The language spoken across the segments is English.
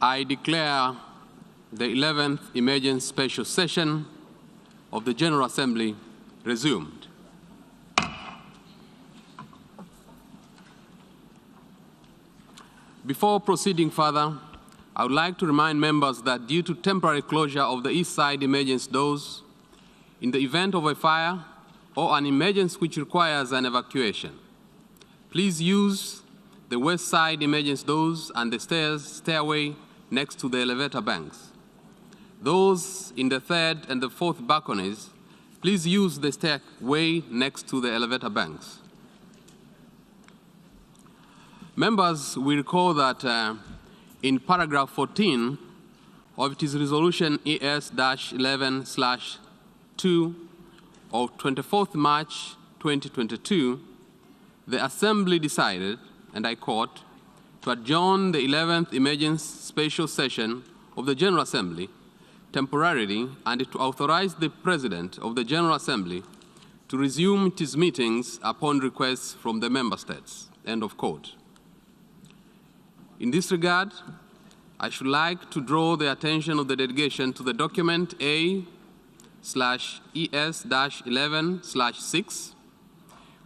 I declare the 11th emergency special session of the General Assembly resumed. Before proceeding further, I would like to remind members that due to temporary closure of the east side emergency doors, in the event of a fire or an emergency which requires an evacuation, please use the west side emergency doors and the stairway next to the elevator banks. Those in the third and the fourth balconies, please use the stairway next to the elevator banks. Members will recall that in paragraph 14 of its resolution ES-11/2 of 24th March 2022, the Assembly decided, and I quote, to adjourn the 11th emergency special session of the General Assembly temporarily and to authorize the President of the General Assembly to resume its meetings upon request from the Member States, end of quote. In this regard, I should like to draw the attention of the delegation to the document A/ES-11/6,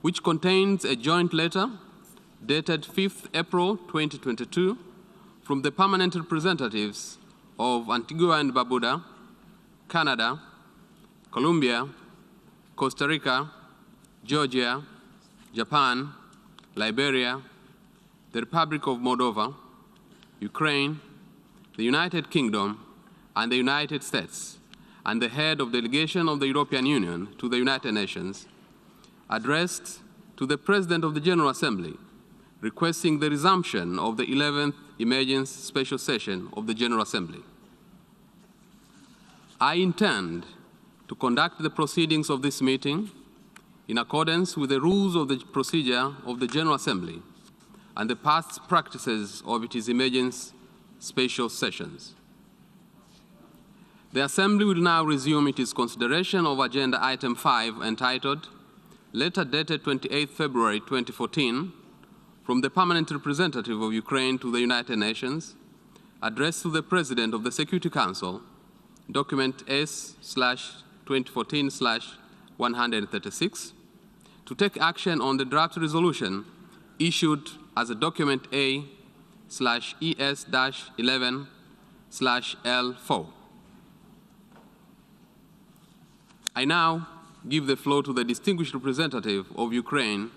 which contains a joint letter dated 5th April 2022 from the permanent representatives of Antigua and Barbuda, Canada, Colombia, Costa Rica, Georgia, Japan, Liberia, the Republic of Moldova, Ukraine, the United Kingdom, and the United States, and the head of delegation of the European Union to the United Nations, addressed to the President of the General Assembly, requesting the resumption of the 11th emergency special session of the General Assembly. I intend to conduct the proceedings of this meeting in accordance with the rules of the procedure of the General Assembly and the past practices of its emergency special sessions. The Assembly will now resume its consideration of Agenda Item 5, entitled Letter dated 28 February 2014 from the Permanent Representative of Ukraine to the United Nations, addressed to the President of the Security Council, document S/2014/136, to take action on the draft resolution issued as a document A/ES-11/L4. I now give the floor to the distinguished representative of Ukraine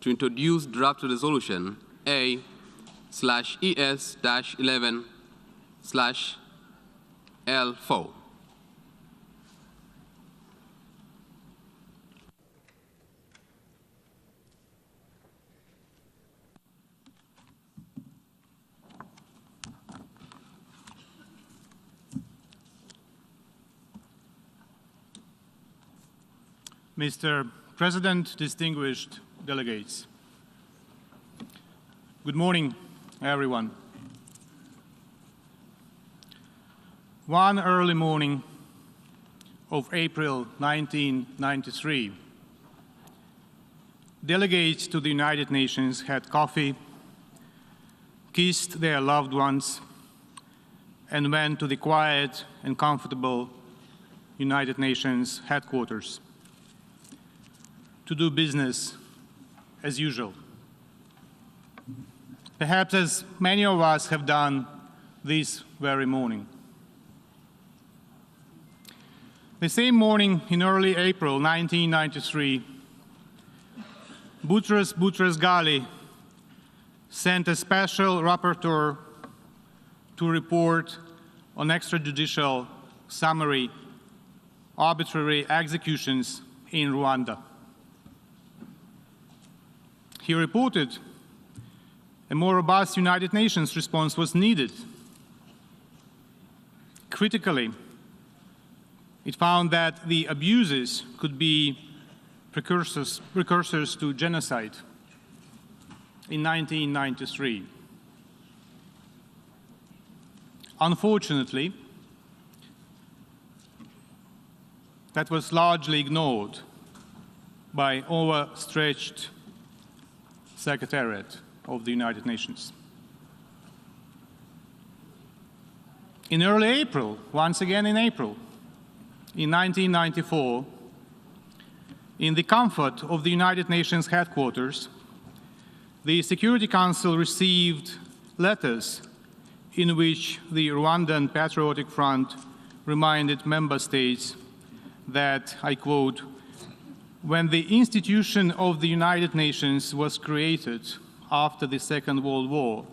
to introduce draft resolution A/ES-11/L4. Mr. President, distinguished delegates. Good morning, everyone. One early morning of April 1993, delegates to the United Nations had coffee, kissed their loved ones, and went to the quiet and comfortable United Nations headquarters to do business as usual. Perhaps as many of us have done this very morning. The same morning in early April 1993, Boutros Boutros-Ghali sent a special rapporteur to report on extrajudicial summary arbitrary executions in Rwanda. He reported a more robust United Nations response was needed. Critically, it found that the abuses could be precursors to genocide in 1993. Unfortunately, that was largely ignored by overstretched Secretariat of the United Nations. In early April, once again in April, in 1994, in the comfort of the United Nations headquarters, the Security Council received letters in which the Rwandan Patriotic Front reminded member states that, I quote, "When the institution of the United Nations was created after the Second World War,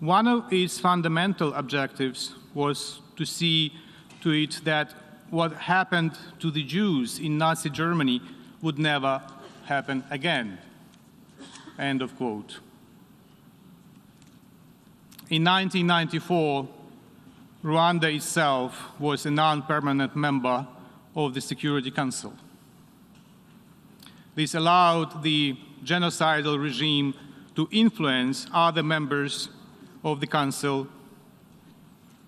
one of its fundamental objectives was to see to it that what happened to the Jews in Nazi Germany would never happen again." End of quote. In 1994, Rwanda itself was a non-permanent member of the Security Council. This allowed the genocidal regime to influence other members of the Council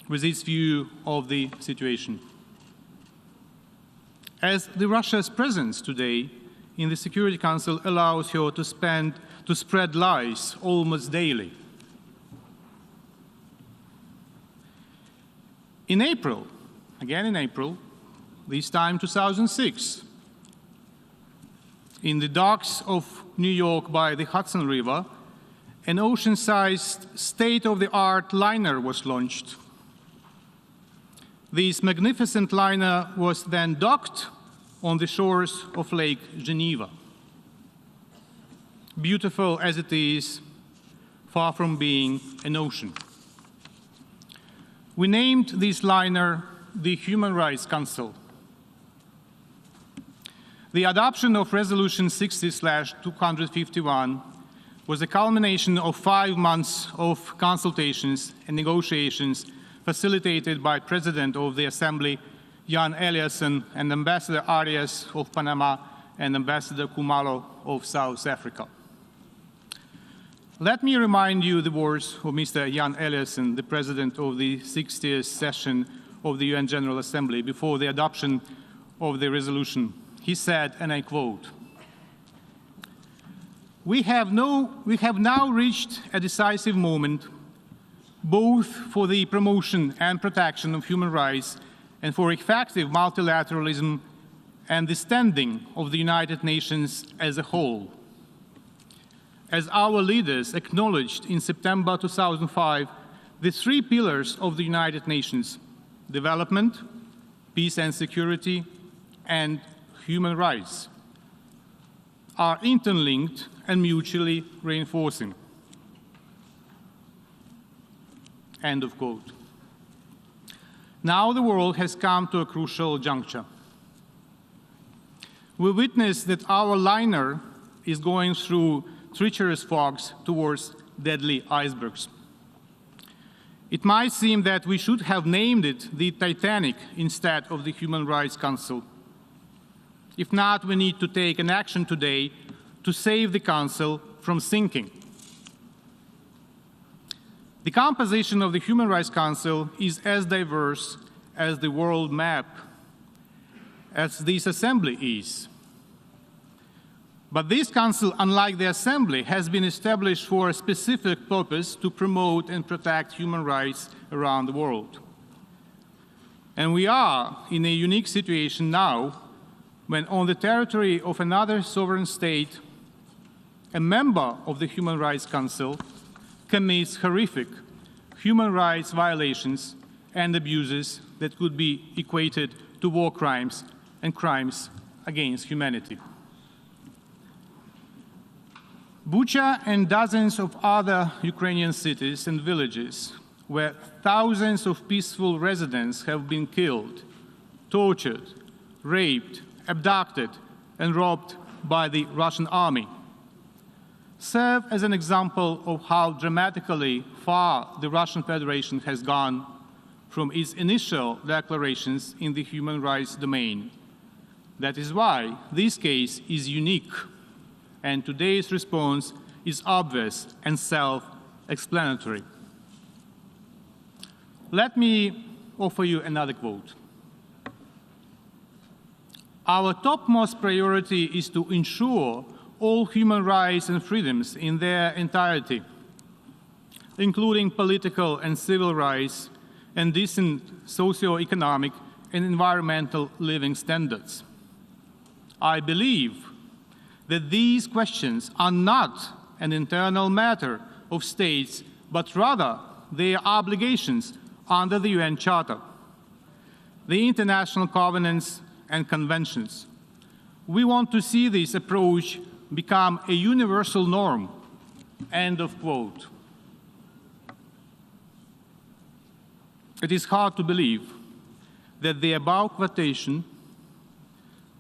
with its view of the situation. As Russia's presence today in the Security Council allows her to spread lies almost daily. In April, again in April, this time 2006, in the docks of New York by the Hudson River, an ocean-sized, state-of-the-art liner was launched. This magnificent liner was then docked on the shores of Lake Geneva. Beautiful as it is, far from being an ocean. We named this liner the Human Rights Council. The adoption of Resolution 60/251 was a culmination of 5 months of consultations and negotiations facilitated by President of the Assembly, Jan Eliasson, and Ambassador Arias of Panama and Ambassador Kumalo of South Africa. Let me remind you the words of Mr. Jan Eliasson, the President of the 60th session of the UN General Assembly, before the adoption of the resolution. He said, and I quote, we have now reached a decisive moment, both for the promotion and protection of human rights and for effective multilateralism and the standing of the United Nations as a whole. As our leaders acknowledged in September 2005, the 3 pillars of the United Nations, development, peace and security, and human rights, are interlinked and mutually reinforcing. End of quote. Now the world has come to a crucial juncture. We witness that our liner is going through treacherous fogs towards deadly icebergs. It might seem that we should have named it the Titanic instead of the Human Rights Council. If not, we need to take an action today to save the Council from sinking. The composition of the Human Rights Council is as diverse as the world map, as this Assembly is. But this Council, unlike the Assembly, has been established for a specific purpose to promote and protect human rights around the world. And we are in a unique situation now when on the territory of another sovereign state, a member of the Human Rights Council commits horrific human rights violations and abuses that could be equated to war crimes and crimes against humanity. Bucha and dozens of other Ukrainian cities and villages where thousands of peaceful residents have been killed, tortured, raped, abducted, and robbed by the Russian army serve as an example of how dramatically far the Russian Federation has gone from its initial declarations in the human rights domain. That is why this case is unique, and today's response is obvious and self-explanatory. Let me offer you another quote. Our topmost priority is to ensure all human rights and freedoms in their entirety, including political and civil rights, and decent socio-economic and environmental living standards. I believe that these questions are not an internal matter of states, but rather their obligations under the UN Charter, the international covenants and conventions. We want to see this approach become a universal norm. End of quote. It is hard to believe that the above quotation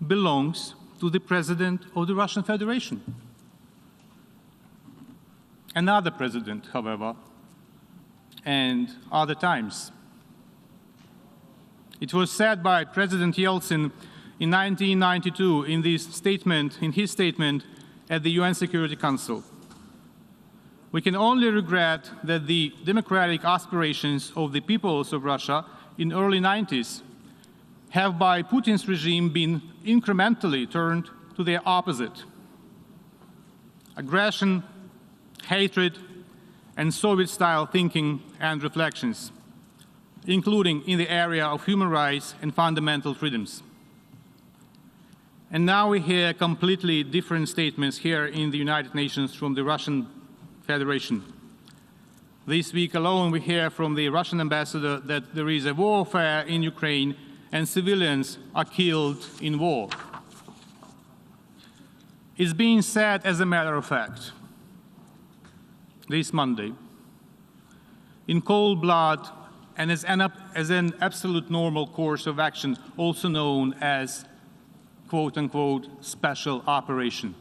belongs to the President of the Russian Federation. Another president, however, and other times. It was said by President Yeltsin in 1992 in his statement at the UN Security Council. We can only regret that the democratic aspirations of the peoples of Russia in early 90s have by Putin's regime been incrementally turned to their opposite. Aggression, hatred, and Soviet-style thinking and reflections, including in the area of human rights and fundamental freedoms. And now we hear completely different statements here in the United Nations from the Russian Federation. This week alone, we hear from the Russian ambassador that there is a warfare in Ukraine and civilians are killed in war. It's being said as a matter of fact this Monday, in cold blood and as an absolute normal course of action, also known as quote-unquote special operation.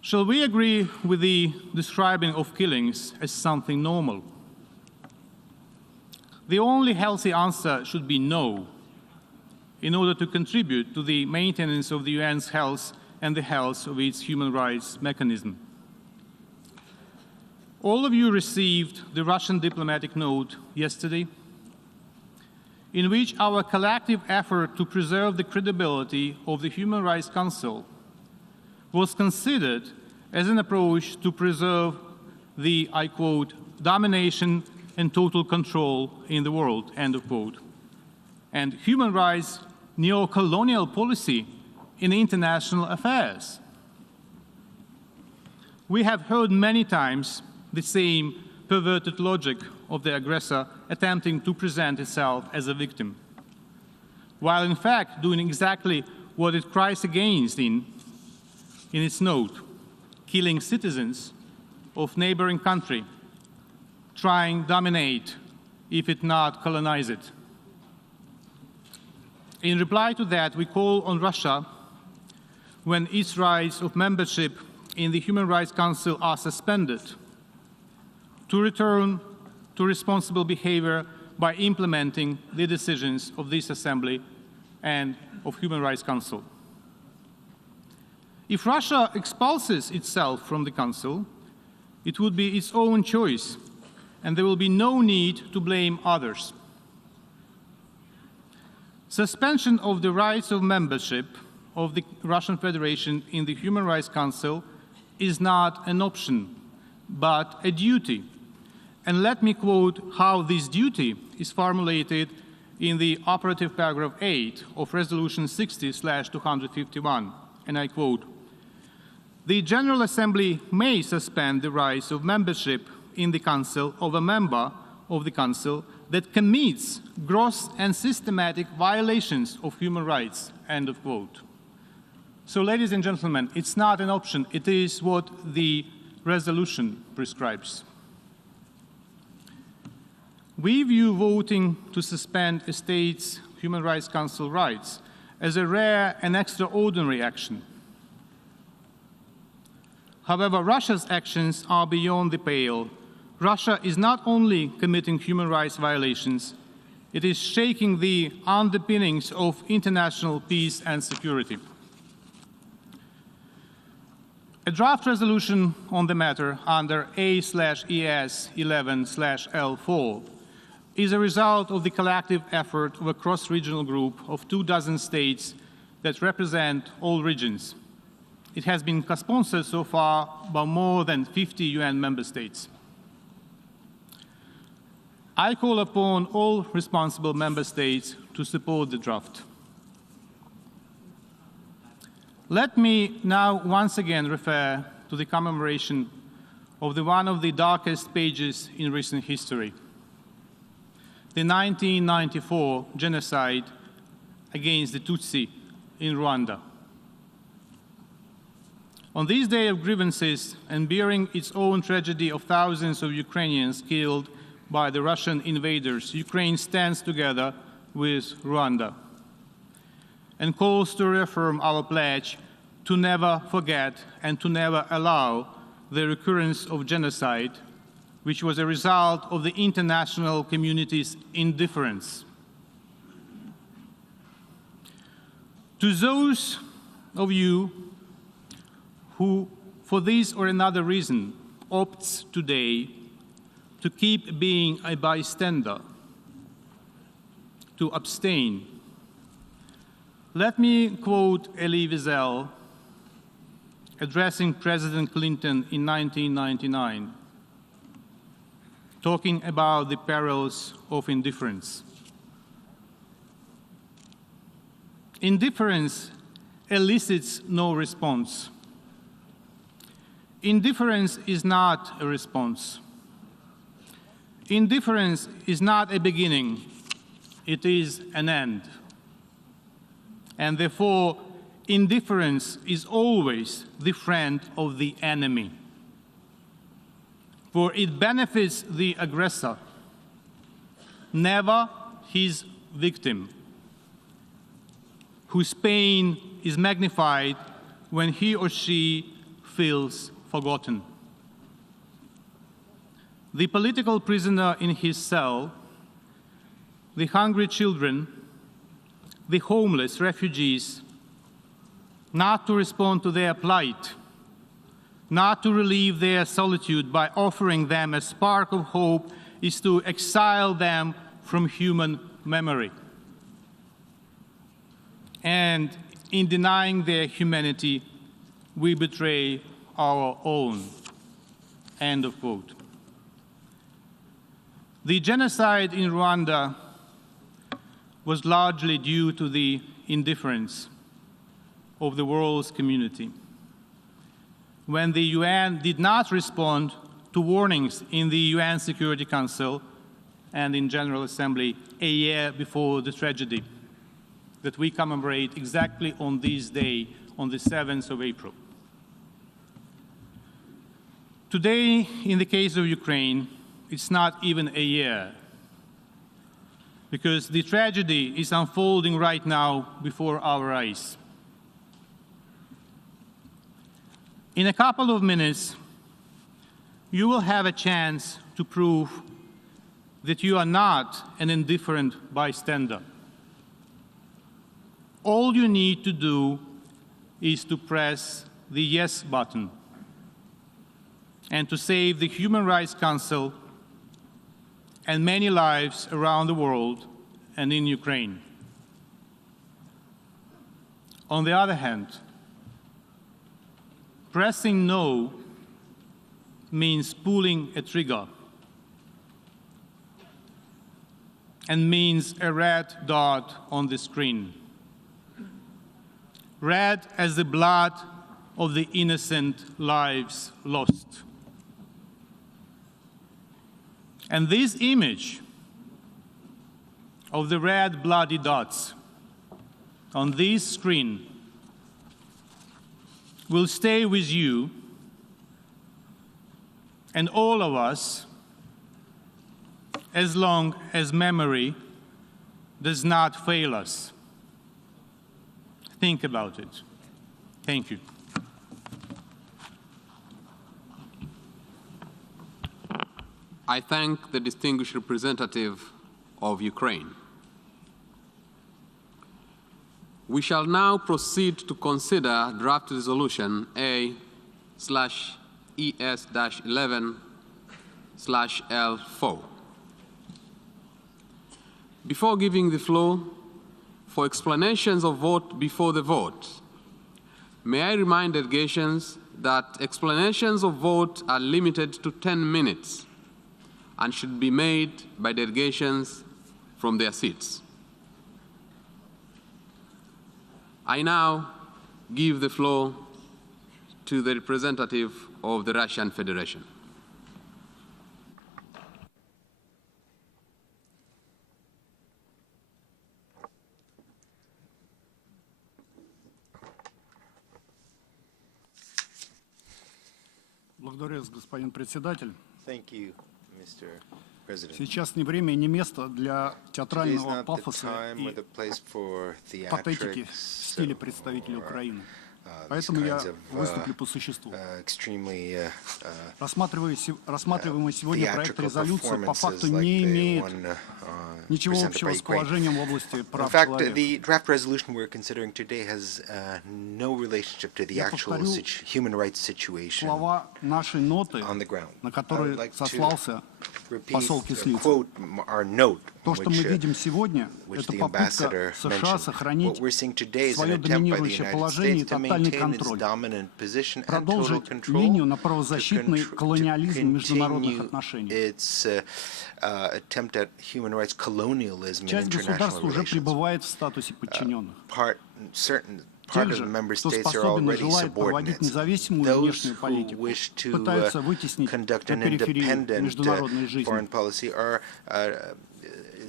Shall we agree with the describing of killings as something normal? The only healthy answer should be no, in order to contribute to the maintenance of the UN's health and the health of its human rights mechanism. All of you received the Russian diplomatic note yesterday, in which our collective effort to preserve the credibility of the Human Rights Council was considered as an approach to preserve the, I quote, domination and total control in the world, end of quote, and human rights neo-colonial policy in international affairs. We have heard many times the same perverted logic of the aggressor attempting to present itself as a victim, while in fact doing exactly what it cries against in its note, killing citizens of neighboring country, trying to dominate, if it not colonize it. In reply to that, we call on Russia, when its rights of membership in the Human Rights Council are suspended, to return to responsible behavior by implementing the decisions of this Assembly and of Human Rights Council. If Russia expulses itself from the Council, it would be its own choice, and there will be no need to blame others. Suspension of the rights of membership of the Russian Federation in the Human Rights Council is not an option, but a duty. And let me quote how this duty is formulated in the operative paragraph 8 of Resolution 60/251, and I quote, "The General Assembly may suspend the rights of membership in the Council of a member of the Council that commits gross and systematic violations of human rights," end of quote. So, ladies and gentlemen, it's not an option, it is what the resolution prescribes. We view voting to suspend a state's Human Rights Council rights as a rare and extraordinary action. However, Russia's actions are beyond the pale. Russia is not only committing human rights violations, it is shaking the underpinnings of international peace and security. A draft resolution on the matter under A/ES 11/L4 is a result of the collective effort of a cross-regional group of 24 states that represent all regions. It has been co-sponsored so far by more than 50 UN member states. I call upon all responsible member states to support the draft. Let me now once again refer to the commemoration of one of the darkest pages in recent history, the 1994 genocide against the Tutsi in Rwanda. On this day of grievances and bearing its own tragedy of thousands of Ukrainians killed by the Russian invaders, Ukraine stands together with Rwanda and calls to reaffirm our pledge to never forget and to never allow the recurrence of genocide, which was a result of the international community's indifference. To those of you who, for this or another reason, opts today to keep being a bystander, to abstain, let me quote Elie Wiesel addressing President Clinton in 1999, talking about the perils of indifference. Indifference elicits no response. Indifference is not a response. Indifference is not a beginning, it is an end. And therefore, indifference is always the friend of the enemy, for it benefits the aggressor, never his victim, whose pain is magnified when he or she feels forgotten. The political prisoner in his cell, the hungry children, the homeless refugees, not to respond to their plight, not to relieve their solitude by offering them a spark of hope, is to exile them from human memory. And in denying their humanity, we betray our own. End of quote. The genocide in Rwanda was largely due to the indifference of the world's community. When the UN did not respond to warnings in the UN Security Council and in General Assembly a year before the tragedy that we commemorate exactly on this day, on the 7th of April. Today, in the case of Ukraine, it's not even a year, because the tragedy is unfolding right now before our eyes. In a couple of minutes, you will have a chance to prove that you are not an indifferent bystander. All you need to do is to press the yes button and to save the Human Rights Council and many lives around the world and in Ukraine. On the other hand, pressing no means pulling a trigger and means a red dot on the screen. Red as the blood of the innocent lives lost. And this image of the red bloody dots on this screen will stay with you and all of us as long as memory does not fail us. Think about it. Thank you. I thank the distinguished representative of Ukraine. We shall now proceed to consider draft resolution A/ES-11/L4. Before giving the floor for explanations of vote before the vote, may I remind delegations that explanations of vote are limited to 10 minutes, and should be made by delegations from their seats. I now give the floor to the representative of the Russian Federation. Благодарю вас, господин председатель. Thank you, Mr. President. Сейчас не время и не место для Today is театрального not the пафоса time or и the place for патетики в theatrics стиле представителей or Украины. these Поэтому я kinds of выступлю по существу. extremely Рассматриваемый сегодня проект theatrical резолюции по факту performances like не the имеет one ничего presented общего by с Ukraine. положением в области In прав fact, человека. the draft resolution we're considering today has no relationship to the Я actual повторю human rights situation слова нашей ноты, on the ground. на I would которые like сослался repeat посол or Кислицын. quote our note, То, что мы which, видим сегодня, which это the попытка ambassador США mentioned. сохранить What we're seeing today is an свое attempt by the доминирующее United положение и States to тотальный maintain its контроль, dominant position and total продолжить control, линию на правозащитный to колониализм международных continue отношений. its attempt at human rights colonialism in Часть international государств уже relations. пребывает в статусе подчиненных. Part Те of же, the member кто states are способен и already желает проводить subordinates. независимую Those внешнюю who политику, wish to пытаются вытеснить conduct на an периферии independent международной жизни. foreign policy are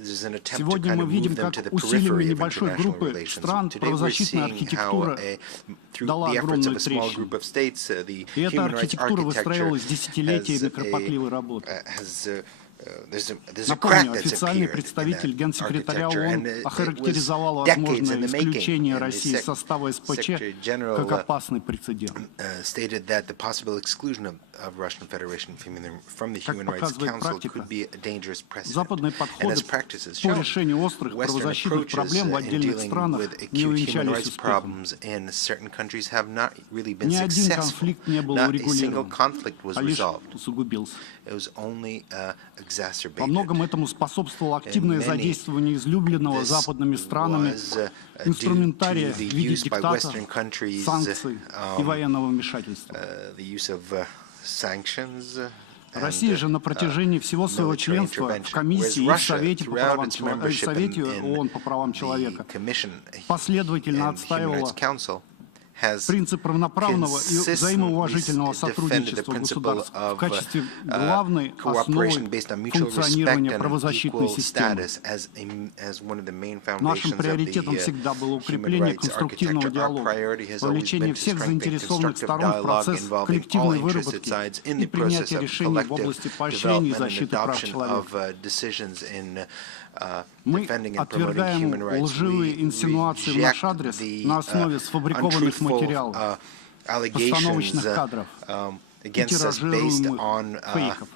there's an attempt to Сегодня kind мы of видим, move them как to the усиливание periphery of небольшой international группы relations. стран Today we're правозащитная seeing how архитектура through дала the efforts огромную of a small трещину. group of states, the И эта human rights архитектура architecture выстраивалась десятилетиями кропотливой работы. There's a Напомню, crack that's официальный appeared in представитель that Генсекретаря architecture, ООН and it was охарактеризовал decades возможное in the making. исключение And the России из состава СПЧ Secretary General как опасный прецедент. stated that the possible exclusion of Russian Federation from the Как Human Rights показывает Council практика, could be a dangerous precedent. западные And подходы as practices по show, решению острых Western правозащитных approaches проблем в in отдельных dealing странах with не acute human увенчались rights успехом. problems in certain countries have not really been Ни один successful. конфликт не был Not a single урегулирован, conflict was а лишь resolved. усугубился. It was only Во exacerbated. многом этому способствовало активное задействование излюбленного западными странами инструментария в виде диктата, санкций и военного вмешательства. Россия же на протяжении всего своего членства в Комиссии и в Совете ООН по правам человека последовательно отстаивала принцип равноправного и взаимоуважительного сотрудничества государств в качестве главной основы функционирования правозащитной системы. Нашим приоритетом всегда было укрепление конструктивного диалога, вовлечение всех заинтересованных сторон в процесс коллективной выработки и принятия решений в области поощрения и защиты прав человека. Мы отвергаем лживые инсинуации в наш адрес на основе сфабрикованных материалов, постановочных кадров и тиражируемых фейков.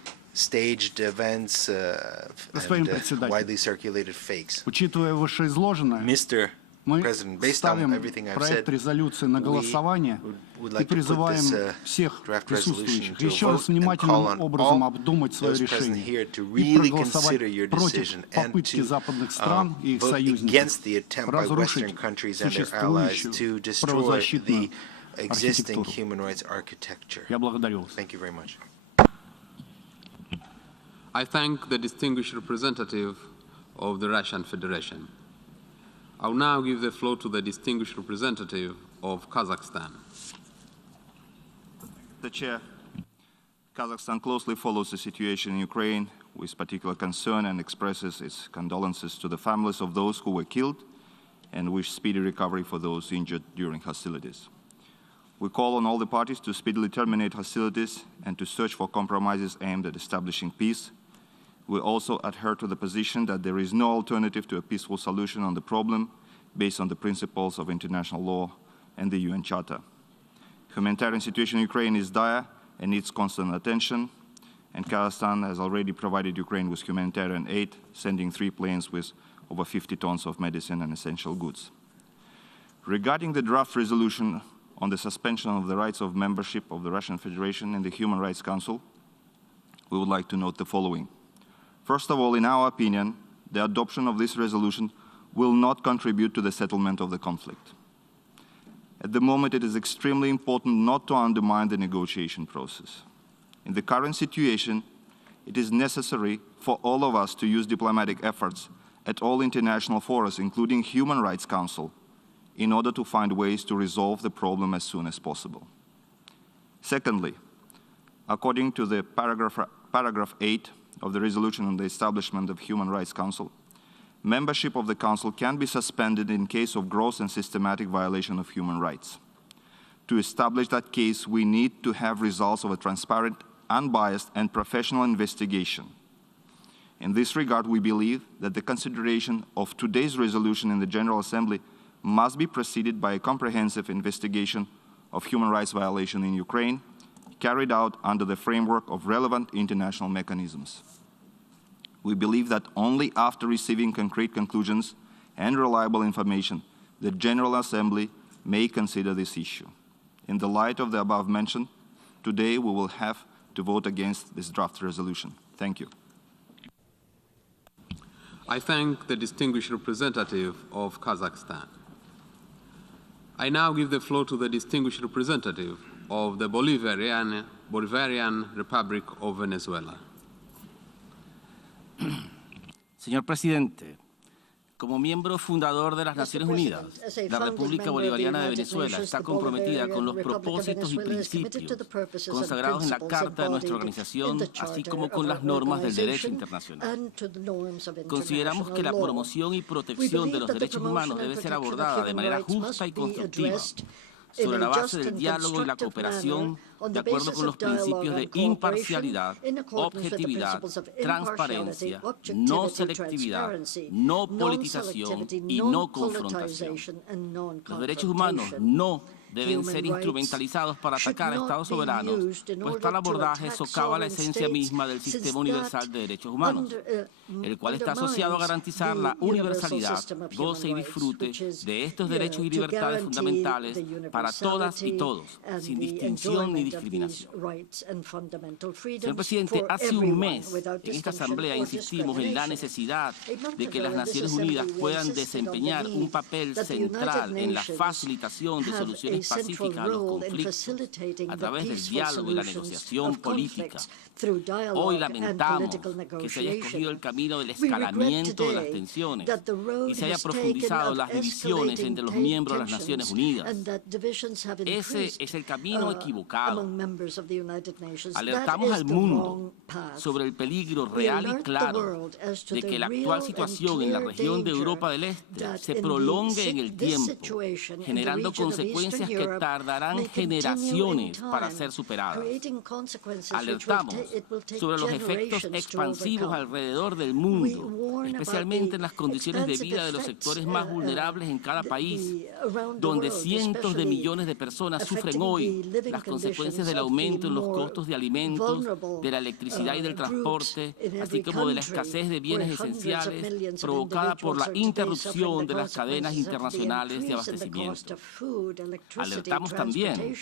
Господин председатель, учитывая вышеизложенное, мы ставим проект резолюции на голосование и призываем всех присутствующих еще раз внимательным образом обдумать свое решение и проголосовать против попытки западных стран и их союзников разрушить существующую правозащитную архитектуру. Я благодарю вас. I thank the distinguished representative of the Russian Federation. I will now give the floor to the distinguished representative of Kazakhstan. The Chair, Kazakhstan closely follows the situation in Ukraine with particular concern and expresses its condolences to the families of those who were killed and wish speedy recovery for those injured during hostilities. We call on all the parties to speedily terminate hostilities and to search for compromises aimed at establishing peace. We also adhere to the position that there is no alternative to a peaceful solution on the problem based on the principles of international law and the UN Charter. Humanitarian situation in Ukraine is dire and needs constant attention, and Kazakhstan has already provided Ukraine with humanitarian aid, sending 3 planes with over 50 tons of medicine and essential goods. Regarding the draft resolution on the suspension of the rights of membership of the Russian Federation in the Human Rights Council, we would like to note the following. First of all, in our opinion, the adoption of this resolution will not contribute to the settlement of the conflict. At the moment, it is extremely important not to undermine the negotiation process. In the current situation, it is necessary for all of us to use diplomatic efforts at all international forums, including Human Rights Council, in order to find ways to resolve the problem as soon as possible. Secondly, according to the paragraph 8 of the resolution on the establishment of Human Rights Council, membership of the Council can be suspended in case of gross and systematic violation of human rights. To establish that case, we need to have results of a transparent, unbiased, and professional investigation. In this regard, we believe that the consideration of today's resolution in the General Assembly must be preceded by a comprehensive investigation of human rights violation in Ukraine, carried out under the framework of relevant international mechanisms. We believe that only after receiving concrete conclusions and reliable information, the General Assembly may consider this issue. In the light of the above mentioned, today we will have to vote against this draft resolution. Thank you. I thank the distinguished representative of Kazakhstan. I now give the floor to the distinguished representative of the Bolivarian Republic of Venezuela. Señor Presidente, como miembro fundador de las Naciones Unidas, la República Bolivariana de Venezuela está comprometida con los propósitos y principios consagrados en la Carta de nuestra organización, así como con las normas del derecho internacional. Consideramos que la promoción y protección de los derechos humanos debe ser abordada de manera justa y constructiva, sobre la base del diálogo y la cooperación, de acuerdo con los principios de imparcialidad, objetividad, transparencia, no selectividad, no politización y no confrontación. Los derechos humanos no deben ser instrumentalizados para atacar a Estados soberanos, pues tal abordaje socava la esencia misma del sistema universal de derechos humanos, el cual está asociado a garantizar la universalidad, goce y disfrute de estos derechos y libertades fundamentales para todas y todos, sin distinción ni discriminación. Señor Presidente, hace un mes en esta Asamblea insistimos en la necesidad de que las Naciones Unidas puedan desempeñar un papel central en la facilitación de soluciones pacíficas a los conflictos a través del diálogo y la negociación política. Hoy lamentamos que se haya escogido el camino del escalamiento de las tensiones y se haya profundizado las divisiones entre los miembros de las Naciones Unidas. Ese es el camino equivocado. Alertamos al mundo sobre el peligro real y claro de que la actual situación en la región de Europa del Este se prolongue en el tiempo, generando consecuencias que tardarán generaciones para ser superadas. Alertamos sobre los efectos expansivos alrededor del mundo, especialmente en las condiciones de vida de los sectores más vulnerables en cada país, donde cientos de millones de personas sufren hoy las consecuencias del aumento en los costos de alimentos, de la electricidad y del transporte, así como de la escasez de bienes esenciales provocada por la interrupción de las cadenas internacionales de abastecimiento. Alertamos también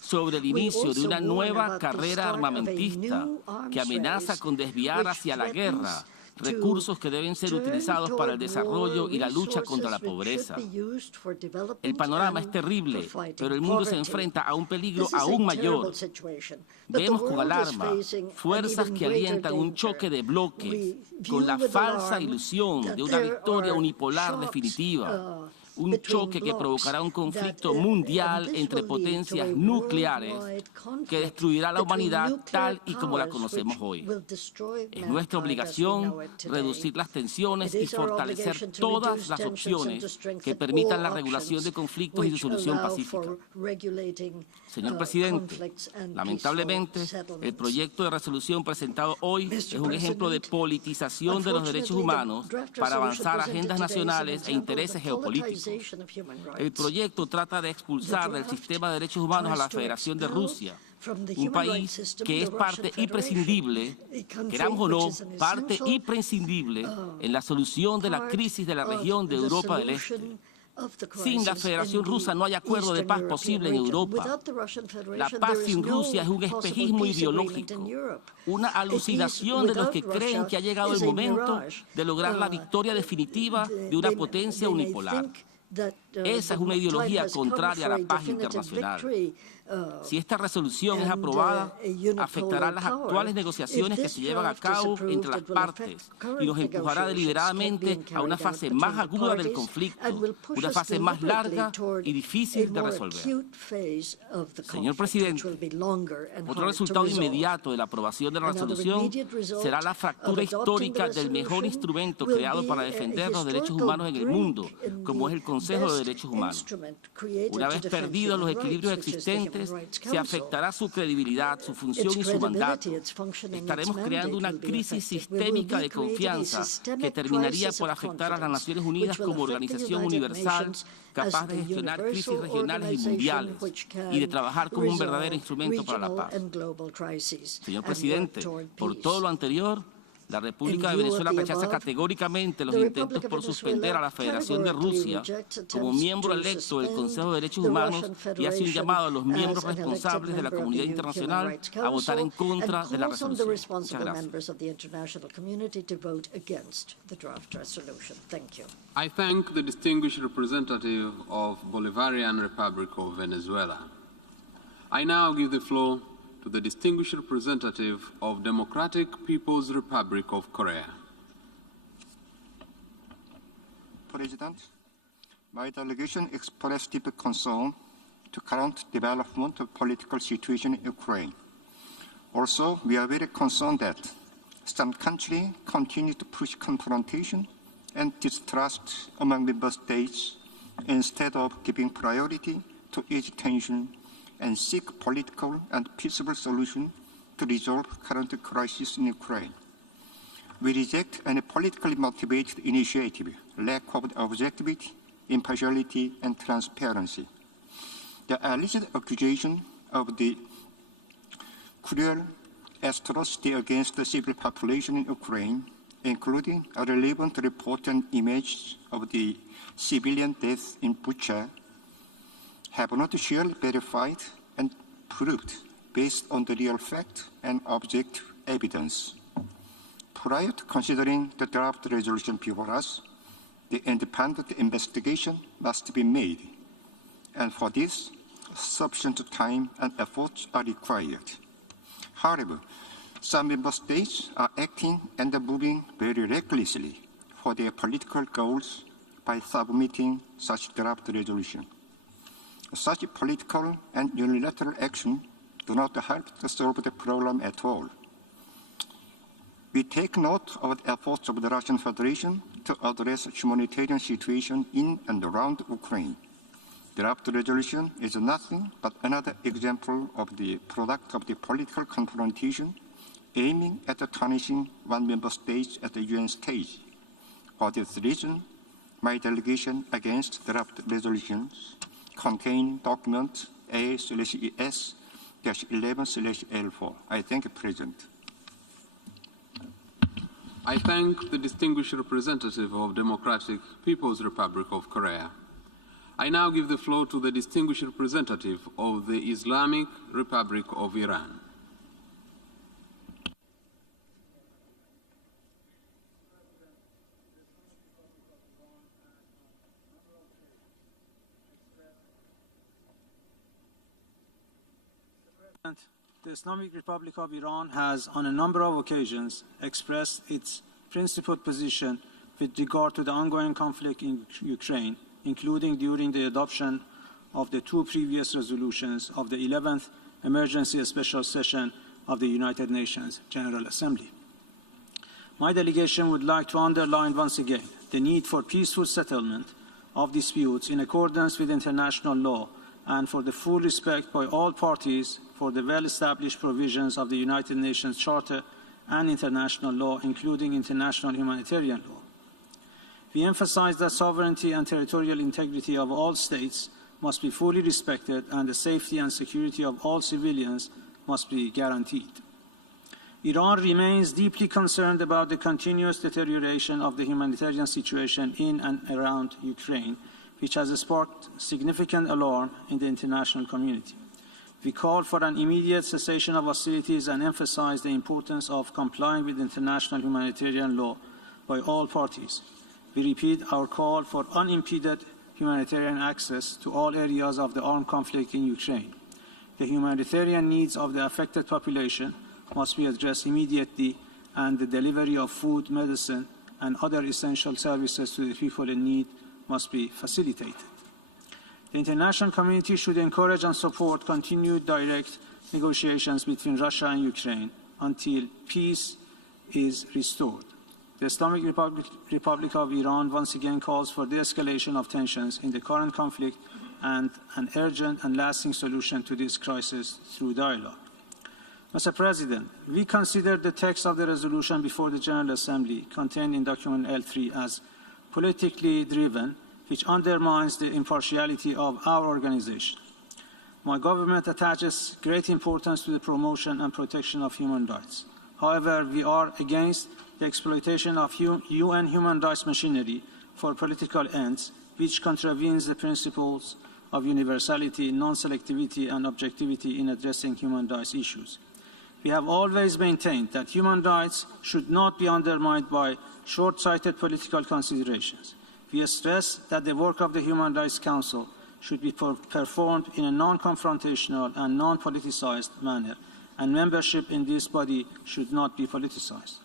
sobre el inicio de una nueva carrera armamentista que amenaza con desviar hacia la guerra recursos que deben ser utilizados para el desarrollo y la lucha contra la pobreza. El panorama es terrible, pero el mundo se enfrenta a un peligro aún mayor. Vemos con alarma fuerzas que alientan un choque de bloques con la falsa ilusión de una victoria unipolar definitiva. Un choque que provocará un conflicto mundial entre potencias nucleares que destruirá la humanidad tal y como la conocemos hoy. Es nuestra obligación reducir las tensiones y fortalecer todas las opciones que permitan la regulación de conflictos y su solución pacífica. Señor Presidente, lamentablemente, el proyecto de resolución presentado hoy es un ejemplo de politización de los derechos humanos para avanzar agendas nacionales e intereses geopolíticos. El proyecto trata de expulsar del sistema de derechos humanos a la Federación de Rusia, un país que es parte imprescindible, queramos o no, parte imprescindible en la solución de la crisis de la región de Europa del Este. Sin la Federación Rusa no hay acuerdo de paz posible en Europa. La paz sin Rusia es un espejismo ideológico, una alucinación de los que creen que ha llegado el momento de lograr la victoria definitiva de una potencia unipolar. Esa es una ideología contraria a la paz internacional. Si esta resolución es aprobada, afectará las actuales negociaciones que se llevan a cabo entre las partes y nos empujará deliberadamente a una fase más aguda del conflicto, una fase más larga y difícil de resolver. Señor Presidente, otro resultado inmediato de la aprobación de la resolución será la fractura histórica del mejor instrumento creado para defender los derechos humanos en el mundo, como es el Consejo de Derechos Humanos. Una vez perdidos los equilibrios existentes, se afectará su credibilidad, su función y su mandato. Estaremos creando una crisis sistémica de confianza que terminaría por afectar a las Naciones Unidas como organización universal capaz de gestionar crisis regionales y mundiales y de trabajar como un verdadero instrumento para la paz. Señor Presidente, por todo lo anterior, la República de Venezuela rechaza categóricamente los intentos por suspender a la Federación de Rusia como miembro electo del Consejo de Derechos Humanos y hace un llamado a los miembros responsables de la comunidad internacional a votar en contra de la resolución. Muchas gracias. I thank the distinguished representative of Bolivarian Republic of Venezuela. I now give the floor to the distinguished representative of Democratic People's Republic of Korea. President, my delegation expressed deep concern to current development of political situation in Ukraine. Also, we are very concerned that some countries continue to push confrontation and distrust among member states instead of giving priority to ease tension and seek political and peaceful solution to resolve current crisis in Ukraine. We reject any politically motivated initiative, lack of objectivity, impartiality, and transparency. The alleged accusation of the cruel atrocity against the civil population in Ukraine, including a relevant report and images of the civilian deaths in Berkshire, have not surely verified and proved based on the real fact and objective evidence. Prior to considering the draft resolution before us, the independent investigation must be made, and for this, sufficient time and efforts are required. However, some member states are acting and moving very recklessly for their political goals by submitting such draft resolution. Such political and unilateral action do not help to solve the problem at all. We take note of the efforts of the Russian Federation to address the humanitarian situation in and around Ukraine. Draft resolution is nothing but another example of the product of the political confrontation aiming at tarnishing one member state at the UN stage. For this reason, my delegation against draft resolutions contain document A/ES-11/L4. I thank you, President. I thank the distinguished representative of Democratic People's Republic of Korea. I now give the floor to the distinguished representative of the Islamic Republic of Iran. The Islamic Republic of Iran has, on a number of occasions, expressed its principled position with regard to the ongoing conflict in Ukraine, including during the adoption of the two previous resolutions of the 11th Emergency Special Session of the United Nations General Assembly. My delegation would like to underline once again the need for peaceful settlement of disputes in accordance with international law and for the full respect by all parties for the well-established provisions of the United Nations Charter and international law, including international humanitarian law. We emphasize that sovereignty and territorial integrity of all states must be fully respected and the safety and security of all civilians must be guaranteed. Iran remains deeply concerned about the continuous deterioration of the humanitarian situation in and around Ukraine, which has sparked significant alarm in the international community. We call for an immediate cessation of hostilities and emphasize the importance of complying with international humanitarian law by all parties. We repeat our call for unimpeded humanitarian access to all areas of the armed conflict in Ukraine. The humanitarian needs of the affected population must be addressed immediately, and the delivery of food, medicine, and other essential services to the people in need must be facilitated. The international community should encourage and support continued direct negotiations between Russia and Ukraine until peace is restored. The Islamic Republic of Iran once again calls for de-escalation of tensions in the current conflict and an urgent and lasting solution to this crisis through dialogue. Mr. President, we consider the text of the resolution before the General Assembly contained in document L3 as politically driven, which undermines the impartiality of our organization. My government attaches great importance to the promotion and protection of human rights. However, we are against the exploitation of UN human rights machinery for political ends, which contravenes the principles of universality, non-selectivity, and objectivity in addressing human rights issues. We have always maintained that human rights should not be undermined by short-sighted political considerations. We stress that the work of the Human Rights Council should be performed in a non-confrontational and non-politicized manner, and membership in this body should not be politicized.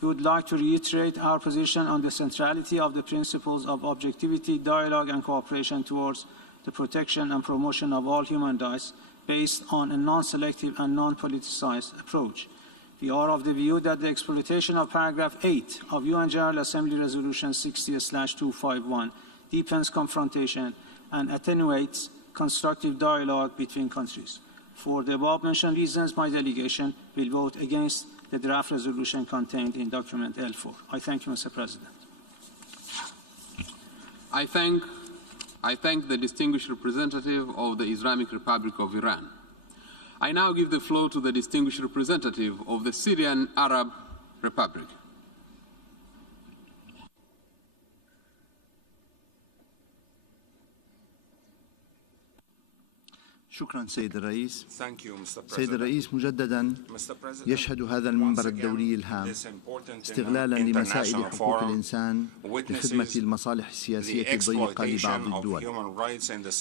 We would like to reiterate our position on the centrality of the principles of objectivity, dialogue, and cooperation towards the protection and promotion of all human rights based on a non-selective and non-politicized approach. We are of the view that the exploitation of paragraph 8 of UN General Assembly Resolution 60/251 deepens confrontation and attenuates constructive dialogue between countries. For the above-mentioned reasons, my delegation will vote against the draft resolution contained in document L4. I thank you, Mr. President. I thank the distinguished representative of the Islamic Republic of Iran. I now give the floor to the distinguished representative of the Syrian Arab Republic. شكرا سيد الرئيس. Mr. سيد الرئيس، مجددا يشهد هذا المنبر الدولي الهام استغلالا لمسائل حقوق الإنسان لخدمة المصالح السياسية الضيقة لبعض الدول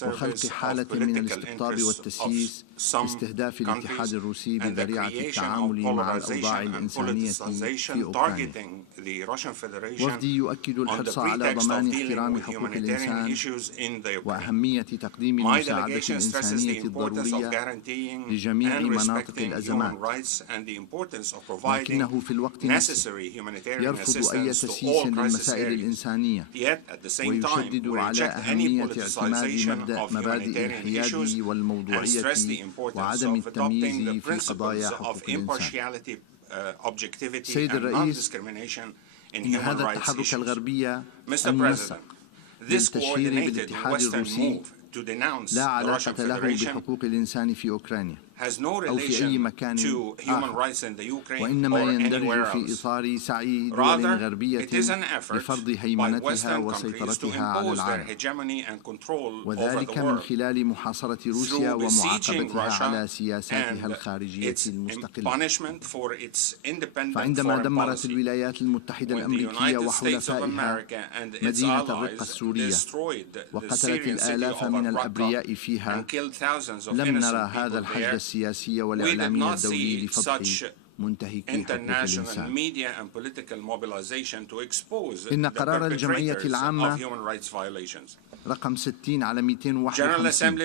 وخلق حالة من الاستقطاب والتسييس لاستهداف الاتحاد الروسي بذريعة التعامل مع الأوضاع الإنسانية في أوكرانيا. وفدي يؤكد الحرص على ضمان احترام حقوق الإنسان وأهمية تقديم المساعدة الإنسانية الضرورية لجميع مناطق الأزمات، لكنه في الوقت نفسه يرفض أي تسييس للمسائل الإنسانية ويشدد على أهمية اعتماد مبادئ الحياد والموضوعية وعدم التمييز في قضايا حقوق الإنسان. سيد الرئيس، إن هذا التحرك الغربي المنسق للتشهير بالاتحاد الروسي لا علاقة له بحقوق الإنسان في أوكرانيا أو في أي مكان آخر، وإنما يندرج في إطار سعي دول غربية لفرض هيمنتها وسيطرتها على العالم، وذلك من خلال محاصرة روسيا ومعاقبتها على سياساتها الخارجية المستقلة. فعندما دمرت الولايات المتحدة الأمريكية وحلفائها مدينة الرقة السورية وقتلت الآلاف من الأبرياء فيها، لم نرى هذا الحشد السياسي والإعلامي الدولي لفضح منتهكي حقوق الإنسان. إن قرار الجمعية العامة رقم 60 على 251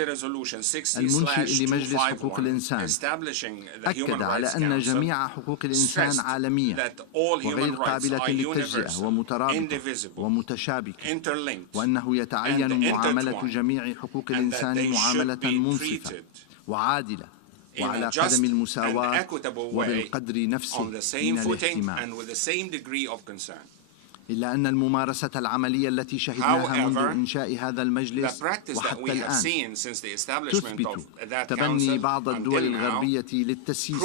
المنشئ لمجلس حقوق الإنسان أكد على أن جميع حقوق الإنسان عالمية وغير قابلة للتجزئة ومترابطة ومتشابكة، وأنه يتعين معاملة جميع حقوق الإنسان معاملة منصفة وعادلة وعلى قدم المساواة وبالقدر نفسه من الاهتمام. إلا أن الممارسة العملية التي شهدناها منذ إنشاء هذا المجلس وحتى الآن تثبت تبني بعض الدول الغربية للتسييس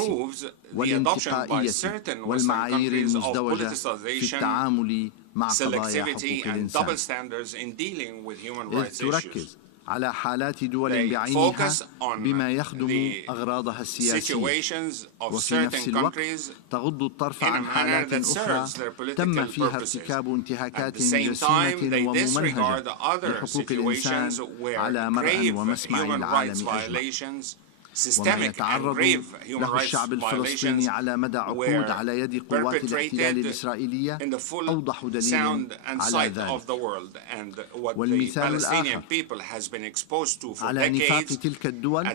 والانتقائية والمعايير المزدوجة في التعامل مع قضايا حقوق الإنسان، إذ تركز على حالات دول بعينها بما يخدم أغراضها السياسية، وفي نفس الوقت تغض الطرف عن حالات أخرى تم فيها ارتكاب انتهاكات جسيمة وممنهجة لحقوق الإنسان على مرأى ومسمع العالم أجمع. وما يتعرض له الشعب الفلسطيني على مدى عقود على يد قوات الاحتلال الإسرائيلية أوضح دليل على ذلك. والمثال الآخر على نفاق تلك الدول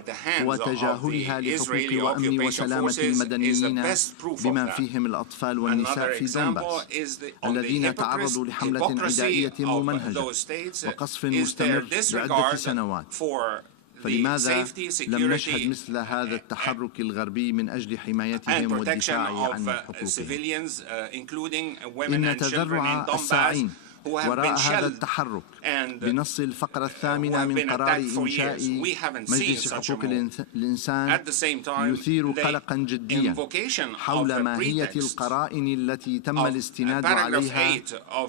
وتجاهلها لحقوق وأمن وسلامة المدنيين بما فيهم الأطفال والنساء في دونباس الذين تعرضوا لحملة عدائية ممنهجة وقصف مستمر لعدة سنوات. فلماذا لم نشهد مثل هذا التحرك الغربي من أجل حمايتهم والدفاع عن حقوقهم؟ إن تذرع الساعين وراء هذا التحرك بنص الفقرة الثامنة من قرار إنشاء مجلس حقوق الإنسان يثير قلقا جديا حول ماهية القرائن التي تم الاستناد عليها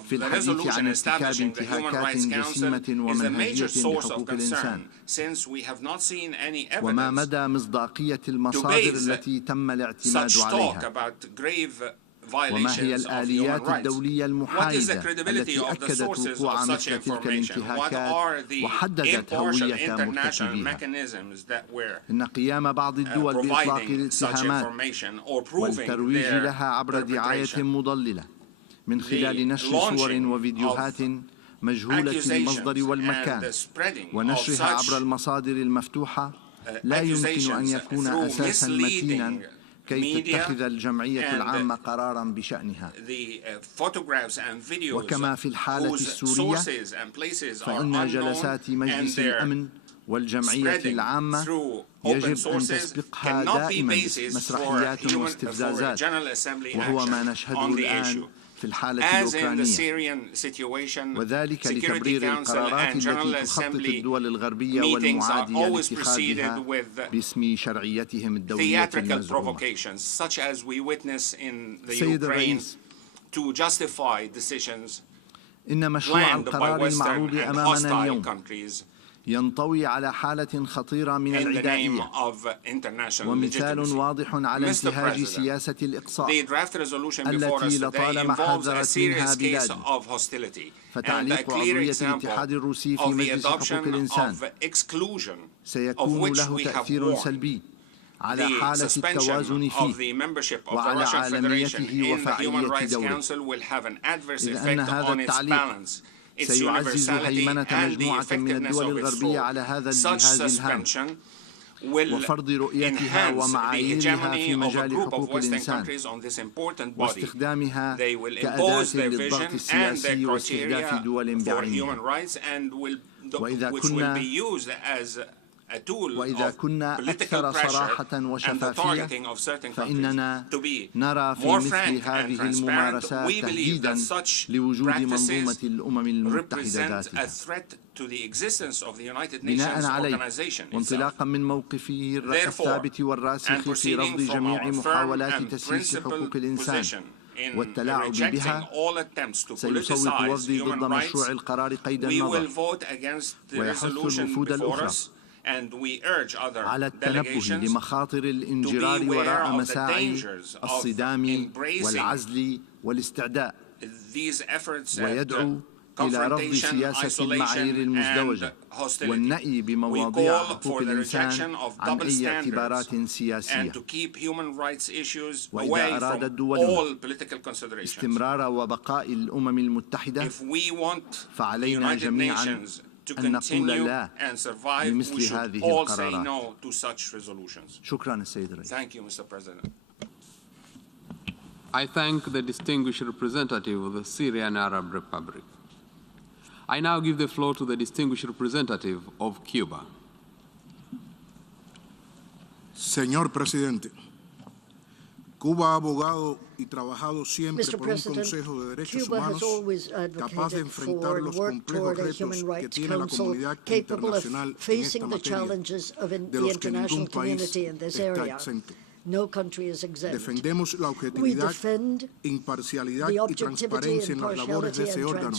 في الحديث عن ارتكاب انتهاكات جسيمة ومنهجية لحقوق الإنسان، وما مدى مصداقية المصادر التي تم الاعتماد عليها، وما هي الآليات الدولية المحايدة التي أكدت وقوع مثل تلك الانتهاكات وحددت هوية مرتكبيها. إن قيام بعض الدول بإطلاق الاتهامات والترويج لها عبر دعاية مضللة من خلال نشر صور وفيديوهات مجهولة المصدر والمكان ونشرها عبر المصادر المفتوحة لا يمكن أن يكون أساسا متينا كي تتخذ الجمعية العامة قراراً بشأنها. وكما في الحالة السورية فإن جلسات مجلس الأمن والجمعية العامة يجب أن تسبقها دائماً مسرحيات واستفزازات، وهو ما نشهده الآن في الحالة الأوكرانية، وذلك لتبرير القرارات التي تخطط الدول الغربية والمعادية لاتخاذها باسم شرعيتهم الدولية المزعومة. سيد الرئيس، إن مشروع القرار المعروض أمامنا اليوم ينطوي على حالة خطيرة من العدائية ومثال واضح على انتهاج سياسة الإقصاء التي لطالما حذرت منها بلادي. فتعليق عضوية الاتحاد الروسي في مجلس حقوق الإنسان سيكون له تأثير سلبي على حالة التوازن فيه وعلى عالميته وفاعلية دوره، إذ أن هذا التعليق سيعزز هيمنة مجموعة من الدول الغربية على هذا الجهاز الهام وفرض رؤيتها ومعاييرها في مجال حقوق الإنسان واستخدامها كأداة للضغط السياسي واستهداف دول بعينها. وإذا كنا أكثر صراحة وشفافية فإننا نرى في مثل هذه الممارسات تهديدا لوجود منظومة الأمم المتحدة ذاتها. بناء عليه وانطلاقا من موقفه الثابت والراسخ في رفض جميع محاولات تسييس حقوق الإنسان والتلاعب بها، سيصوت وفدي ضد مشروع القرار قيد النظر ويحث الوفود الأخرى على التنبه لمخاطر الانجرار وراء مساعي الصدام والعزل والاستعداء، ويدعو إلى رفض سياسة المعايير المزدوجة والنأي بمواضيع حقوق الإنسان عن أي اعتبارات سياسية. وإذا أرادت دولنا استمرار وبقاء الأمم المتحدة فعلينا جميعا أن نقول لا لمثل هذه القرارات. شكرا السيد الرئيس. I thank the distinguished representative of the Syrian Arab Republic. I now give the floor to the distinguished representative of Cuba. Señor Presidente, Cuba ha abogado y trabajado siempre por un Consejo de Derechos Humanos capaz de enfrentar los complejos retos que tiene la comunidad internacional en esta materia, de los que ningún país está exento. Defendemos la objetividad, imparcialidad y transparencia en las labores de ese órgano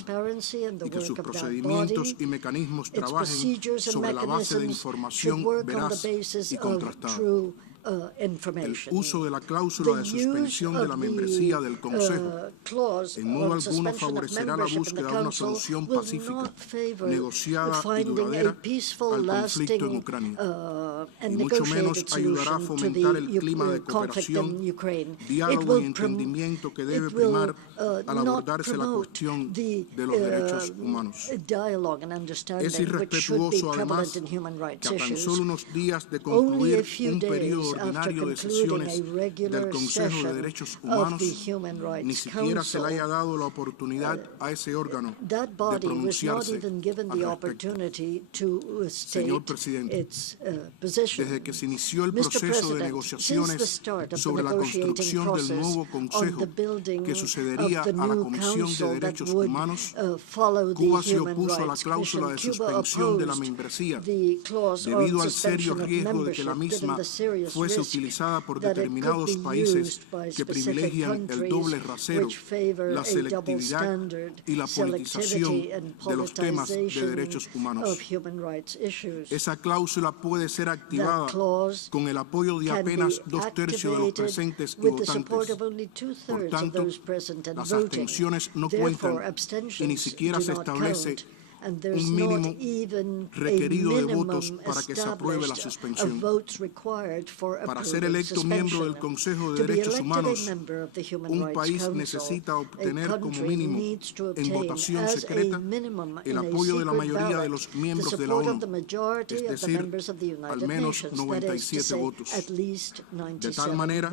y que sus procedimientos y mecanismos trabajen sobre la base de información veraz y contrastada. El uso de la cláusula de suspensión de la membresía del Consejo en modo alguno favorecerá la búsqueda de una solución pacífica, negociada y duradera al conflicto en Ucrania, y mucho menos ayudará a fomentar el clima de cooperación, diálogo y entendimiento que debe primar al abordarse la cuestión de los derechos humanos. Es irrespetuoso, además, que a tan solo unos días de concluir un periodo ordinario de sesiones del Consejo de Derechos Humanos, ni siquiera se le haya dado la oportunidad a ese órgano de pronunciarse al respecto. Señor Presidente, desde que se inició el proceso de negociaciones sobre la construcción del nuevo Consejo que sucedería a la Comisión de Derechos Humanos, Cuba se opuso a la cláusula de suspensión de la membresía debido al serio riesgo de que la misma fuese utilizada por determinados países que privilegian el doble rasero, la selectividad y la politización de los temas de derechos humanos. Esa cláusula puede ser activada con el apoyo de apenas 2/3 de los presentes y votantes. Por tanto, las abstenciones no cuentan y ni siquiera se establece un mínimo requerido de votos para que se apruebe la suspensión. Para ser electo miembro del Consejo de Derechos Humanos, un país necesita obtener como mínimo en votación secreta el apoyo de la mayoría de los miembros de la ONU, es decir, al menos 97 votos. De tal manera,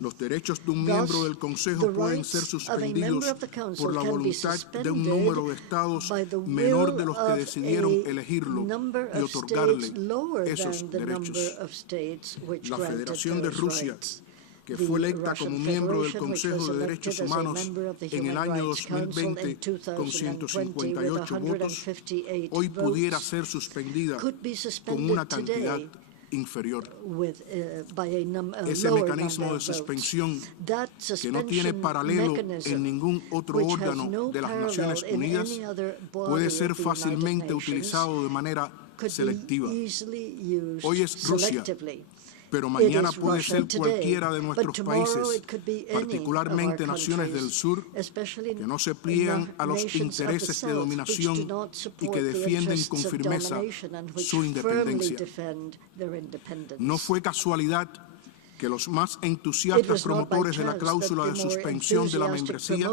los derechos de un miembro del Consejo pueden ser suspendidos por la voluntad de un número de estados menor de los que decidieron elegirlo y otorgarle esos derechos. La Federación de Rusia, que fue electa como miembro del Consejo de Derechos Humanos en el año 2020 con 158 votos, hoy pudiera ser suspendida con una cantidad inferior. Ese mecanismo de suspensión, que no tiene paralelo en ningún otro órgano de las Naciones Unidas, puede ser fácilmente utilizado de manera selectiva. Hoy es Rusia, pero mañana puede ser cualquiera de nuestros países, particularmente naciones del sur, que no se pliegan a los intereses de dominación y que defienden con firmeza su independencia. No fue casualidad que los más entusiastas promotores de la cláusula de suspensión de la membresía,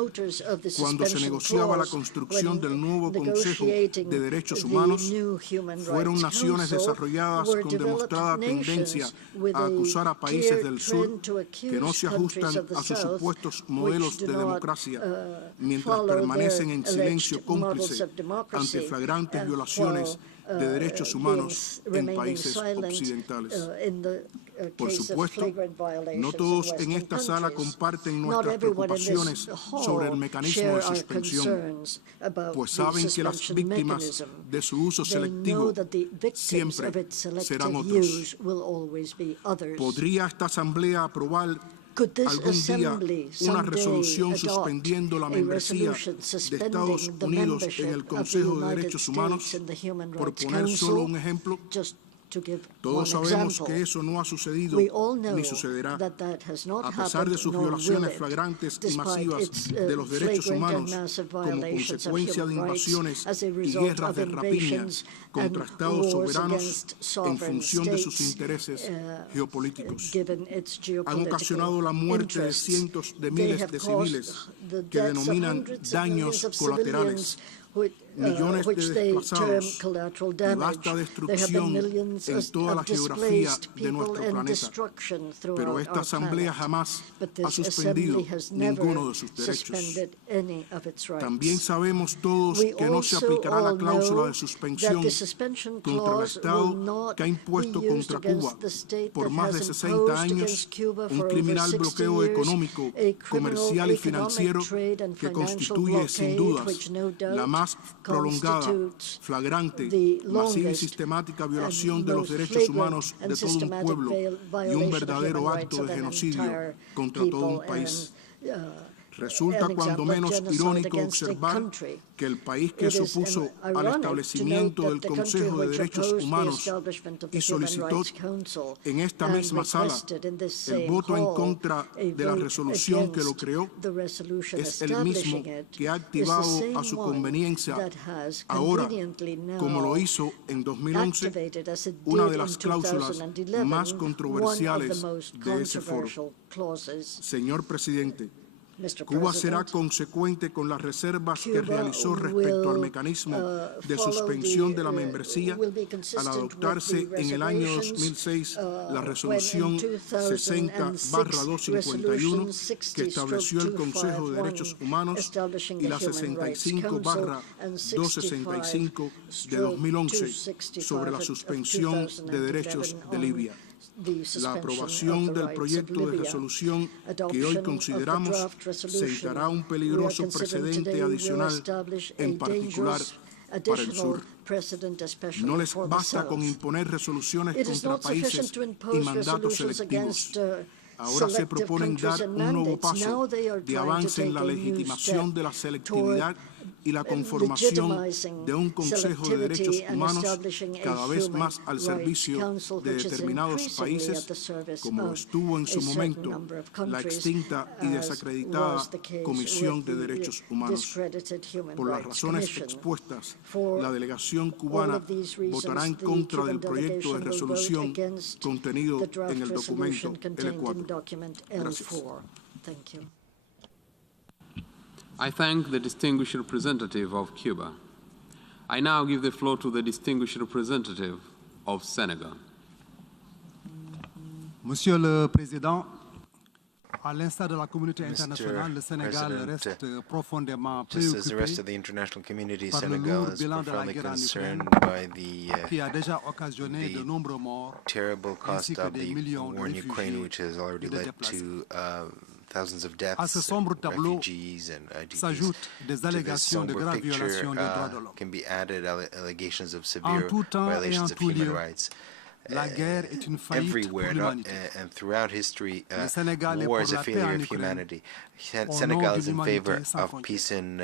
cuando se negociaba la construcción del nuevo Consejo de Derechos Humanos, fueron naciones desarrolladas con demostrada tendencia a acusar a países del sur que no se ajustan a sus supuestos modelos de democracia, mientras permanecen en silencio cómplice ante flagrantes violaciones de derechos humanos en países occidentales. Por supuesto, no todos en esta sala comparten nuestras preocupaciones sobre el mecanismo de suspensión, pues saben que las víctimas de su uso selectivo siempre serán otros. ¿Podría esta Asamblea aprobar algún día una resolución suspendiendo la membresía de Estados Unidos en el Consejo de Derechos Humanos? Por poner solo un ejemplo, todos sabemos que eso no ha sucedido ni sucederá. A pesar de sus violaciones flagrantes y masivas de los derechos humanos como consecuencia de invasiones y guerras de rapiña contra estados soberanos en función de sus intereses geopolíticos, han ocasionado la muerte de cientos de miles de civiles que denominan daños colaterales, millones de desplazados y vasta destrucción en toda la geografía de nuestro planeta. Pero esta Asamblea jamás ha suspendido ninguno de sus derechos. También sabemos todos que no se aplicará la cláusula de suspensión contra el Estado que ha impuesto contra Cuba por más de 60 años un criminal bloqueo económico, comercial y financiero que constituye sin dudas la más prolongada, flagrante, masiva y sistemática violación de los derechos humanos de todo un pueblo y un verdadero acto de genocidio contra todo un país. Resulta cuando menos irónico observar que el país que se opuso al establecimiento del Consejo de Derechos Humanos y solicitó en esta misma sala el voto en contra de la resolución que lo creó es el mismo que ha activado a su conveniencia ahora, como lo hizo en 2011, una de las cláusulas más controversiales de ese foro. Señor presidente, Cuba será consecuente con las reservas que realizó respecto al mecanismo de suspensión de la membresía al adoptarse en el año 2006 la resolución 60/251 que estableció el Consejo de Derechos Humanos y la 65/265 de 2011 sobre la suspensión de derechos de Libia. La aprobación del proyecto de resolución que hoy consideramos sentará un peligroso precedente adicional, en particular para el sur. No les basta con imponer resoluciones contra países y mandatos selectivos. Ahora se proponen dar un nuevo paso de avance en la legitimación de la selectividad y la conformación de un Consejo de Derechos Humanos cada vez más al servicio de determinados países, como lo estuvo en su momento la extinta y desacreditada Comisión de Derechos Humanos. Por las razones expuestas, la delegación cubana votará en contra del proyecto de resolución contenido en el documento L4. Gracias. I thank the distinguished representative of Cuba. I now give the floor to the distinguished representative of Senegal. Monsieur le Président, à l'instar de la communauté internationale, le Sénégal reste profondément Just as the rest préoccupé of the international community, par le Senegal lourd is bilan de la profoundly guerre en concerned Ukraine, by qui a déjà occasionné de nombreux morts, terrible ainsi cost que of des the millions de war in Ukraine, réfugiés which has already et de led déplacés. to thousands of À deaths, ce sombre tableau refugees and IDPs. s'ajoutent des To this allégations de somber graves picture violations des droits de l'homme. can be added allegations of En severe tout temps et en violations of tout human lieu, rights. la guerre est une faillite pour Everywhere l'humanité. and throughout history, Le Sénégal est war pour is a la paix failure en of Ukraine, humanity. au nom Senegal is d'une in favor humanité sans of frontières. peace in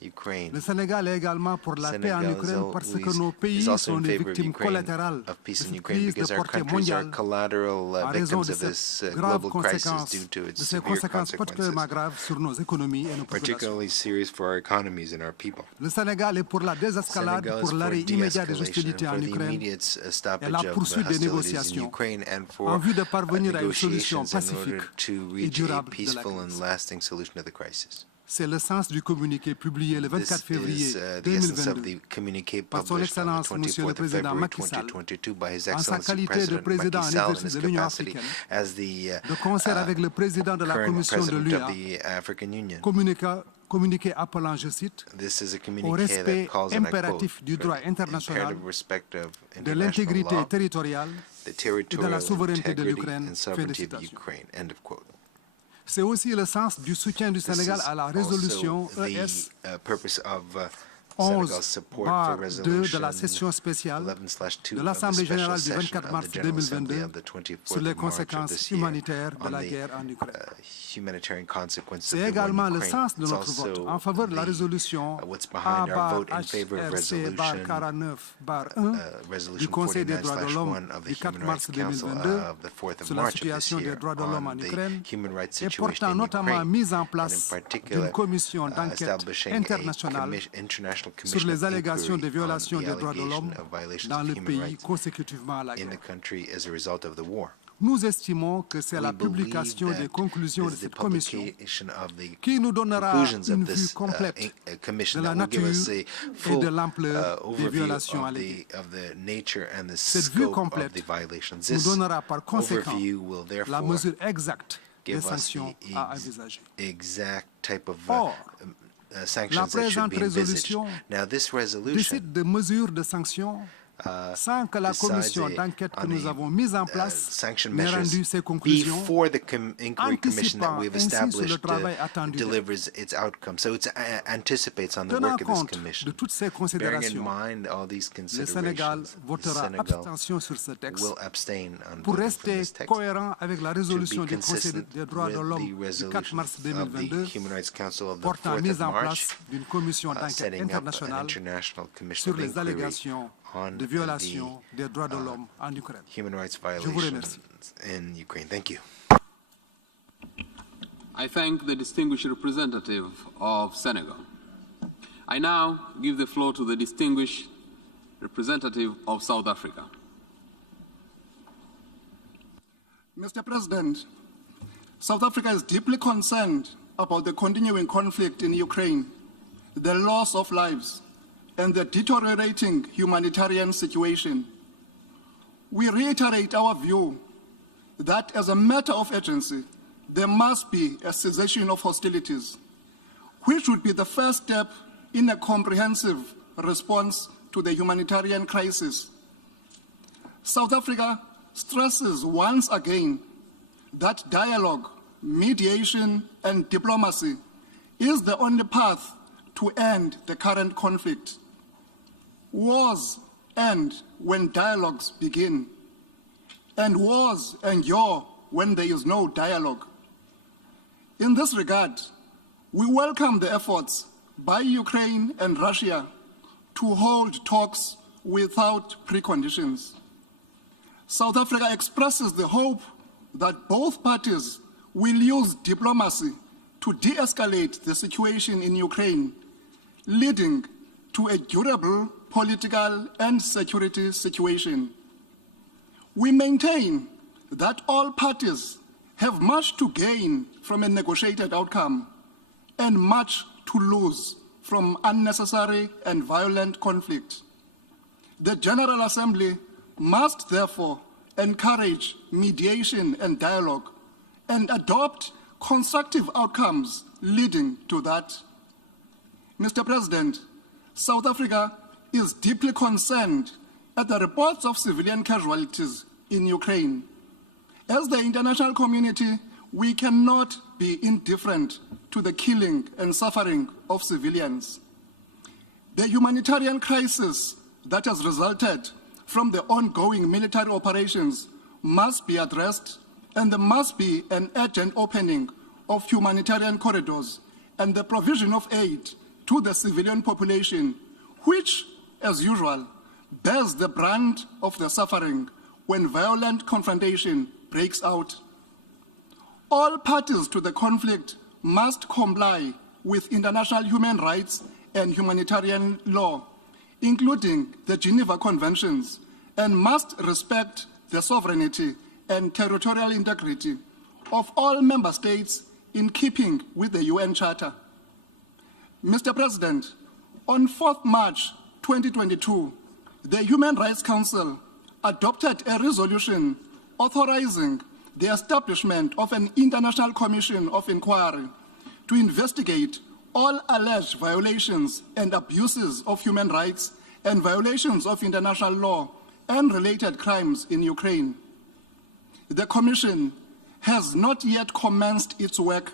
Ukraine. Le Sénégal est également pour la paix en Senegal Ukraine parce que nos is pays also sont in les favor of victimes Ukraine, collatérales of de peace in cette Ukraine, crise de because our portée countries are mondiale collateral en raison victims de of ces this graves global crisis conséquences, due to de its ces severe conséquences consequences, particulièrement graves sur nos économies et nos populations. particularly serious for our economies and our people. Le Sénégal est pour la désescalade, Senegal is pour for l'arrêt immédiat des de-escalation, hostilités for en the Ukraine immediate et stoppage la of poursuite des hostilities in négociations Ukraine, and en for vue de parvenir à une solution negotiations in order pacifique to et reach a durable de la peaceful and crise. lasting solution to the crisis. C'est le sens du communiqué publié le 24 février This is the essence of 2022 the communiqué par son published on the Excellence, Monsieur le 24th of Président February Macky Sall, 2022 by His en sa Excellency qualité de President président Macky en Sall in exercice his de l'Union capacity africaine, as the de concert avec le président de la current Commission de President of l'UA, the African Union. communiqué appelant, je cite, This is a au communiqué respect that calls, and I quote, impératif du droit international, imperative respect of de international l'intégrité law, territoriale the et de territorial la souveraineté de integrity l'Ukraine. and Fin de sovereignty of citation. Ukraine. End of quote. C'est aussi le sens du soutien du This Sénégal is à la also résolution ES the purpose of Senegal's support for 11/2 de resolution la session spéciale 11/2 de of the l'Assemblée special générale du session 24 of mars the General Assembly 2022 of the 24th sur les of March of conséquences this year humanitaires de on la the guerre en Ukraine. humanitarian consequences C'est of the war in également le Ukraine. sens de It's notre vote also en faveur de la résolution what's behind our vote in favor of A/HRC/49/1 du resolution Conseil des droits de l'homme 49/1 of the du 4 Human mars Rights Council 2022 of the 4th of sur la March of this situation des year droits de l'homme en on the Ukraine human rights et situation portant in notamment Ukraine, mise en and in place particular d'une commission d'enquête establishing internationale international sur commission les of allégations de inquiry violations on the des droits de l'homme allegation of violations dans of le human pays rights consécutivement à la in the guerre. country as a result of the war. Nous estimons que c'est la We believe publication that des conclusions de it is the cette commission publication of the qui nous donnera conclusions une of vue this complète commission de la that will give nature us a et full de l'ampleur des overview violations of alléguées. the nature and the Cette vue scope of complète the violations. nous This donnera par conséquent overview will la therefore mesure exacte des give us sanctions the à envisager. exact type of Or, sanctions la that should présente be envisaged. résolution Now, this resolution décide de mesures de sanctions sans que la commission d'enquête que nous avons mise en place n'ait rendu ses conclusions, before the inquiry commission that we have established delivers its outcome. So it anticipates on the work of this commission. Bearing in mind all these considerations, the Senegal will abstain on voting for this text to be consistent with the resolution of the Human Rights Council of the 4th of March, setting up an international commission of inquiry on the human rights violations in Ukraine. Thank you. I thank the distinguished representative of Senegal. I now give the floor to the distinguished representative of South Africa. Mr. President, South Africa is deeply concerned about the continuing conflict in Ukraine, the loss of lives, and the deteriorating humanitarian situation. We reiterate our view that as a matter of urgency, there must be a cessation of hostilities, which would be the first step in a comprehensive response to the humanitarian crisis. South Africa stresses once again that dialogue, mediation, and diplomacy is the only path to end the current conflict. Wars end when dialogues begin, and wars endure when there is no dialogue. In this regard, we welcome the efforts by Ukraine and Russia to hold talks without preconditions. South Africa expresses the hope that both parties will use diplomacy to de-escalate the situation in Ukraine, leading to a durable political and security situation. We maintain that all parties have much to gain from a negotiated outcome and much to lose from unnecessary and violent conflict. The General Assembly must therefore encourage mediation and dialogue and adopt constructive outcomes leading to that. Mr. President, South Africa is deeply concerned at the reports of civilian casualties in Ukraine. As the international community, we cannot be indifferent to the killing and suffering of civilians. The humanitarian crisis that has resulted from the ongoing military operations must be addressed, and there must be an urgent opening of humanitarian corridors and the provision of aid to the civilian population, which, as usual, bears the brunt of the suffering when violent confrontation breaks out. All parties to the conflict must comply with international human rights and humanitarian law, including the Geneva Conventions, and must respect the sovereignty and territorial integrity of all member states in keeping with the UN Charter. Mr. President, on 4th March 2022, the Human Rights Council adopted a resolution authorizing the establishment of an international commission of inquiry to investigate all alleged violations and abuses of human rights and violations of international law and related crimes in Ukraine. The Commission has not yet commenced its work,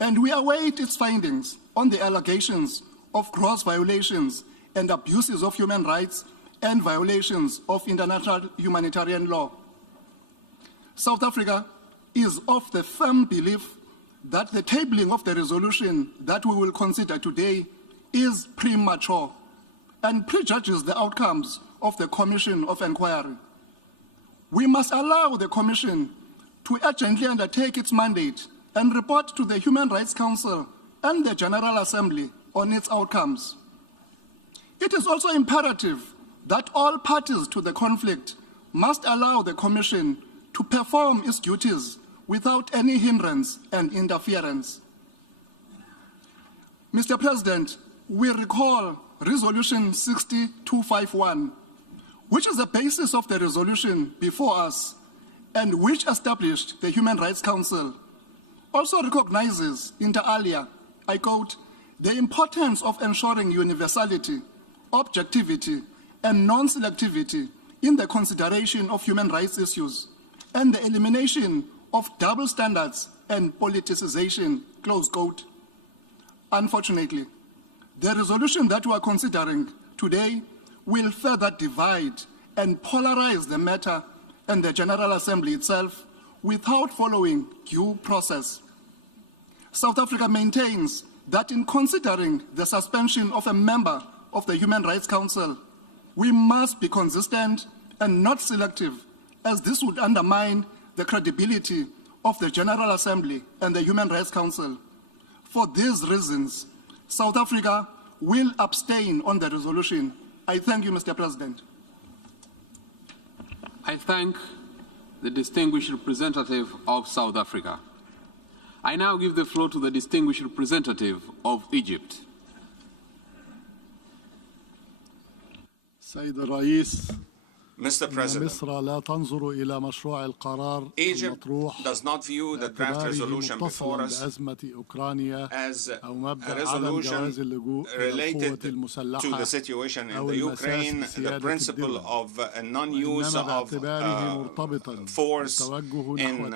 and we await its findings on the allegations of gross violations and abuses of human rights and violations of international humanitarian law. South Africa is of the firm belief that the tabling of the resolution that we will consider today is premature and prejudges the outcomes of the Commission of Inquiry. We must allow the Commission to urgently undertake its mandate and report to the Human Rights Council and the General Assembly on its outcomes. It is also imperative that all parties to the conflict must allow the Commission to perform its duties without any hindrance and interference. Mr. President, we recall Resolution 60251, which is the basis of the resolution before us and which established the Human Rights Council, also recognizes, inter alia, I quote, the importance of ensuring universality, objectivity, and non-selectivity in the consideration of human rights issues, and the elimination of double standards and politicization, close quote. Unfortunately, the resolution that we are considering today will further divide and polarize the matter and the General Assembly itself without following due process. South Africa maintains that in considering the suspension of a member of the Human Rights Council, we must be consistent and not selective, as this would undermine the credibility of the General Assembly and the Human Rights Council. For these reasons, South Africa will abstain on the resolution. I thank you, Mr. President. I thank the distinguished representative of South Africa. I now give the floor to the distinguished representative of Egypt. Mr. President, Egypt does not view the draft resolution before us as a resolution related to the situation in the Ukraine, the principle of non-use of force in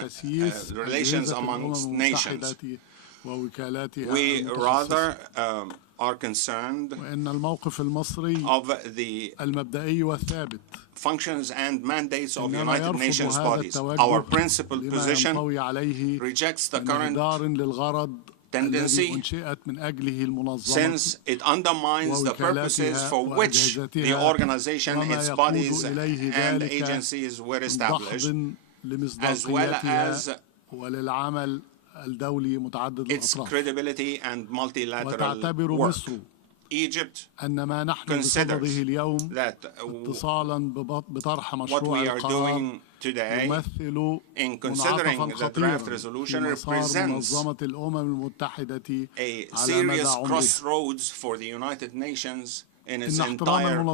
relations amongst nations. We rather are concerned of the functions and mandates of United Nations bodies. Our principal position rejects the current tendency since it undermines the purposes for which the organization, its bodies and agencies were established, as well as its credibility and multilateral work. Egypt considers that what we are doing today in considering the draft resolution represents a serious crossroads for the United Nations in its entire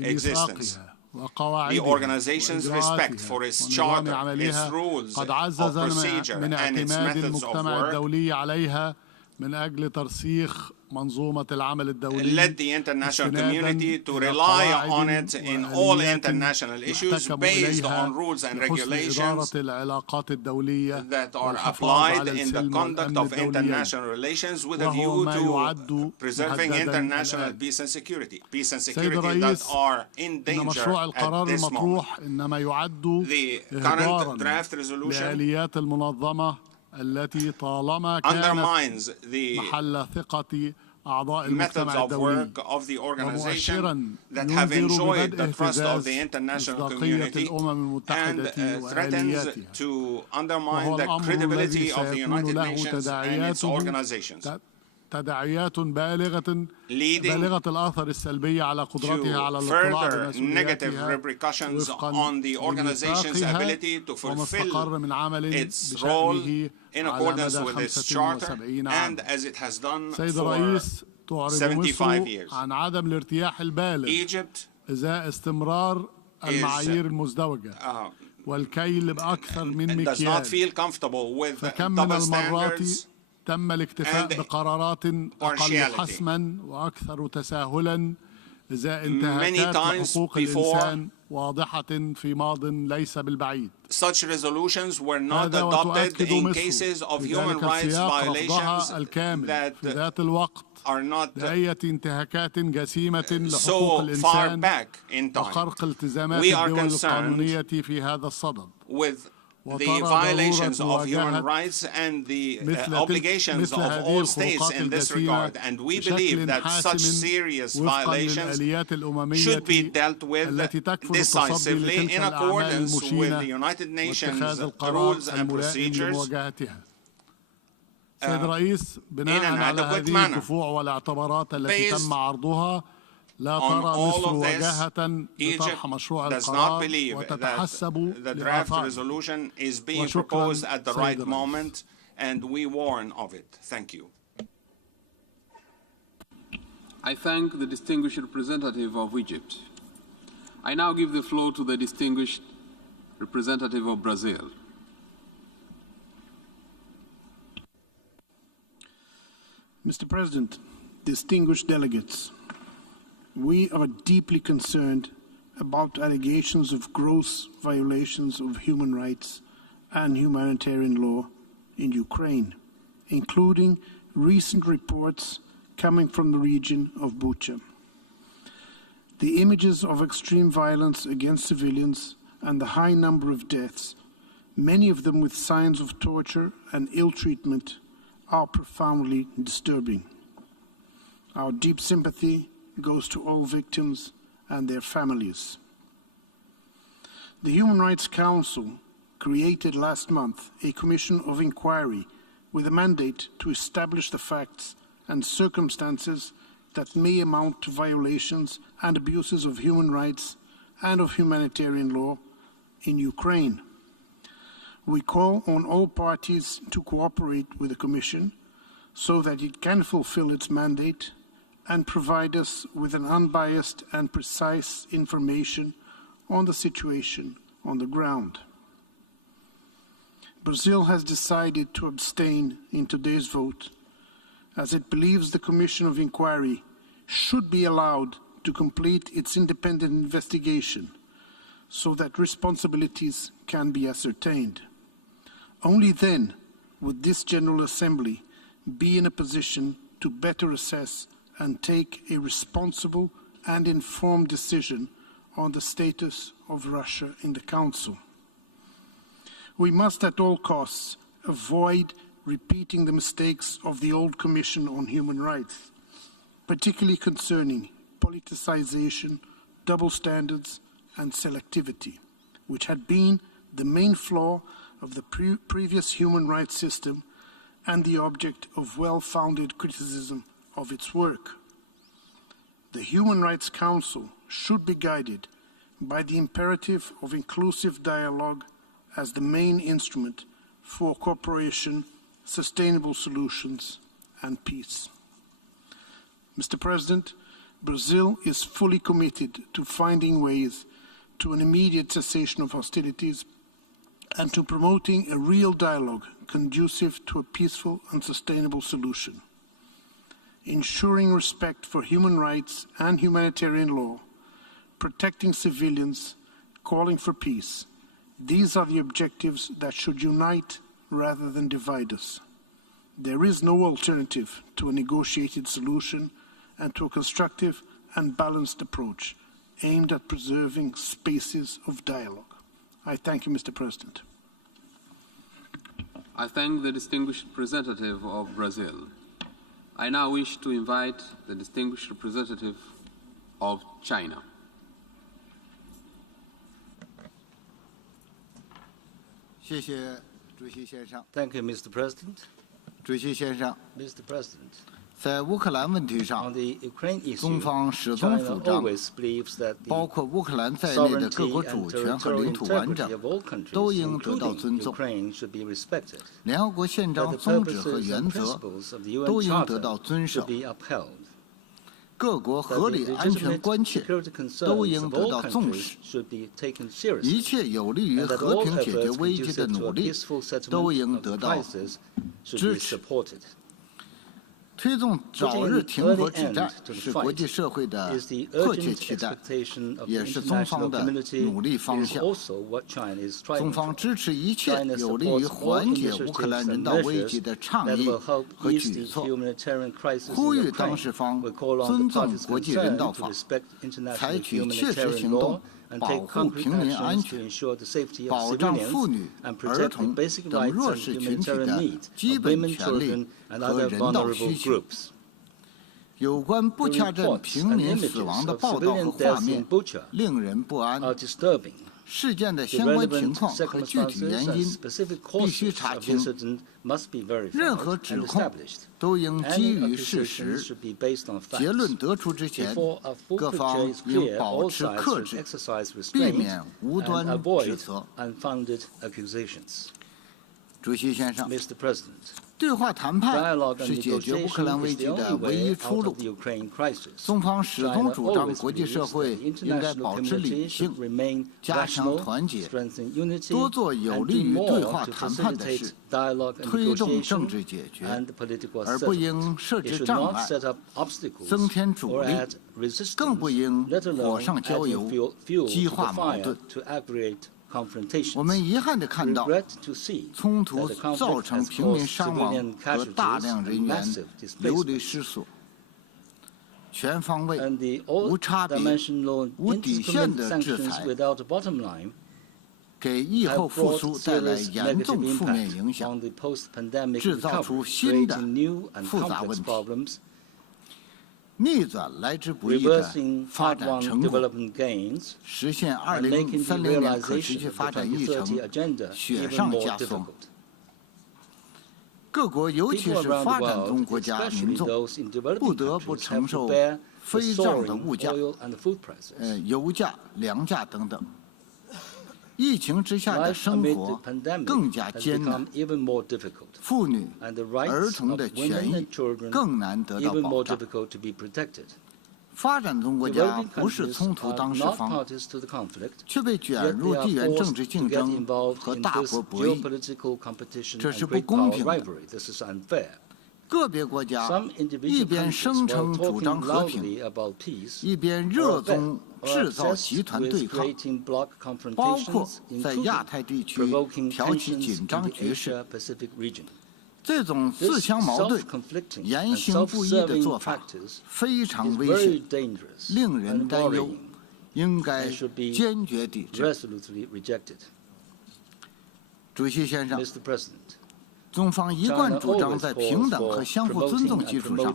existence. The organization's respect for its charter, its rules of procedure, and its methods of work led the international community to rely on it in all international issues based on rules and regulations that are applied in the conduct of international relations with a view to preserving international peace and security that are in danger at this moment. The current draft resolution undermines the methods of work of the organization that have enjoyed the trust of the international community and threatens to undermine the credibility of the United Nations and its organizations, leading to further negative repercussions on the organization's ability to fulfill its role in accordance with its charter and as it has done for 75 years. Egypt does not feel comfortable with double standards تم الاكتفاء بقرارات أقل حسما وأكثر تساهلا إزاء انتهاكات حقوق الإنسان واضحة في ماض ليس بالبعيد. Such resolutions were not adopted in cases of human rights violations that are not so far back in time. We are concerned with the violations of human rights and the obligations of all states in this regard, and we believe that such serious violations should be dealt with decisively in accordance with the United Nations rules and procedures in an adequate manner. On all of this, Egypt does not believe that the draft resolution is being proposed at the right moment, and we warn of it. Thank you. I thank the distinguished representative of Egypt. I now give the floor to the distinguished representative of Brazil. Mr. President, distinguished delegates, we are deeply concerned about allegations of gross violations of human rights and humanitarian law in Ukraine, including recent reports coming from the region of Bucha. The images of extreme violence against civilians and the high number of deaths, many of them with signs of torture and ill treatment, are profoundly disturbing. Our deep sympathy goes to all victims and their families. The Human Rights Council created last month a commission of inquiry with a mandate to establish the facts and circumstances that may amount to violations and abuses of human rights and of humanitarian law in Ukraine. We call on all parties to cooperate with the Commission so that it can fulfill its mandate and provide us with an unbiased and precise information on the situation on the ground. Brazil has decided to abstain in today's vote as it believes the Commission of Inquiry should be allowed to complete its independent investigation so that responsibilities can be ascertained. Only then would this General Assembly be in a position to better assess and take a responsible and informed decision on the status of Russia in the Council. We must at all costs avoid repeating the mistakes of the old Commission on Human Rights, particularly concerning politicization, double standards, and selectivity, which had been the main flaw of the previous human rights system and the object of well-founded criticism of its work. The Human Rights Council should be guided by the imperative of inclusive dialogue as the main instrument for cooperation, sustainable solutions, and peace. Mr. President, Brazil is fully committed to finding ways to an immediate cessation of hostilities and to promoting a real dialogue conducive to a peaceful and sustainable solution. Ensuring respect for human rights and humanitarian law, protecting civilians, calling for peace. These are the objectives that should unite rather than divide us. There is no alternative to a negotiated solution and to a constructive and balanced approach aimed at preserving spaces of dialogue. I thank you, Mr. President. I thank the distinguished representative of Brazil. I now wish to invite the distinguished representative of China. Thank you, Mr. President. 主席先生， Mr. President, 在乌克兰问题上， on the Ukraine issue, 中方始终 China 主张， always believes that 包 the 括乌克兰在内的各国 sovereignty 主 and 权和 territorial 领土完 integrity 整 of all countries, 都应得到尊 including 重。 Ukraine, should be respected. 联合国宪 That 章 the 宗旨和 purposes 原 and 则 principles of the UN 都应得 Charter 到遵 should 守， be upheld. 各国 That 合 the 理安全 legitimate 关切 security 都 concerns 应 of 得 all 到重 countries 视， should be taken 一 seriously. 切有利于 And that 和 all 平解决 efforts 危机的 conducive to 努 a 力 peaceful 都 settlement 应 of 得 the 到 crisis should 支 be 持。 supported. 推动早日停火止战 Putting an early end to the 是国际社会的 is the 迫切 urgent 期待， expectation of 也 the 是中 international 方的 community. 努力 It 方 is 向。 also what China is 中 striving 方 for. 支持一切 China 有利于 supports all 缓解乌克兰 initiatives 人 and 道危机 measures 的倡 that 议 will help 和 ease 举 the 措， humanitarian crisis 呼 in 吁当 Ukraine. 事方 We call on 尊 the 重 parties 国际人 concerned 道 to 法， respect 采 international 取切实 humanitarian 行 law 动， and 保 take 护 concrete 平民安 actions to 全， ensure the safety of 保障 civilians 妇女、 and 儿 protect the 童 basic 等 rights 弱 and 势群体 humanitarian 的 needs 基 of 本 women, 权利 children, and 和 other 人道 vulnerable 需求。 groups. 有关不 The 恰当 reports 平 and 民死 images 亡的 of 报道和 civilian 画 deaths 面 in Bucha 令人不安。 are disturbing. 事件的 The 相关情 relevant 况和具体 circumstances 原 and 因 specific 必须 causes 查 of 清， incident must be 任 verified 何指 and 控 established. 都应基 Any 于事 accusations 实。 should be based on 结论 facts. 得出之前， Before a full 各 picture 方 is 应 clear, 保 all 持 sides 克 should 制， exercise 避 restraint 免无 and 端指 avoid 责。 unfounded accusations. 主席先生， Mr. President, 对话谈判是解决乌克兰危机的唯一出路。中方始终主张国际社会应该保持理性，加强团结，多做有利于对话谈判的事，推动政治解决，而不应设置障碍，增添阻力，更不应火上浇油，激化矛盾。我们遗憾地看到，冲突造成平民伤亡和大量人员流离失所。全方位、无差别、无底线的制裁，给疫后复苏带来严重负面影响，制造出新的复杂问题。逆转来之不易的发展成果，实现2030年可持续发展议程雪上加霜。各国，尤其是发展中国家民众，不得不承受飞涨的物价、油价、粮价等等。疫情之下的生活更加艰难，妇女、儿童的权益更难得到保障。发展中国家不是冲突当事方，却被卷入地缘政治竞争和大国博弈，这是不公平的。个别国家一边声称主张和平，一边热衷制造集团对抗，包括在亚太地区挑起紧张局势。这种自相矛盾、言行不一的做法非常危险，令人担忧，应该坚决抵制。主席先生，中方一贯主张在平等和相互尊重基础上，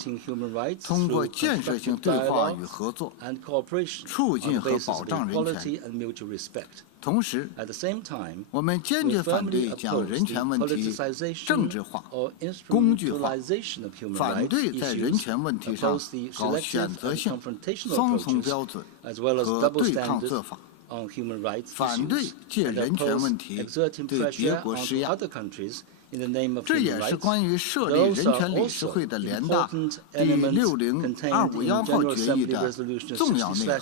通过建设性对话与合作，促进和保障人权。同时，我们坚决反对将人权问题政治化、工具化，反对在人权问题上搞选择性、双重标准和对抗做法，反对借人权问题对别国施压。这也是关于设立人权理事会的联大第60251号决议的重要内容。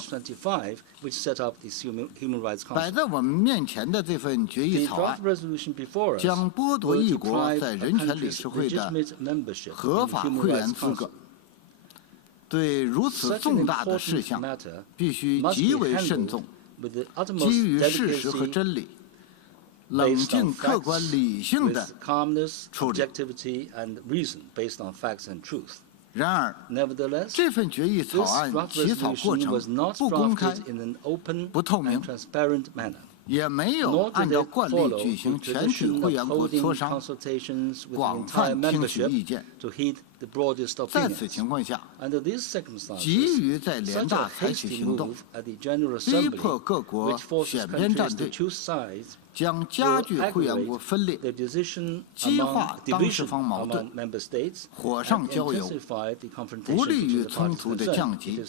摆在我们面前的这份决议草案，将剥夺一国在人权理事会的合法会员资格。对如此重大的事项，必须极为慎重，基于事实和真理。冷静、客观、理性的处理。然而，这份决议草案起草过程不公开、不透明，也没有按照惯例举行全体会员国磋商，广泛听取意见。在此情况下，急于在联大采取行动，逼迫各国选边站队，将加剧会员国分裂，激化当事方矛盾，火上浇油，不利于冲突的降级，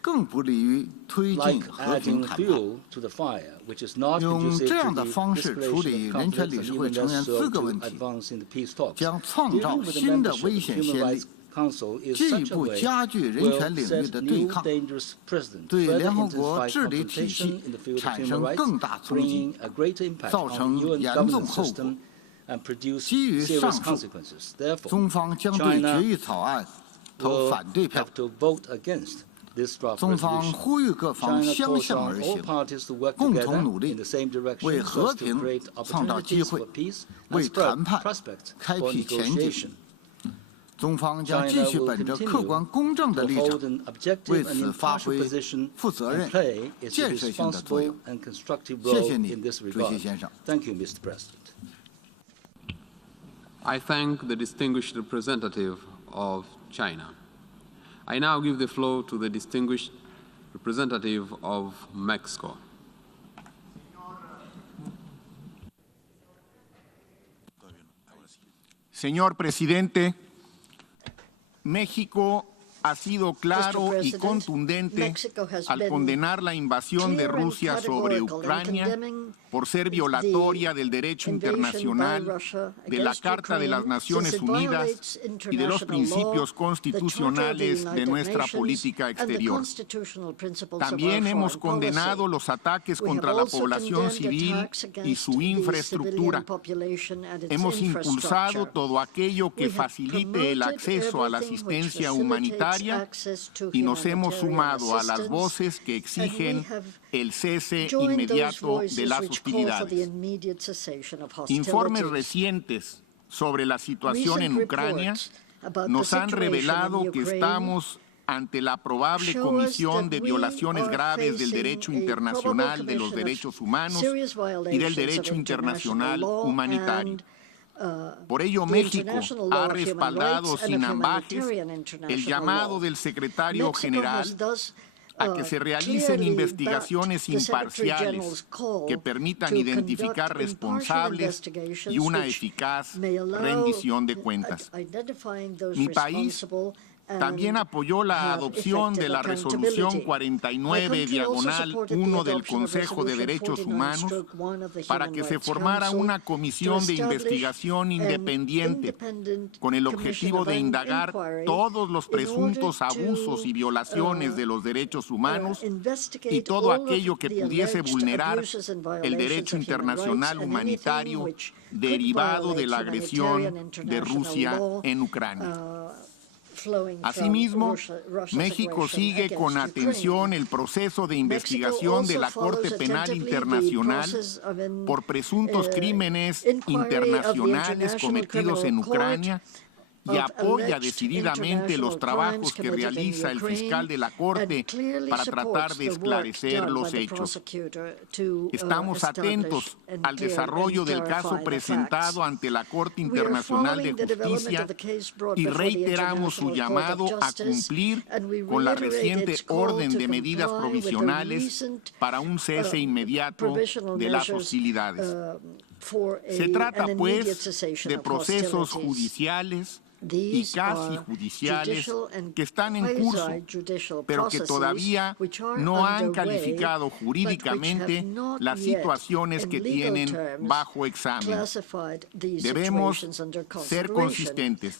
更不利于推进和平谈判。用这样的方式处理人权理事会成员资格问题，将创造新的危险先例，进一步加剧人权领域的对抗，对联合国治理体系产生更大冲击，造成严重后果。基于上述，中方将对决议草案投反对票。中方呼吁各方相向而行，共同努力，为和平创造机会，为谈判开辟前景。中方将继续本着客观公正的立场，为此发挥负责任、建设性的作用。谢谢你，主席先生。I thank the distinguished representative of China. I now give the floor to the distinguished representative of Mexico. Señor presidente, México ha sido claro y contundente al condenar la invasión de Rusia sobre Ucrania por ser violatoria del derecho internacional, de la Carta de las Naciones Unidas y de los principios constitucionales de nuestra política exterior. También hemos condenado los ataques contra la población civil y su infraestructura. Hemos impulsado todo aquello que facilite el acceso a la asistencia humanitaria y nos hemos sumado a las voces que exigen el cese inmediato de las hostilidades. Informes recientes sobre la situación en Ucrania nos han revelado que estamos ante la probable comisión de violaciones graves del derecho internacional de los derechos humanos y del derecho internacional humanitario. Por ello, México ha respaldado sin ambages el llamado del secretario general a que se realicen investigaciones imparciales que permitan identificar responsables y una eficaz rendición de cuentas. Mi país también apoyó la adopción de la Resolución 49/1 del Consejo de Derechos Humanos para que se formara una comisión de investigación independiente con el objetivo de indagar todos los presuntos abusos y violaciones de los derechos humanos y todo aquello que pudiese vulnerar el derecho internacional humanitario derivado de la agresión de Rusia en Ucrania. Asimismo, México sigue con atención el proceso de investigación de la Corte Penal Internacional por presuntos crímenes internacionales cometidos en Ucrania y apoya decididamente los trabajos que realiza el fiscal de la Corte para tratar de esclarecer los hechos. Estamos atentos al desarrollo del caso presentado ante la Corte Internacional de Justicia y reiteramos su llamado a cumplir con la reciente orden de medidas provisionales para un cese inmediato de las hostilidades. Se trata, pues, de procesos judiciales y casi judiciales que están en curso, pero que todavía no han calificado jurídicamente las situaciones que tienen bajo examen. Debemos ser consistentes,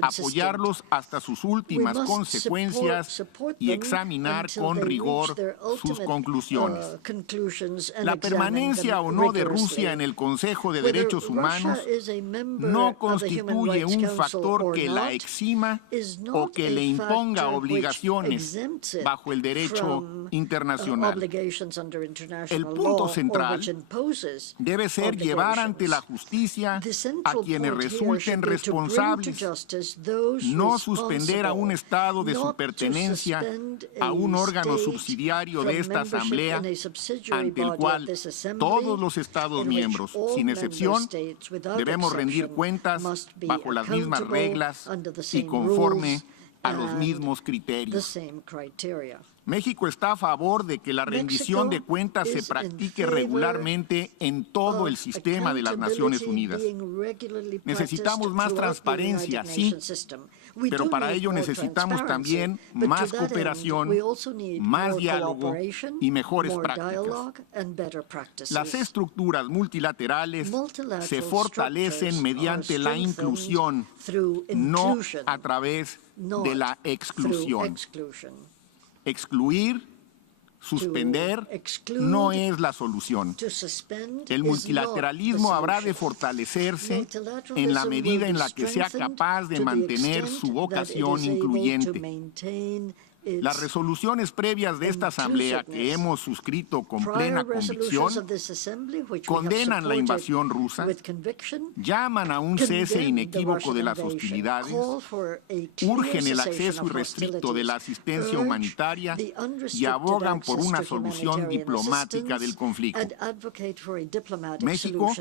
apoyarlos hasta sus últimas consecuencias y examinar con rigor sus conclusiones. La permanencia o no de Rusia en el Consejo de Derechos Humanos no constituye un factor que la exima o que le imponga obligaciones bajo el derecho internacional. El punto central debe ser llevar ante la justicia a quienes resulten responsables, no suspender a un Estado de su pertenencia a un órgano subsidiario de esta Asamblea ante el cual todos los Estados miembros, sin excepción, debemos rendir cuentas bajo las mismas reglas y conforme a los mismos criterios. México está a favor de que la rendición de cuentas se practique regularmente en todo el sistema de las Naciones Unidas. Necesitamos más transparencia, sí, pero para ello necesitamos también más cooperación, más diálogo y mejores prácticas. Las estructuras multilaterales se fortalecen mediante la inclusión, no a través de la exclusión. Excluir, suspender, no es la solución. El multilateralismo habrá de fortalecerse en la medida en la que sea capaz de mantener su vocación incluyente. Las resoluciones previas de esta Asamblea que hemos suscrito con plena convicción condenan la invasión rusa, llaman a un cese inequívoco de las hostilidades, urgen el acceso irrestricto de la asistencia humanitaria y abogan por una solución diplomática del conflicto. México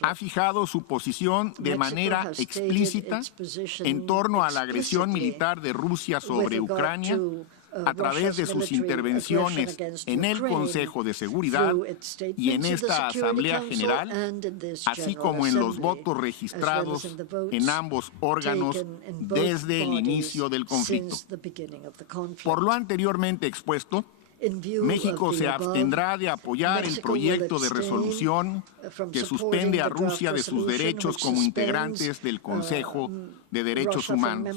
ha fijado su posición de manera explícita en torno a la agresión militar de Rusia sobre Ucrania a través de sus intervenciones en el Consejo de Seguridad y en esta Asamblea General, así como en los votos registrados en ambos órganos desde el inicio del conflicto. Por lo anteriormente expuesto, México se abstendrá de apoyar el proyecto de resolución que suspende a Rusia de sus derechos como integrantes del Consejo de Derechos Humanos.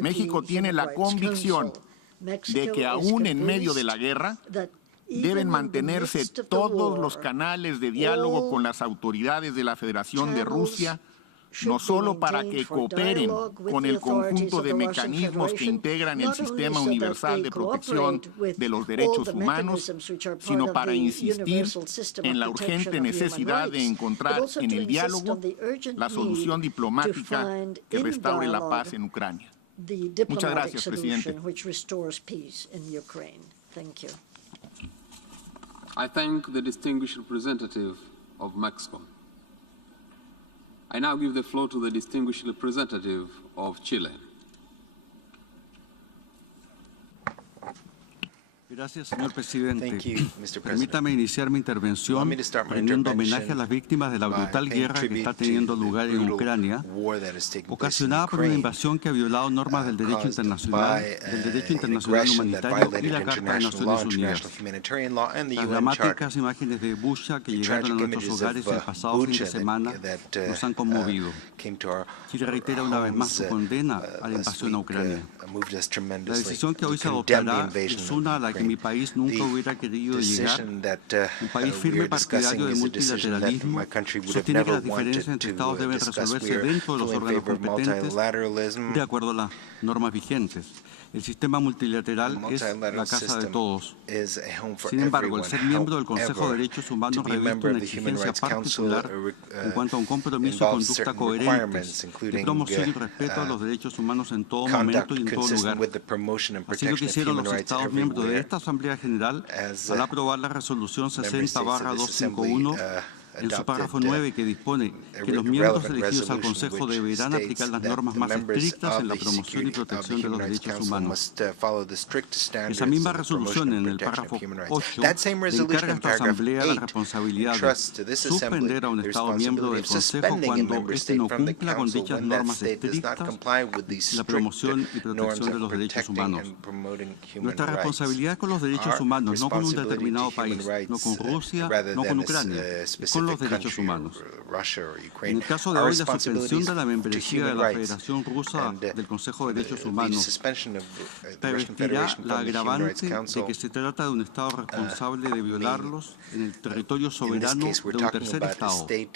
México tiene la convicción de que aún en medio de la guerra deben mantenerse todos los canales de diálogo con las autoridades de la Federación de Rusia, no solo para que cooperen con el conjunto de mecanismos que integran el Sistema Universal de Protección de los Derechos Humanos, sino para insistir en la urgente necesidad de encontrar en el diálogo la solución diplomática que restaure la paz en Ucrania. Muchas gracias, presidente. I thank the distinguished representative of Mexico. I now give the floor to the distinguished representative of Chile. Gracias, señor presidente. Thank you, Mr. Permítame iniciar mi intervención rendiendo homenaje a las víctimas de la brutal guerra que está teniendo lugar en Ucrania, ocasionada por una invasión que ha violado normas del derecho internacional humanitario y la Carta de Naciones Unidas. Las dramáticas imágenes de Bucha que llegaron a nuestros hogares el pasado fin de semana nos han conmovido. Chile reitera una vez más su condena a la invasión a Ucrania. La decisión que hoy se adoptará es una a la que mi país nunca hubiera querido llegar. Un país firme partidario del multilateralismo sostiene que las diferencias entre Estados deben resolverse dentro de los órganos competentes de acuerdo a las normas vigentes. El sistema multilateral es la casa de todos. Sin embargo, el ser miembro del Consejo de Derechos Humanos reviste una exigencia particular en cuanto a un compromiso y conducta coherentes de promoción y respeto a los derechos humanos en todo momento y en todo lugar. Así lo que hicieron los Estados miembros de esta Asamblea General al aprobar la resolución 60/251 en su párrafo 9, que dispone que los miembros elegidos al Consejo deberán aplicar las normas más estrictas en la promoción y protección de los derechos humanos. Esa misma resolución, en el párrafo 8, le encarga a esta Asamblea la responsabilidad de suspender a un Estado miembro del Consejo cuando éste no cumpla con dichas normas estrictas la promoción y protección de los derechos humanos. Nuestra responsabilidad es con los derechos humanos, no con un determinado país, no con Rusia, no con Ucrania, con los derechos humanos. En el caso de hoy, la suspensión de la membresía de la Federación Rusa del Consejo de Derechos Humanos revestirá la agravante de que se trata de un Estado responsable de violarlos en el territorio soberano de un tercer Estado, en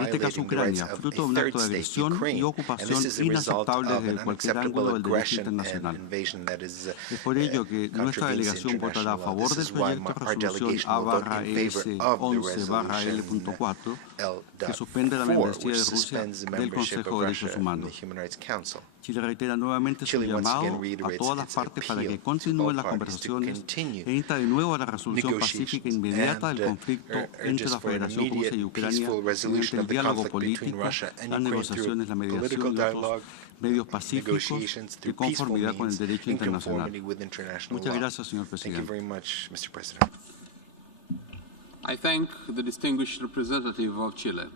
este caso Ucrania, fruto de un acto de agresión y ocupación inaceptable desde cualquier ángulo del derecho internacional. Es por ello que nuestra delegación votará a favor del proyecto de resolución A/ES 11/L.4, que suspende la membresía de Rusia del Consejo de Derechos Humanos. Chile reitera nuevamente su llamado a todas las partes para que continúen las conversaciones e insta de nuevo a la resolución pacífica inmediata del conflicto entre la Federación Rusa y Ucrania mediante el diálogo político, las negociaciones, la mediación y otros medios pacíficos de conformidad con el derecho internacional. Muchas gracias, señor presidente. I thank the distinguished representative of Chile.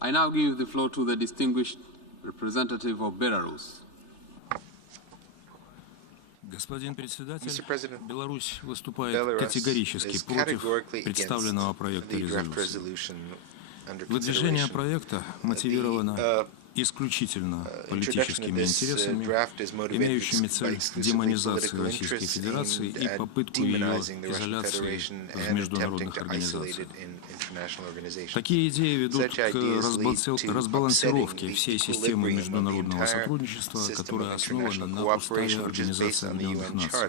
I now give the floor to the distinguished representative of Belarus. Господин председатель, Беларусь выступает категорически против представленного проекта резолюции. Выдвижение проекта мотивировано исключительно политическими интересами, имеющими цель демонизации Российской Федерации и попытку ее изоляции в международных организациях. Такие идеи ведут к разбалансировке всей системы международного сотрудничества, которая основана на Уставе Организации Объединенных Наций,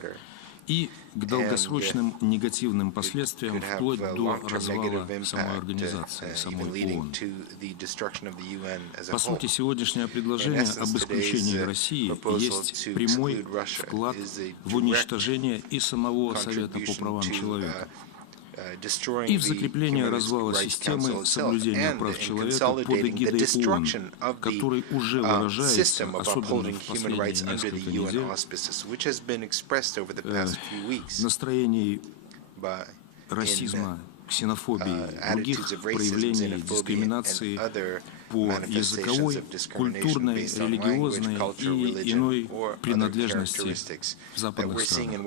и к долгосрочным негативным последствиям вплоть до развала самой организации, самой ООН. По сути, сегодняшнее предложение об исключении России есть прямой вклад в уничтожение и самого Совета по правам человека. destroying и в закрепление развала системы соблюдения прав человека под эгидой ООН, который уже выражается, особенно в последние несколько недель, настроений расизма, ксенофобии, других проявлений дискриминации по языковой, культурной, религиозной и иной принадлежности в западных странах.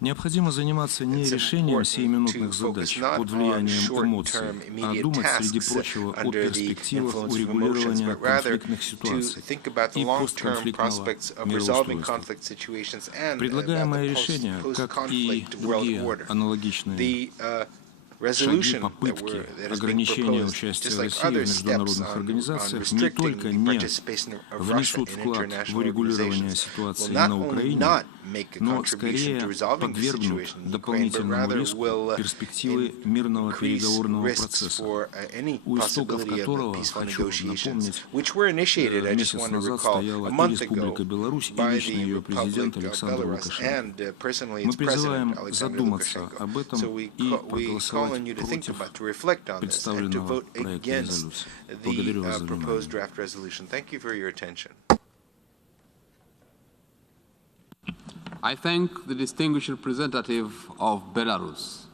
Необходимо заниматься не решением сиюминутных задач под влиянием эмоций, а думать, среди прочего, о перспективах урегулирования конфликтных ситуаций и постконфликтного мироустройства. Предлагаемое решение, как и другие аналогичные шаги, попытки ограничения участия России в международных организациях не только не внесут вклад в урегулирование ситуации на Украине, но скорее подвергнут дополнительному риску перспективы мирного переговорного процесса, у истоков которого, хочу напомнить, месяц назад стояла и Республика Беларусь, и лично ее президент Александр Лукашенко. Мы призываем задуматься об этом и проголосовать против представленного проекта резолюции. Благодарю вас за внимание. I thank the distinguished representative of Belarus.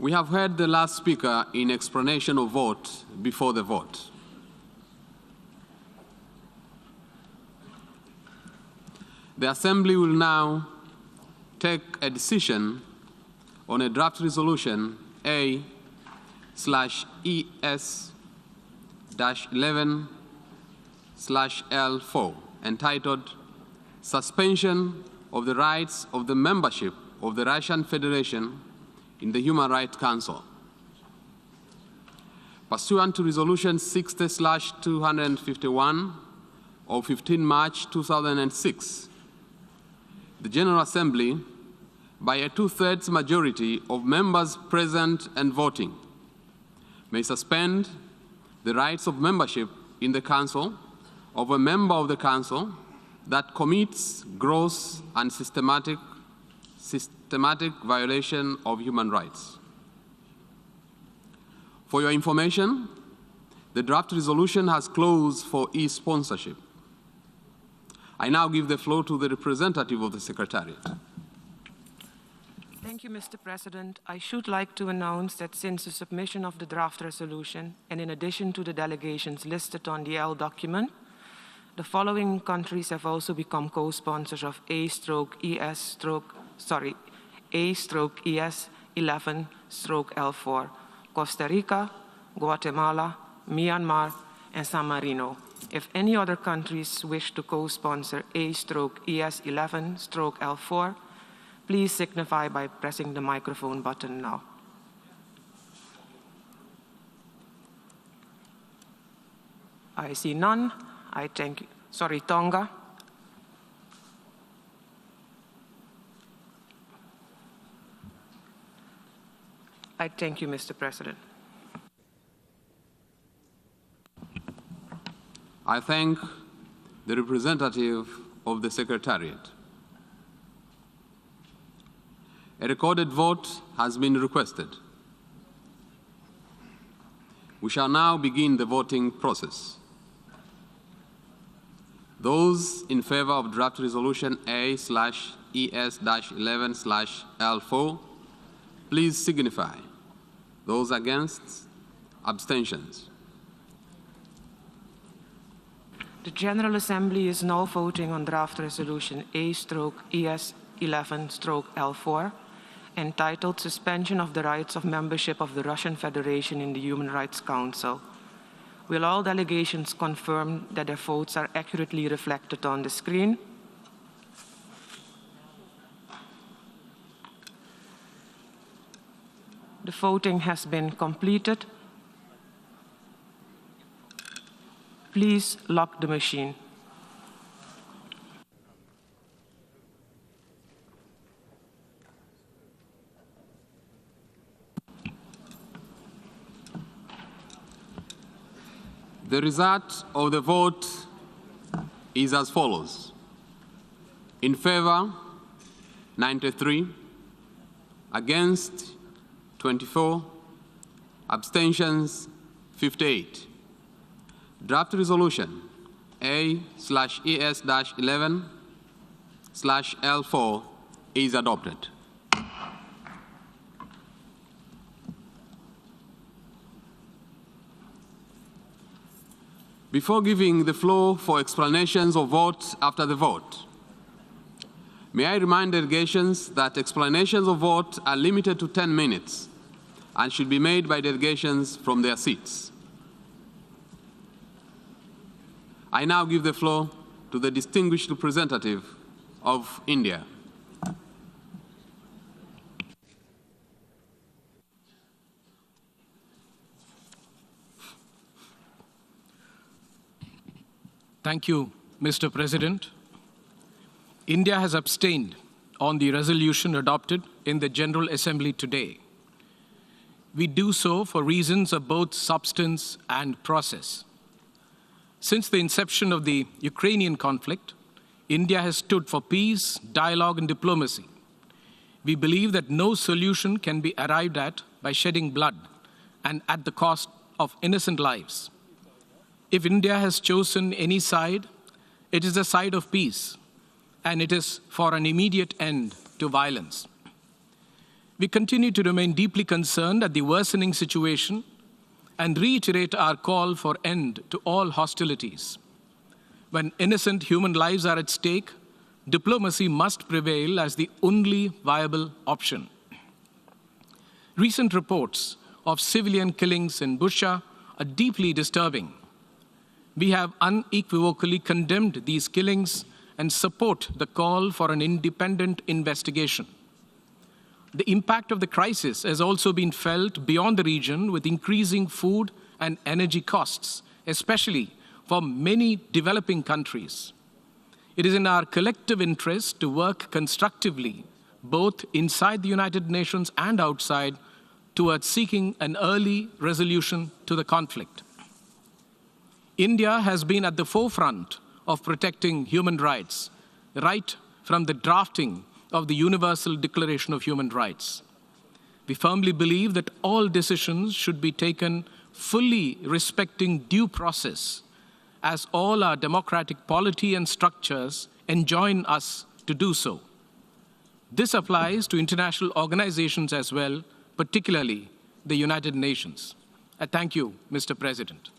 We have heard the last speaker in explanation of vote before the vote. The Assembly will now take a decision on a draft resolution A/ES-11/L4 entitled Suspension of the Rights of the Membership of the Russian Federation in the Human Rights Council. Pursuant to Resolution 60/251 of 15 March 2006, the General Assembly, by a 2/3 majority of members present and voting, may suspend the rights of membership in the Council of a member of the Council that commits gross and systematic violation of human rights. For your information, the draft resolution has clause for e-sponsorship. I now give the floor to the representative of the Secretariat. Thank you, Mr. President. I should like to announce that since the submission of the draft resolution, and in addition to the delegations listed on the L document, the following countries have also become co-sponsors of A/ES-11/L4: Costa Rica, Guatemala, Myanmar, and San Marino. If any other countries wish to co-sponsor A/ES-11/L4, please signify by pressing the microphone button now. I see none. I thank you. Sorry, Tonga. I thank you, Mr. President. I thank the representative of the Secretariat. A recorded vote has been requested. We shall now begin the voting process. Those in favor of draft resolution A/ES-11/L4, please signify. Those against, abstentions. The General Assembly is now voting on draft resolution A/ES-11/L4, entitled Suspension of the Rights of Membership of the Russian Federation in the Human Rights Council. Will all delegations confirm that their votes are accurately reflected on the screen? The voting has been completed. Please lock the machine. The result of the vote is as follows. In favor, 93. Against, 24. Abstentions, 58. Draft resolution A/ES-11/L4 is adopted. Before giving the floor for explanations of vote after the vote, may I remind delegations that explanations of vote are limited to 10 minutes and should be made by delegations from their seats. I now give the floor to the distinguished representative of India. Thank you, Mr. President. India has abstained on the resolution adopted in the General Assembly today. We do so for reasons of both substance and process. Since the inception of the Ukrainian conflict, India has stood for peace, dialogue, and diplomacy. We believe that no solution can be arrived at by shedding blood and at the cost of innocent lives. If India has chosen any side, it is the side of peace, and it is for an immediate end to violence. We continue to remain deeply concerned at the worsening situation and reiterate our call for end to all hostilities. When innocent human lives are at stake, diplomacy must prevail as the only viable option. Recent reports of civilian killings in Berkshire are deeply disturbing. We have unequivocally condemned these killings and support the call for an independent investigation. The impact of the crisis has also been felt beyond the region with increasing food and energy costs, especially for many developing countries. It is in our collective interest to work constructively, both inside the United Nations and outside, towards seeking an early resolution to the conflict. India has been at the forefront of protecting human rights, right from the drafting of the Universal Declaration of Human Rights. We firmly believe that all decisions should be taken fully respecting due process, as all our democratic polity and structures enjoin us to do so. This applies to international organizations as well, particularly the United Nations. I thank you, Mr. President.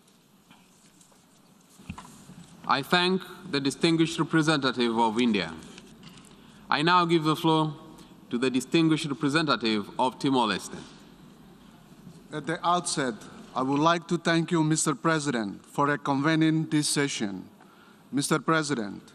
I thank the distinguished representative of India. I now give the floor to the distinguished representative of Timor-Leste. At the outset, I would like to thank you, Mr. President, for convening this session. Mr. President,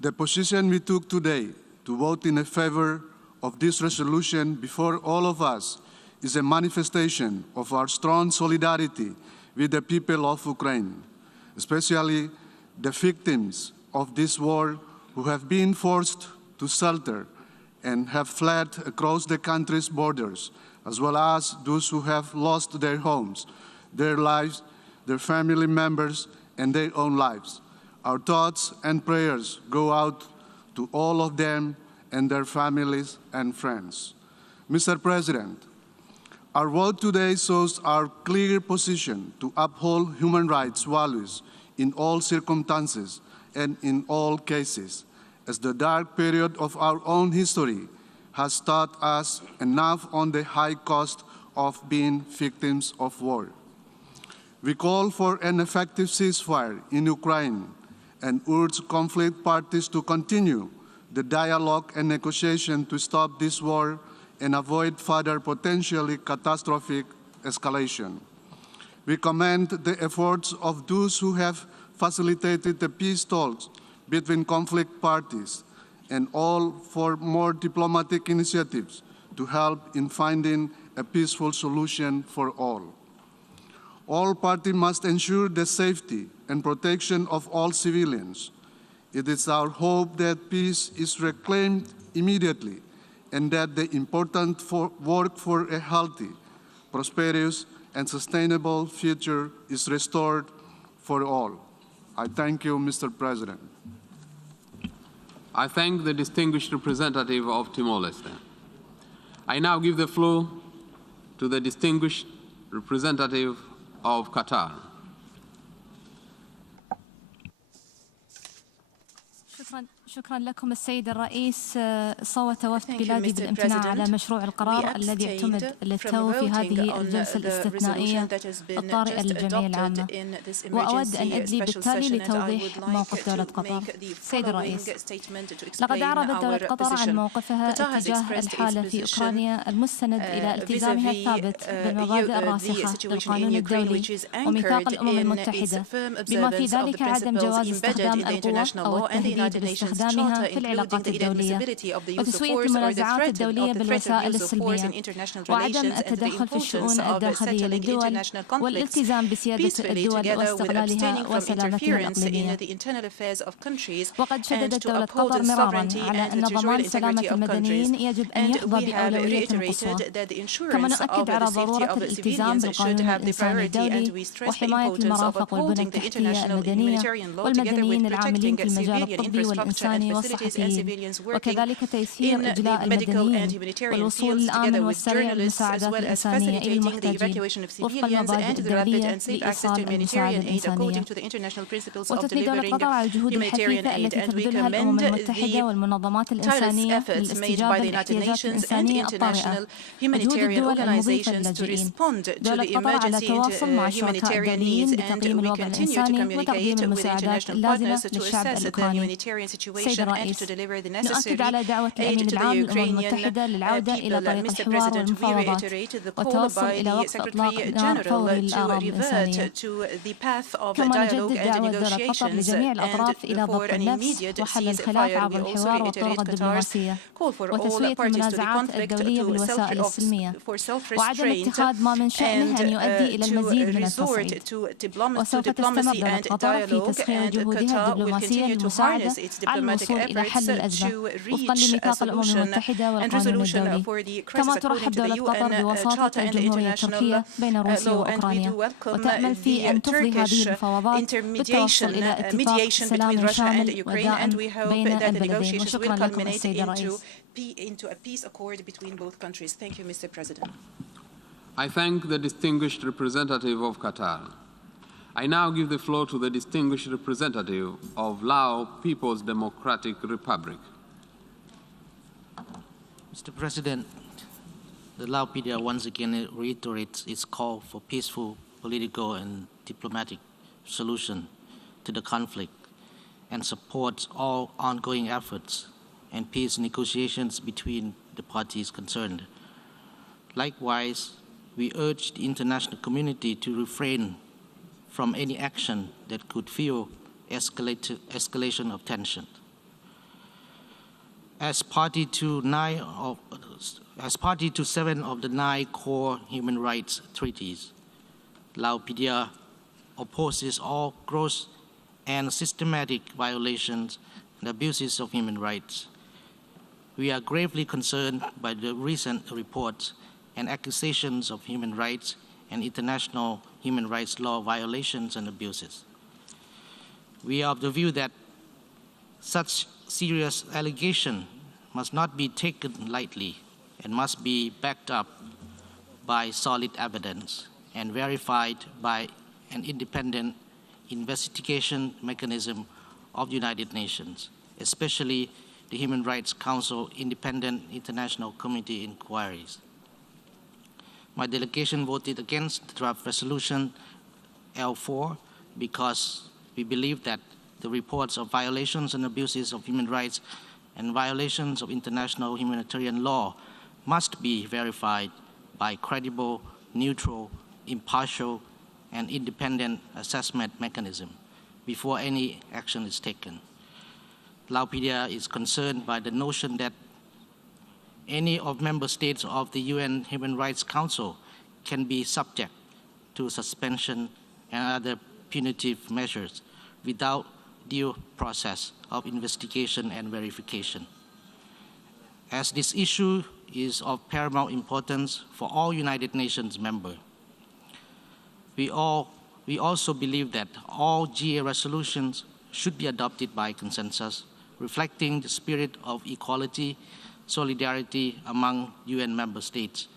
the position we took today to vote in favor of this resolution before all of us is a manifestation of our strong solidarity with the people of Ukraine, especially the victims of this war who have been forced to shelter and have fled across the country's borders, as well as those who have lost their homes, their lives, their family members, and their own lives. Our thoughts and prayers go out to all of them and their families and friends. Mr. President, our vote today shows our clear position to uphold human rights values in all circumstances and in all cases, as the dark period of our own history has taught us enough on the high cost of being victims of war. We call for an effective ceasefire in Ukraine and urge conflict parties to continue the dialogue and negotiation to stop this war and avoid further potentially catastrophic escalation. We commend the efforts of those who have facilitated the peace talks between conflict parties and all for more diplomatic initiatives to help in finding a peaceful solution for all. All parties must ensure the safety and protection of all civilians. It is our hope that peace is reclaimed immediately and that the important work for a healthy, prosperous, and sustainable future is restored for all. I thank you, Mr. President. I thank the distinguished representative of Timor-Leste. I now give the floor to the distinguished representative of Qatar. شكرا لكم السيد الرئيس. صوت وفد بلادي بالامتناع على مشروع القرار الذي اعتمد للتو في هذه الجلسة الاستثنائية الطارئة للجمعية العامة، وأود أن أدلي بالتالي لتوضيح موقف دولة قطر. سيد الرئيس، لقد أعربت دولة قطر عن موقفها اتجاه الحالة في أوكرانيا المستند إلى التزامها الثابت بالمبادئ الراسخة للقانون الدولي وميثاق الأمم المتحدة، بما في ذلك عدم جواز استخدام القوة أو التهديد باستخدامها في العلاقات الدولية وتسوية المنازعات الدولية بالوسائل السلمية وعدم التدخل في الشؤون الداخلية للدول والالتزام بسيادة الدول واستقلالها وسلامتها الإقليمية. وقد شددت دولة قطر مرارا على أن ضمان سلامة المدنيين يجب أن يحظى بأولوية قصوى، كما نؤكد على ضرورة الالتزام بالقانون الإنساني الدولي وحماية المرافق والبنى التحتية المدنية والمدنيين العاملين في المجال الطبي والإنساني والصحفيين، وكذلك تيسير إجلاء المدنيين والوصول الآمن والسريع للمساعدات الإنسانية إلى المحتاجين وفق المبادئ الدولية لإيصال المساعدة الإنسانية. وتثني دولة قطر على الجهود الحثيثة التي تبذلها الأمم المتحدة والمنظمات الإنسانية للاستجابة للاحتياجات الإنسانية الطارئة وجهود الدول المضيفة للاجئين. دولة قطر على تواصل مع الشركاء الدوليين بتقييم الوضع الإنساني وتقديم المساعدات اللازمة للشعب الأوكراني. سيد الرئيس، نؤكد على دعوة الأمين العام للأمم المتحدة للعودة إلى طريق الحوار والمفاوضات والتوصل إلى وقف إطلاق نار فوري للأغراض الإنسانية. كما نجدد دعوة دولة قطر لجميع الأطراف إلى ضبط النفس وحل الخلاف عبر الحوار والطرق الدبلوماسية وتسوية المنازعات الدولية بالوسائل السلمية وعدم اتخاذ ما من شأنه أن يؤدي إلى المزيد من التصعيد. وسوف تستمر دولة قطر في تسخير جهودها الدبلوماسية للمساعدة على الوصول إلى حل الأزمة وفقا لميثاق الأمم المتحدة والقانون الدولي. كما ترحب دولة قطر بوساطة الجمهورية التركية بين روسيا وأوكرانيا وتأمل في أن تفضي هذه المفاوضات بالتوصل إلى اتفاق سلام شامل ودائم بين البلدين. وشكرا لكم السيد الرئيس. I thank the distinguished representative of Qatar. I now give the floor to the distinguished representative of Lao People's Democratic Republic. Mr. President, the Lao PDR once again reiterates its call for peaceful political and diplomatic solution to the conflict and supports all ongoing efforts and peace negotiations between the parties concerned. Likewise, we urge the international community to refrain from any action that could fuel escalation of tension. As party to 7 of the 9 core human rights treaties, Lao PDR opposes all gross and systematic violations and abuses of human rights. We are gravely concerned by the recent reports and accusations of human rights and international human rights law violations and abuses. We are of the view that such serious allegation must not be taken lightly and must be backed up by solid evidence and verified by an independent investigation mechanism of the United Nations, especially the Human Rights Council Independent International Committee inquiries. My delegation voted against the draft resolution L4 because we believe that the reports of violations and abuses of human rights and violations of international humanitarian law must be verified by credible, neutral, impartial, and independent assessment mechanism before any action is taken. Lao PDR is concerned by the notion that any of member states of the UN Human Rights Council can be subject to suspension and other punitive measures without due process of investigation and verification. As this issue is of paramount importance for all United Nations members, we also believe that all GA resolutions should be adopted by consensus, reflecting the spirit of equality, solidarity among UN member states.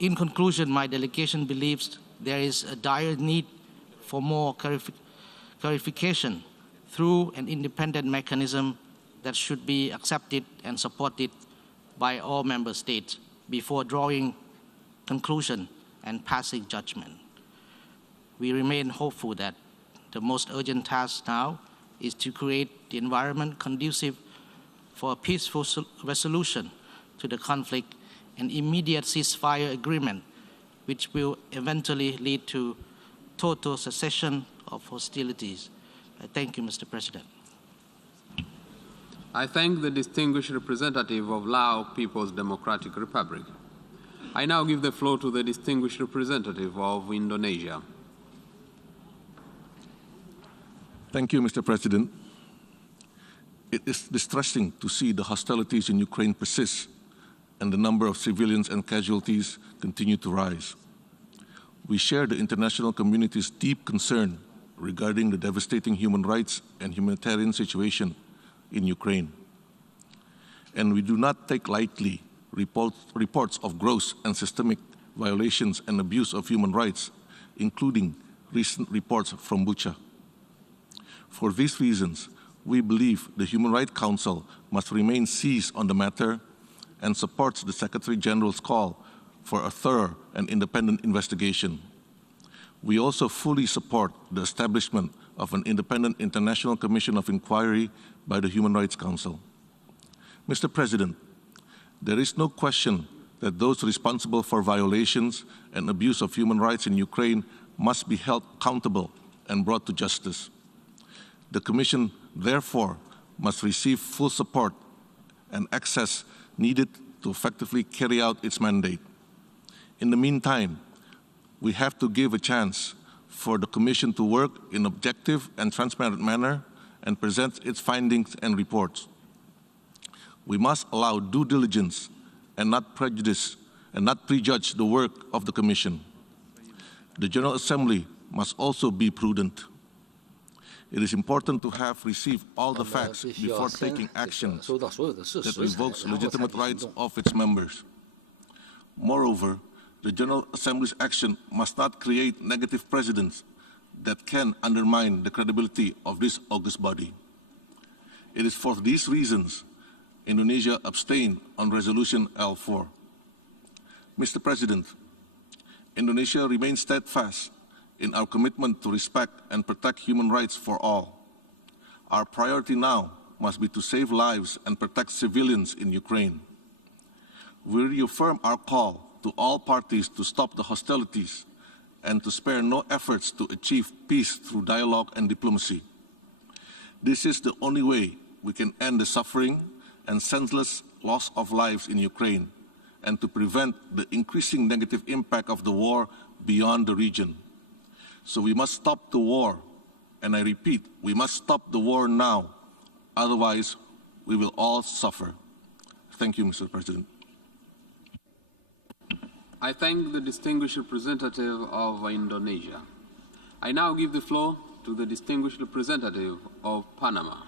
In conclusion, my delegation believes there is a dire need for more clarification through an independent mechanism that should be accepted and supported by all member states before drawing conclusion and passing judgment. We remain hopeful that the most urgent task now is to create the environment conducive for a peaceful resolution to the conflict and immediate ceasefire agreement, which will eventually lead to total cessation of hostilities. Thank you, Mr. President. I thank the distinguished representative of Lao People's Democratic Republic. I now give the floor to the distinguished representative of Indonesia. Thank you, Mr. President. It is distressing to see the hostilities in Ukraine persist and the number of civilians and casualties continue to rise. We share the international community's deep concern regarding the devastating human rights and humanitarian situation in Ukraine. And we do not take lightly reports of gross and systemic violations and abuse of human rights, including recent reports from Bucha. For these reasons, we believe the Human Rights Council must remain seized on the matter and supports the Secretary General's call for a thorough and independent investigation. We also fully support the establishment of an independent international commission of inquiry by the Human Rights Council. Mr. President, there is no question that those responsible for violations and abuse of human rights in Ukraine must be held accountable and brought to justice. The Commission, therefore, must receive full support and access needed to effectively carry out its mandate. In the meantime, we have to give a chance for the Commission to work in an objective and transparent manner and present its findings and reports. We must allow due diligence and not prejudge the work of the Commission. The General Assembly must also be prudent. It is important to have received all the facts before taking action that revokes legitimate rights of its members. Moreover, the General Assembly's action must not create negative precedents that can undermine the credibility of this august body. It is for these reasons Indonesia abstained on Resolution L4. Mr. President, Indonesia remains steadfast in our commitment to respect and protect human rights for all. Our priority now must be to save lives and protect civilians in Ukraine. We reaffirm our call to all parties to stop the hostilities and to spare no efforts to achieve peace through dialogue and diplomacy. This is the only way we can end the suffering and senseless loss of lives in Ukraine and to prevent the increasing negative impact of the war beyond the region. So we must stop the war, and I repeat, we must stop the war now, otherwise we will all suffer. Thank you, Mr. President. I thank the distinguished representative of Indonesia. I now give the floor to the distinguished representative of Panama.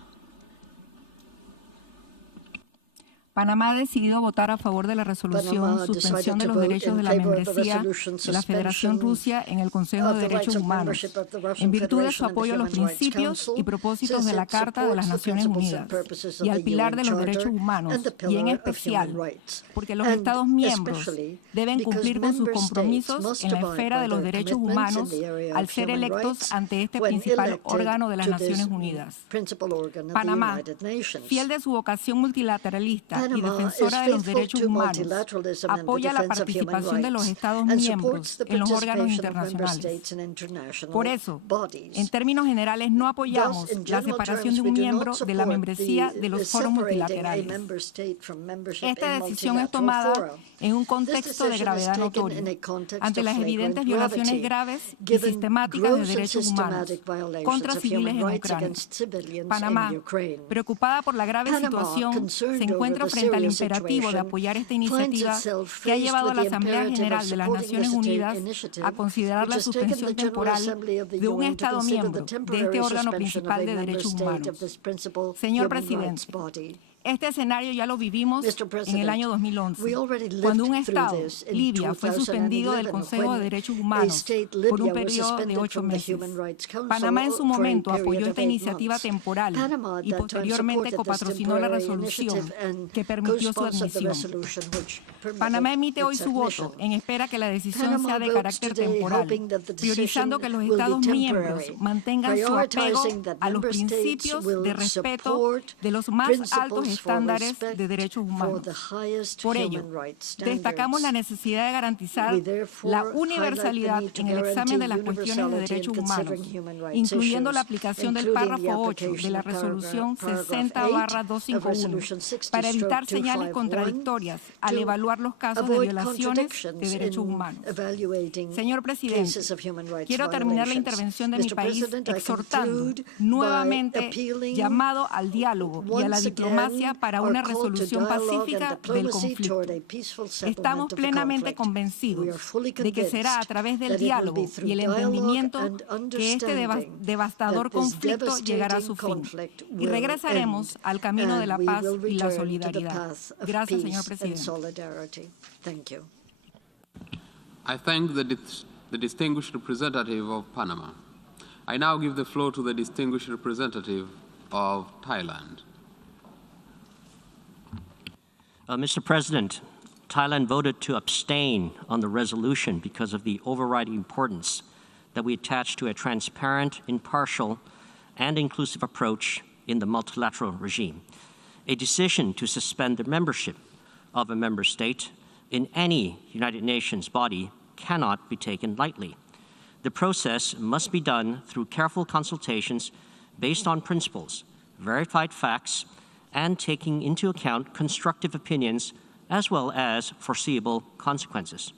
Panamá ha decidido votar a favor de la resolución suspensión de los derechos de la membresía de la Federación Rusia en el Consejo de Derechos Humanos, en virtud de su apoyo a los principios y propósitos de la Carta de las Naciones Unidas y al pilar de los derechos humanos, y en especial porque los Estados miembros deben cumplir con sus compromisos en la esfera de los derechos humanos al ser electos ante este principal órgano de las Naciones Unidas. Panamá, fiel de su vocación multilateralista y defensora de los derechos humanos, apoya la participación de los Estados miembros en los órganos internacionales. Por eso, en términos generales, no apoyamos la separación de un miembro de la membresía de los foros multilaterales. Esta decisión es tomada en un contexto de gravedad notorio, ante las evidentes violaciones graves y sistemáticas de derechos humanos contra civiles en Ucrania. Panamá, preocupada por la grave situación, se encuentra frente al imperativo de apoyar esta iniciativa que ha llevado a la Asamblea General de las Naciones Unidas a considerar la suspensión temporal de un Estado miembro de este órgano principal de derechos humanos. Señor presidente, Este escenario ya lo vivimos en el año 2011, cuando un Estado, Libia, fue suspendido del Consejo de Derechos Humanos por un periodo de 8 meses. Panamá en su momento apoyó esta iniciativa temporal y posteriormente copatrocinó la resolución que permitió su admisión. Panamá emite hoy su voto en espera que la decisión sea de carácter temporal, priorizando que los Estados miembros mantengan su apego a los principios de respeto de los más altos estándares de derechos humanos. Por ello, destacamos la necesidad de garantizar la universalidad en el examen de las cuestiones de derechos humanos, incluyendo la aplicación del párrafo 8 de la resolución 60/251, para evitar señales contradictorias al evaluar los casos de violaciones de derechos humanos. Señor Presidente, quiero terminar la intervención de mi país exhortando nuevamente llamado al diálogo y a la diplomacia para una resolución pacífica del conflicto. Estamos plenamente convencidos de que será a través del diálogo y el entendimiento que este devastador conflicto llegará a su fin y regresaremos al camino de la paz y la solidaridad. Gracias, señor Presidente. I thank the distinguished representative of Panama. I now give the floor to the distinguished representative of Thailand. Mr. President, Thailand voted to abstain on the resolution because of the overriding importance that we attach to a transparent, impartial, and inclusive approach in the multilateral regime. A decision to suspend the membership of a member state in any United Nations body cannot be taken lightly. The process must be done through careful consultations based on principles, verified facts, and taking into account constructive opinions as well as foreseeable consequences.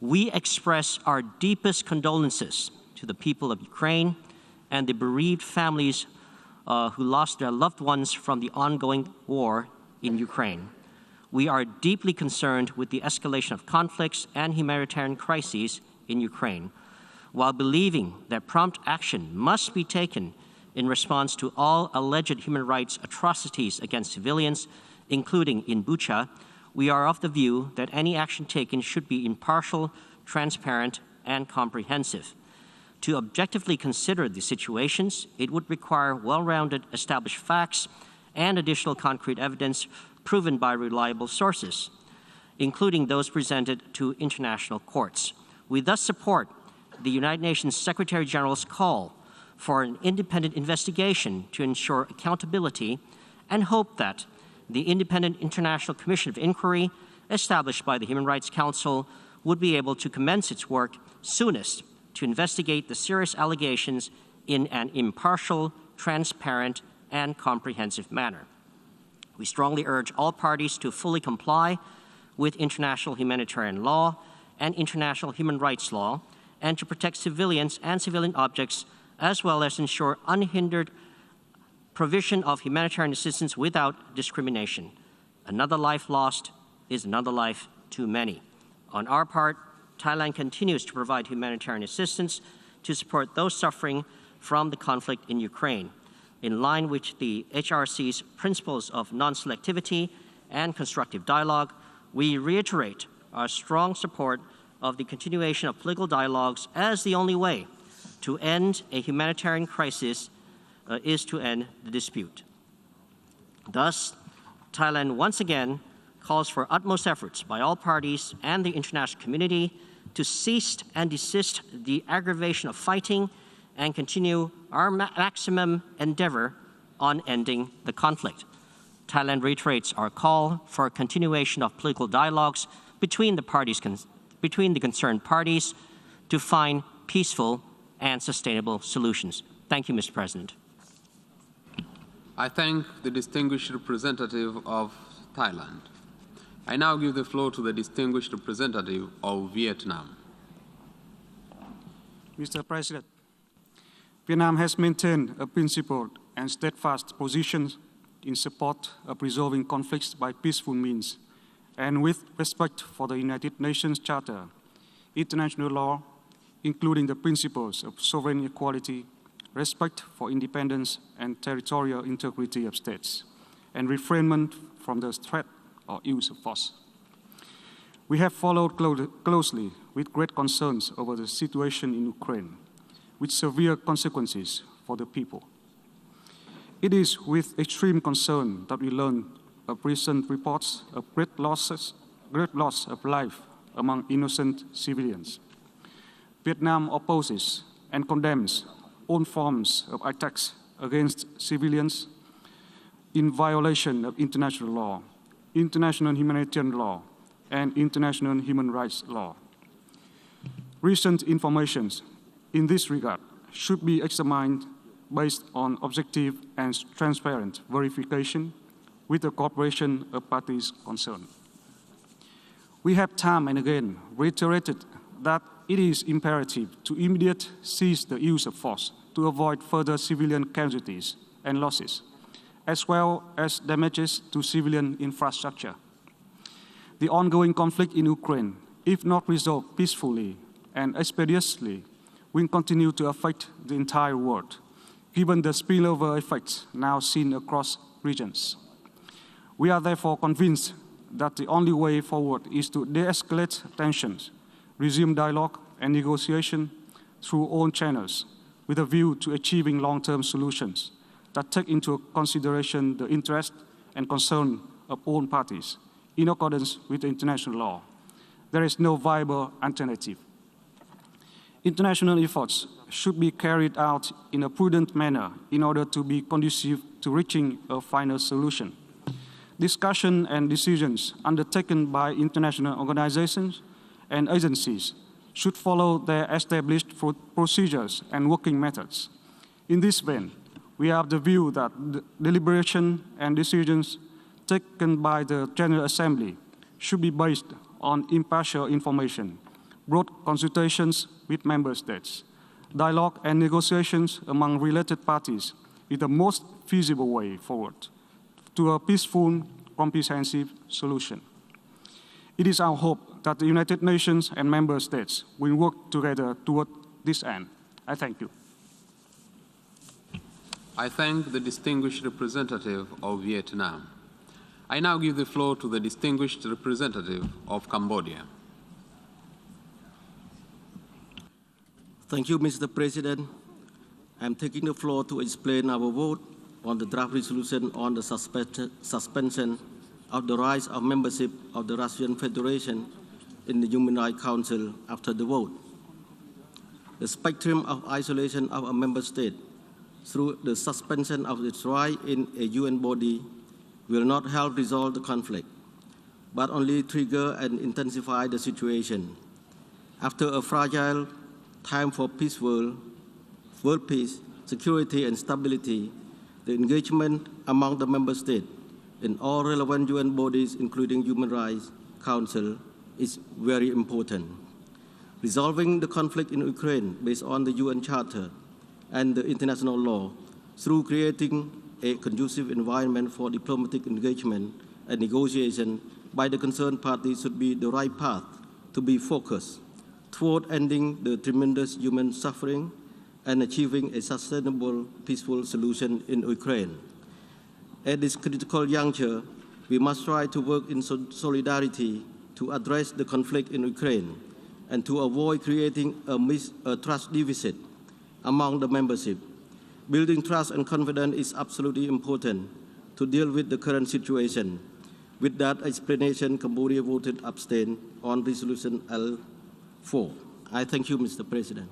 We express our deepest condolences to the people of Ukraine and the bereaved families who lost their loved ones from the ongoing war in Ukraine. We are deeply concerned with the escalation of conflicts and humanitarian crises in Ukraine, while believing that prompt action must be taken in response to all alleged human rights atrocities against civilians, including in Bucha. We are of the view that any action taken should be impartial, transparent, and comprehensive. To objectively consider the situations, it would require well-rounded established facts and additional concrete evidence proven by reliable sources, including those presented to international courts. We thus support the United Nations Secretary General's call for an independent investigation to ensure accountability and hope that the Independent International Commission of Inquiry established by the Human Rights Council would be able to commence its work soonest to investigate the serious allegations in an impartial, transparent, and comprehensive manner. We strongly urge all parties to fully comply with international humanitarian law and international human rights law, and to protect civilians and civilian objects, as well as ensure unhindered provision of humanitarian assistance without discrimination. Another life lost is another life too many. On our part, Thailand continues to provide humanitarian assistance to support those suffering from the conflict in Ukraine, in line with the HRC's principles of non-selectivity and constructive dialogue. We reiterate our strong support of the continuation of political dialogues as the only way to end a humanitarian crisis is to end the dispute. Thus, Thailand once again calls for utmost efforts by all parties and the international community to cease and desist the aggravation of fighting and continue our maximum endeavor on ending the conflict. Thailand reiterates our call for a continuation of political dialogues between the concerned parties to find peaceful and sustainable solutions. Thank you, Mr. President. I thank the distinguished representative of Thailand. I now give the floor to the distinguished representative of Vietnam. Mr. President, Vietnam has maintained a principled and steadfast position in support of resolving conflicts by peaceful means and with respect for the United Nations Charter, international law, including the principles of sovereign equality, respect for independence and territorial integrity of states, and refrainment from the threat or use of force. We have followed closely with great concerns over the situation in Ukraine, with severe consequences for the people. It is with extreme concern that we learn of recent reports of great loss of life among innocent civilians. Vietnam opposes and condemns all forms of attacks against civilians in violation of international law, international humanitarian law, and international human rights law. Recent information in this regard should be examined based on objective and transparent verification with the cooperation of parties concerned. We have time and again reiterated that it is imperative to immediately cease the use of force to avoid further civilian casualties and losses, as well as damages to civilian infrastructure. The ongoing conflict in Ukraine, if not resolved peacefully and expeditiously, will continue to affect the entire world, given the spillover effects now seen across regions. We are therefore convinced that the only way forward is to de-escalate tensions, resume dialogue and negotiation through all channels, with a view to achieving long-term solutions that take into consideration the interest and concern of all parties, in accordance with international law. There is no viable alternative. International efforts should be carried out in a prudent manner in order to be conducive to reaching a final solution. Discussion and decisions undertaken by international organizations and agencies should follow their established procedures and working methods. In this vein, we have the view that the deliberation and decisions taken by the General Assembly should be based on impartial information, broad consultations with member states, dialogue and negotiations among related parties is the most feasible way forward to a peaceful, comprehensive solution. It is our hope that the United Nations and member states will work together toward this end. I thank you. I thank the distinguished representative of Vietnam. I now give the floor to the distinguished representative of Cambodia. Thank you, Mr. President. I'm taking the floor to explain our vote on the draft resolution on the suspension of the rights of membership of the Russian Federation in the Human Rights Council after the vote. The spectrum of isolation of a member state through the suspension of its right in a UN body will not help resolve the conflict, but only trigger and intensify the situation. After a fragile time for world peace, security, and stability, the engagement among the member states in all relevant UN bodies, including Human Rights Council, is very important. Resolving the conflict in Ukraine based on the UN Charter and the international law through creating a conducive environment for diplomatic engagement and negotiation by the concerned parties should be the right path to be focused toward ending the tremendous human suffering and achieving a sustainable, peaceful solution in Ukraine. At this critical juncture, we must try to work in solidarity to address the conflict in Ukraine and to avoid creating a trust deficit among the membership. Building trust and confidence is absolutely important to deal with the current situation. With that explanation, Cambodia voted abstain on Resolution L4. I thank you, Mr. President.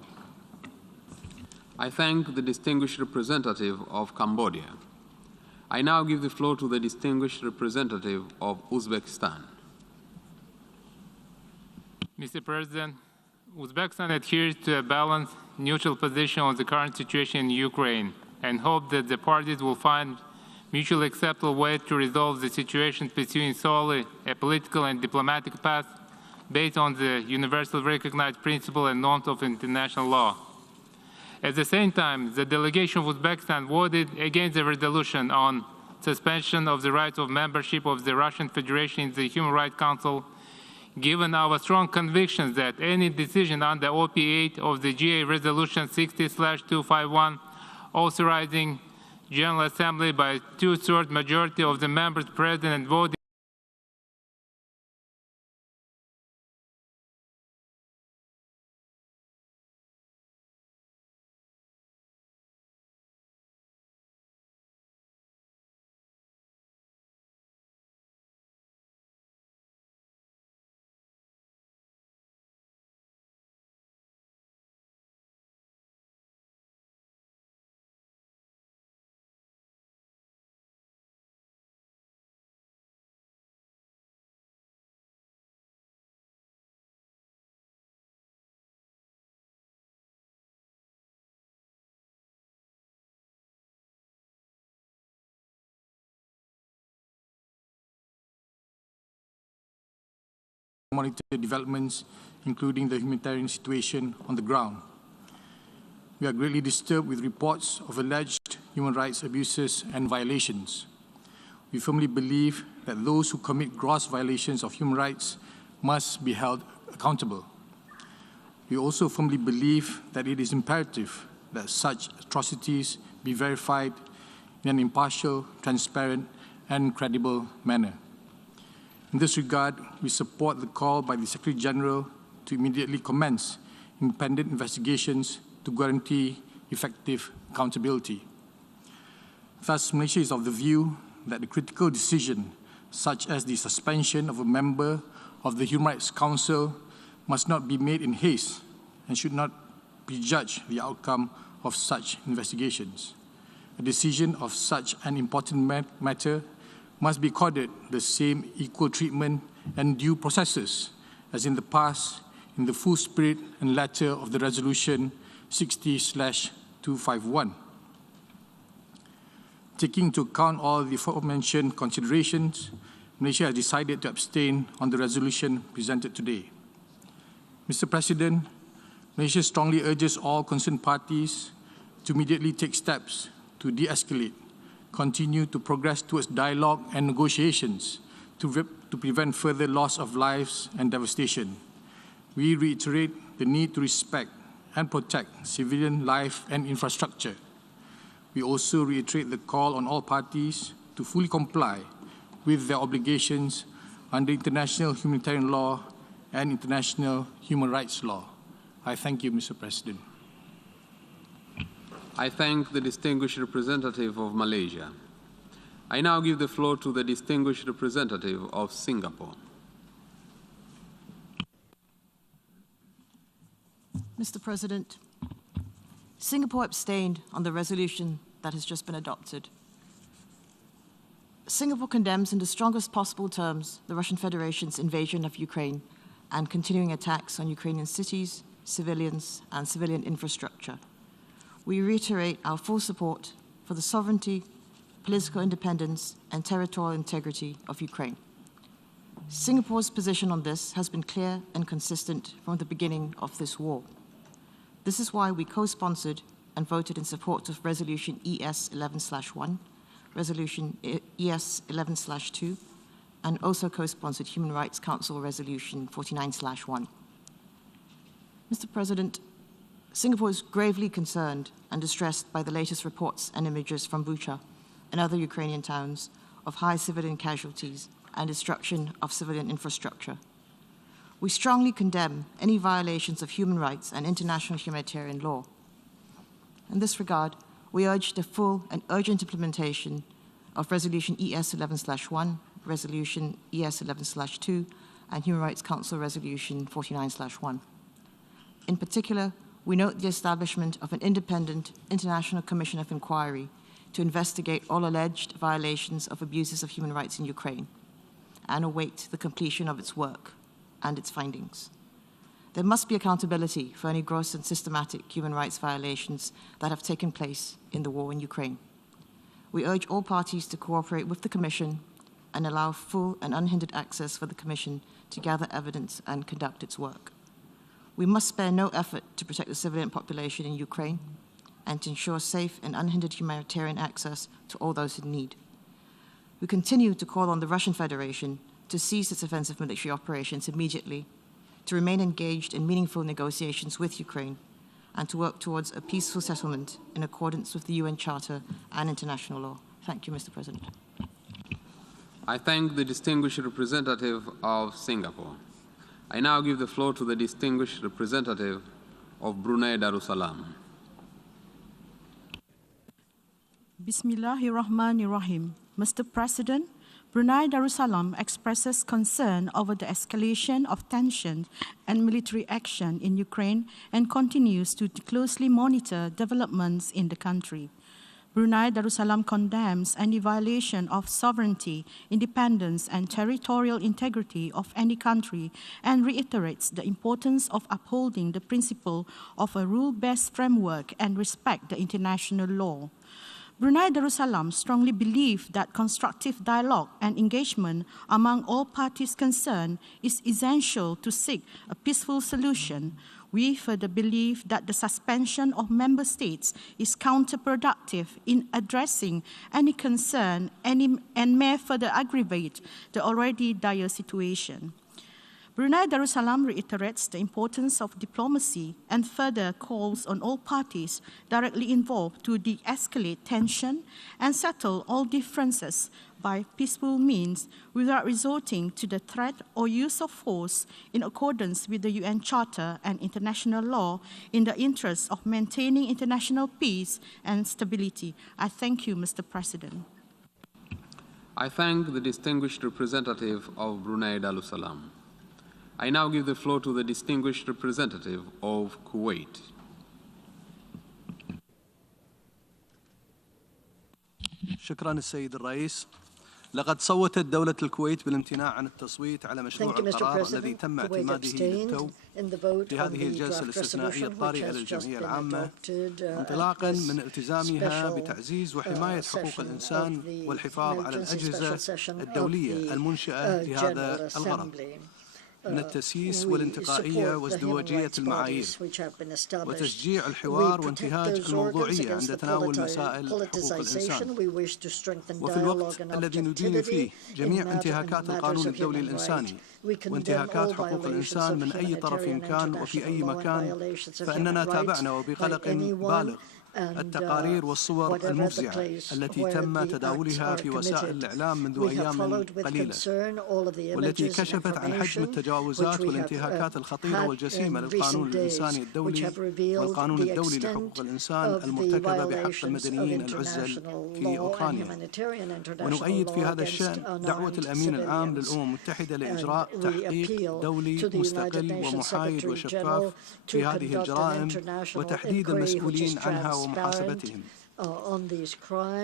I thank the distinguished representative of Cambodia. I now give the floor to the distinguished representative of Uzbekistan. Mr. President, Uzbekistan adheres to a balanced, neutral position on the current situation in Ukraine and hope that the parties will find mutually acceptable ways to resolve the situation pursuing solely a political and diplomatic path based on the universally recognized principle and norms of international law. At the same time, the delegation of Uzbekistan voted against the resolution on suspension of the rights of membership of the Russian Federation in the Human Rights Council, given our strong convictions that any decision under OP8 of the GA Resolution 60/251 authorizing General Assembly by a 2/3 majority of the members present and voting. Monitor developments, including the humanitarian situation on the ground. We are greatly disturbed with reports of alleged human rights abuses and violations. We firmly believe that those who commit gross violations of human rights must be held accountable. We also firmly believe that it is imperative that such atrocities be verified in an impartial, transparent, and credible manner. In this regard, we support the call by the Secretary General to immediately commence independent investigations to guarantee effective accountability. Thus, Malaysia is of the view that the critical decision, such as the suspension of a member of the Human Rights Council, must not be made in haste and should not prejudge the outcome of such investigations. A decision of such an important matter must be accorded the same equal treatment and due processes as in the past in the full spirit and letter of the Resolution 60/251. Taking into account all the aforementioned considerations, Malaysia has decided to abstain on the resolution presented today. Mr. President, Malaysia strongly urges all concerned parties to immediately take steps to de-escalate, continue to progress towards dialogue and negotiations to prevent further loss of lives and devastation. We reiterate the need to respect and protect civilian life and infrastructure. We also reiterate the call on all parties to fully comply with their obligations under international humanitarian law and international human rights law. I thank you, Mr. President. I thank the distinguished representative of Malaysia. I now give the floor to the distinguished representative of Singapore. Mr. President, Singapore abstained on the resolution that has just been adopted. Singapore condemns in the strongest possible terms the Russian Federation's invasion of Ukraine and continuing attacks on Ukrainian cities, civilians, and civilian infrastructure. We reiterate our full support for the sovereignty, political independence, and territorial integrity of Ukraine. Singapore's position on this has been clear and consistent from the beginning of this war. This is why we co-sponsored and voted in support of Resolution ES-11/1, Resolution ES-11/2, and also co-sponsored Human Rights Council Resolution 49/1. Mr. President, Singapore is gravely concerned and distressed by the latest reports and images from Bucha and other Ukrainian towns of high civilian casualties and destruction of civilian infrastructure. We strongly condemn any violations of human rights and international humanitarian law. In this regard, we urge the full and urgent implementation of Resolution ES-11/1, Resolution ES-11/2, and Human Rights Council Resolution 49/1. In particular, we note the establishment of an independent international commission of inquiry to investigate all alleged violations of abuses of human rights in Ukraine and await the completion of its work and its findings. There must be accountability for any gross and systematic human rights violations that have taken place in the war in Ukraine. We urge all parties to cooperate with the Commission and allow full and unhindered access for the Commission to gather evidence and conduct its work. We must spare no effort to protect the civilian population in Ukraine and to ensure safe and unhindered humanitarian access to all those in need. We continue to call on the Russian Federation to cease its offensive military operations immediately, to remain engaged in meaningful negotiations with Ukraine, and to work towards a peaceful settlement in accordance with the UN Charter and international law. Thank you, Mr. President. I thank the distinguished representative of Singapore. I now give the floor to the distinguished representative of Brunei Darussalam. Bismillahirrahmanirrahim. Mr. President, Brunei Darussalam expresses concern over the escalation of tension and military action in Ukraine and continues to closely monitor developments in the country. Brunei Darussalam condemns any violation of sovereignty, independence, and territorial integrity of any country and reiterates the importance of upholding the principle of a rule-based framework and respect the international law. Brunei Darussalam strongly believes that constructive dialogue and engagement among all parties concerned is essential to seek a peaceful solution. We further believe that the suspension of member states is counterproductive in addressing any concern and may further aggravate the already dire situation. Brunei Darussalam reiterates the importance of diplomacy and further calls on all parties directly involved to de-escalate tension and settle all differences by peaceful means without resorting to the threat or use of force in accordance with the UN Charter and international law in the interest of maintaining international peace and stability. I thank you, Mr. President. I thank the distinguished representative of Brunei Darussalam. I now give the floor to the distinguished representative of Kuwait. شكرا السيد الرئيس. لقد صوتت دولة الكويت بالامتناع عن التصويت على مشروع القرار الذي تم اعتماده للتو في هذه الجلسة الاستثنائية الطارئة للجمعية العامة انطلاقا من التزامها بتعزيز وحماية حقوق الإنسان والحفاظ على الأجهزة الدولية المنشأة لهذا الغرض من التسييس والانتقائية وازدواجية المعايير وتشجيع الحوار وانتهاج الموضوعية عند تناول مسائل حقوق الإنسان. وفي الوقت الذي ندين فيه جميع انتهاكات القانون الدولي الإنساني وانتهاكات حقوق الإنسان من أي طرف كان وفي أي مكان، فإننا تابعنا وبقلق بالغ التقارير والصور المفزعة التي تم تداولها في وسائل الإعلام منذ أيام قليلة والتي كشفت عن حجم التجاوزات والانتهاكات الخطيرة والجسيمة للقانون الإنساني الدولي والقانون الدولي لحقوق الإنسان المرتكبة بحق المدنيين العزل في أوكرانيا. ونؤيد في هذا الشأن دعوة الأمين العام للأمم المتحدة لإجراء تحقيق دولي مستقل ومحايد وشفاف في هذه الجرائم وتحديد المسؤولين عنها ومحاسبتهم.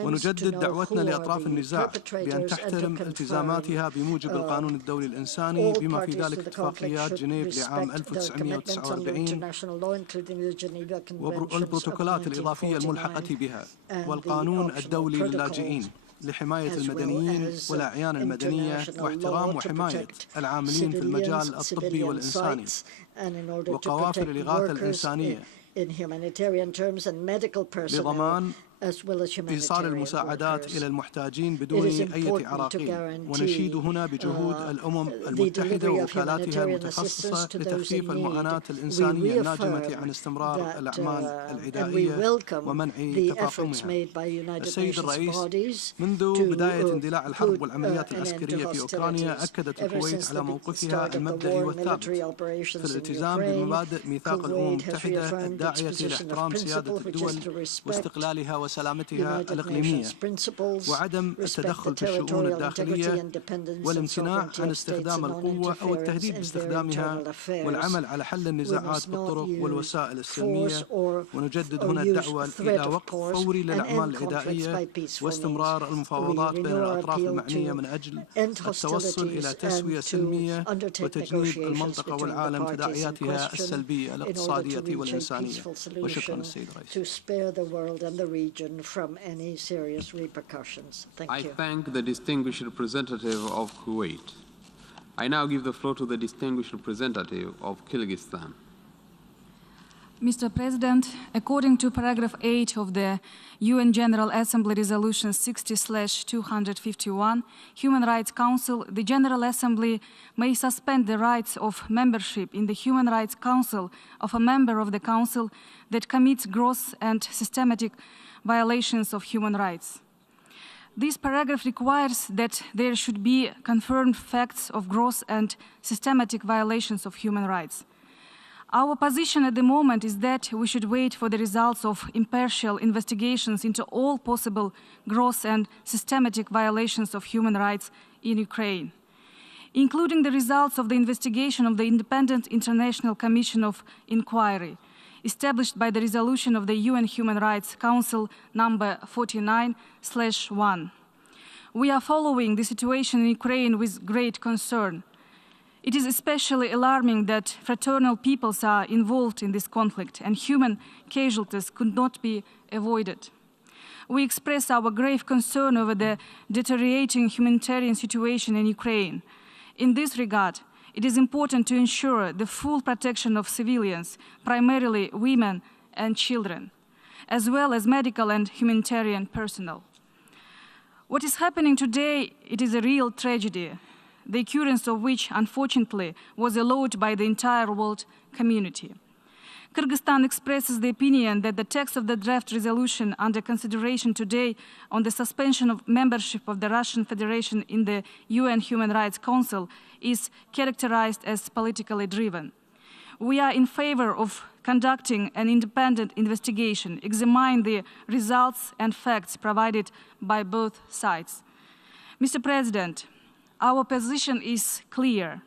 ونجدد دعوتنا لأطراف النزاع بأن تحترم التزاماتها بموجب القانون الدولي الإنساني بما في ذلك اتفاقيات جنيف لعام 1949 والبروتوكولات الإضافية الملحقة بها والقانون الدولي للاجئين لحماية المدنيين والأعيان المدنية واحترام وحماية العاملين في المجال الطبي والإنساني وقوافل الإغاثة الإنسانية بضمان إيصال المساعدات إلى المحتاجين بدون أي عراقيل. ونشيد هنا بجهود الأمم المتحدة ووكالاتها المتخصصة لتخفيف المعاناة الإنسانية الناجمة عن استمرار الأعمال العدائية ومنع تفاقمها. السيد الرئيس، منذ بداية اندلاع الحرب والعمليات العسكرية في أوكرانيا أكدت الكويت على موقفها المبدئي والثابت في الالتزام بمبادئ ميثاق الأمم المتحدة الداعية إلى احترام سيادة الدول واستقلالها وسلامتها الإقليمية وعدم التدخل في الشؤون الداخلية والامتناع عن استخدام القوة أو التهديد باستخدامها والعمل على حل النزاعات بالطرق والوسائل السلمية. ونجدد هنا الدعوة إلى وقف فوري للأعمال العدائية واستمرار المفاوضات بين الأطراف المعنية من أجل التوصل إلى تسوية سلمية وتجنيب المنطقة والعالم تداعياتها السلبية الاقتصادية والإنسانية. وشكرا السيد الرئيس. from any serious repercussions. Thank you. I thank the distinguished representative of Kuwait. I now give the floor to the distinguished representative of Kyrgyzstan. Mr. President, according to paragraph 8 of the UN General Assembly Resolution 60/251, Human Rights Council, the General Assembly may suspend the rights of membership in the Human Rights Council of a member of the Council that commits gross and systematic violations of human rights. This paragraph requires that there should be confirmed facts of gross and systematic violations of human rights. Our position at the moment is that we should wait for the results of impartial investigations into all possible gross and systematic violations of human rights in Ukraine, including the results of the investigation of the Independent International Commission of Inquiry, established by the resolution of the UN Human Rights Council number 49/1. We are following the situation in Ukraine with great concern. It is especially alarming that fraternal peoples are involved in this conflict and human casualties could not be avoided. We express our grave concern over the deteriorating humanitarian situation in Ukraine. In this regard, it is important to ensure the full protection of civilians, primarily women and children, as well as medical and humanitarian personnel. What is happening today, it is a real tragedy, the occurrence of which, unfortunately, was allowed by the entire world community. Kyrgyzstan expresses the opinion that the text of the draft resolution under consideration today on the suspension of membership of the Russian Federation in the UN Human Rights Council is characterized as politically driven. We are in favor of conducting an independent investigation, examining the results and facts provided by both sides. Mr. President, our position is clear.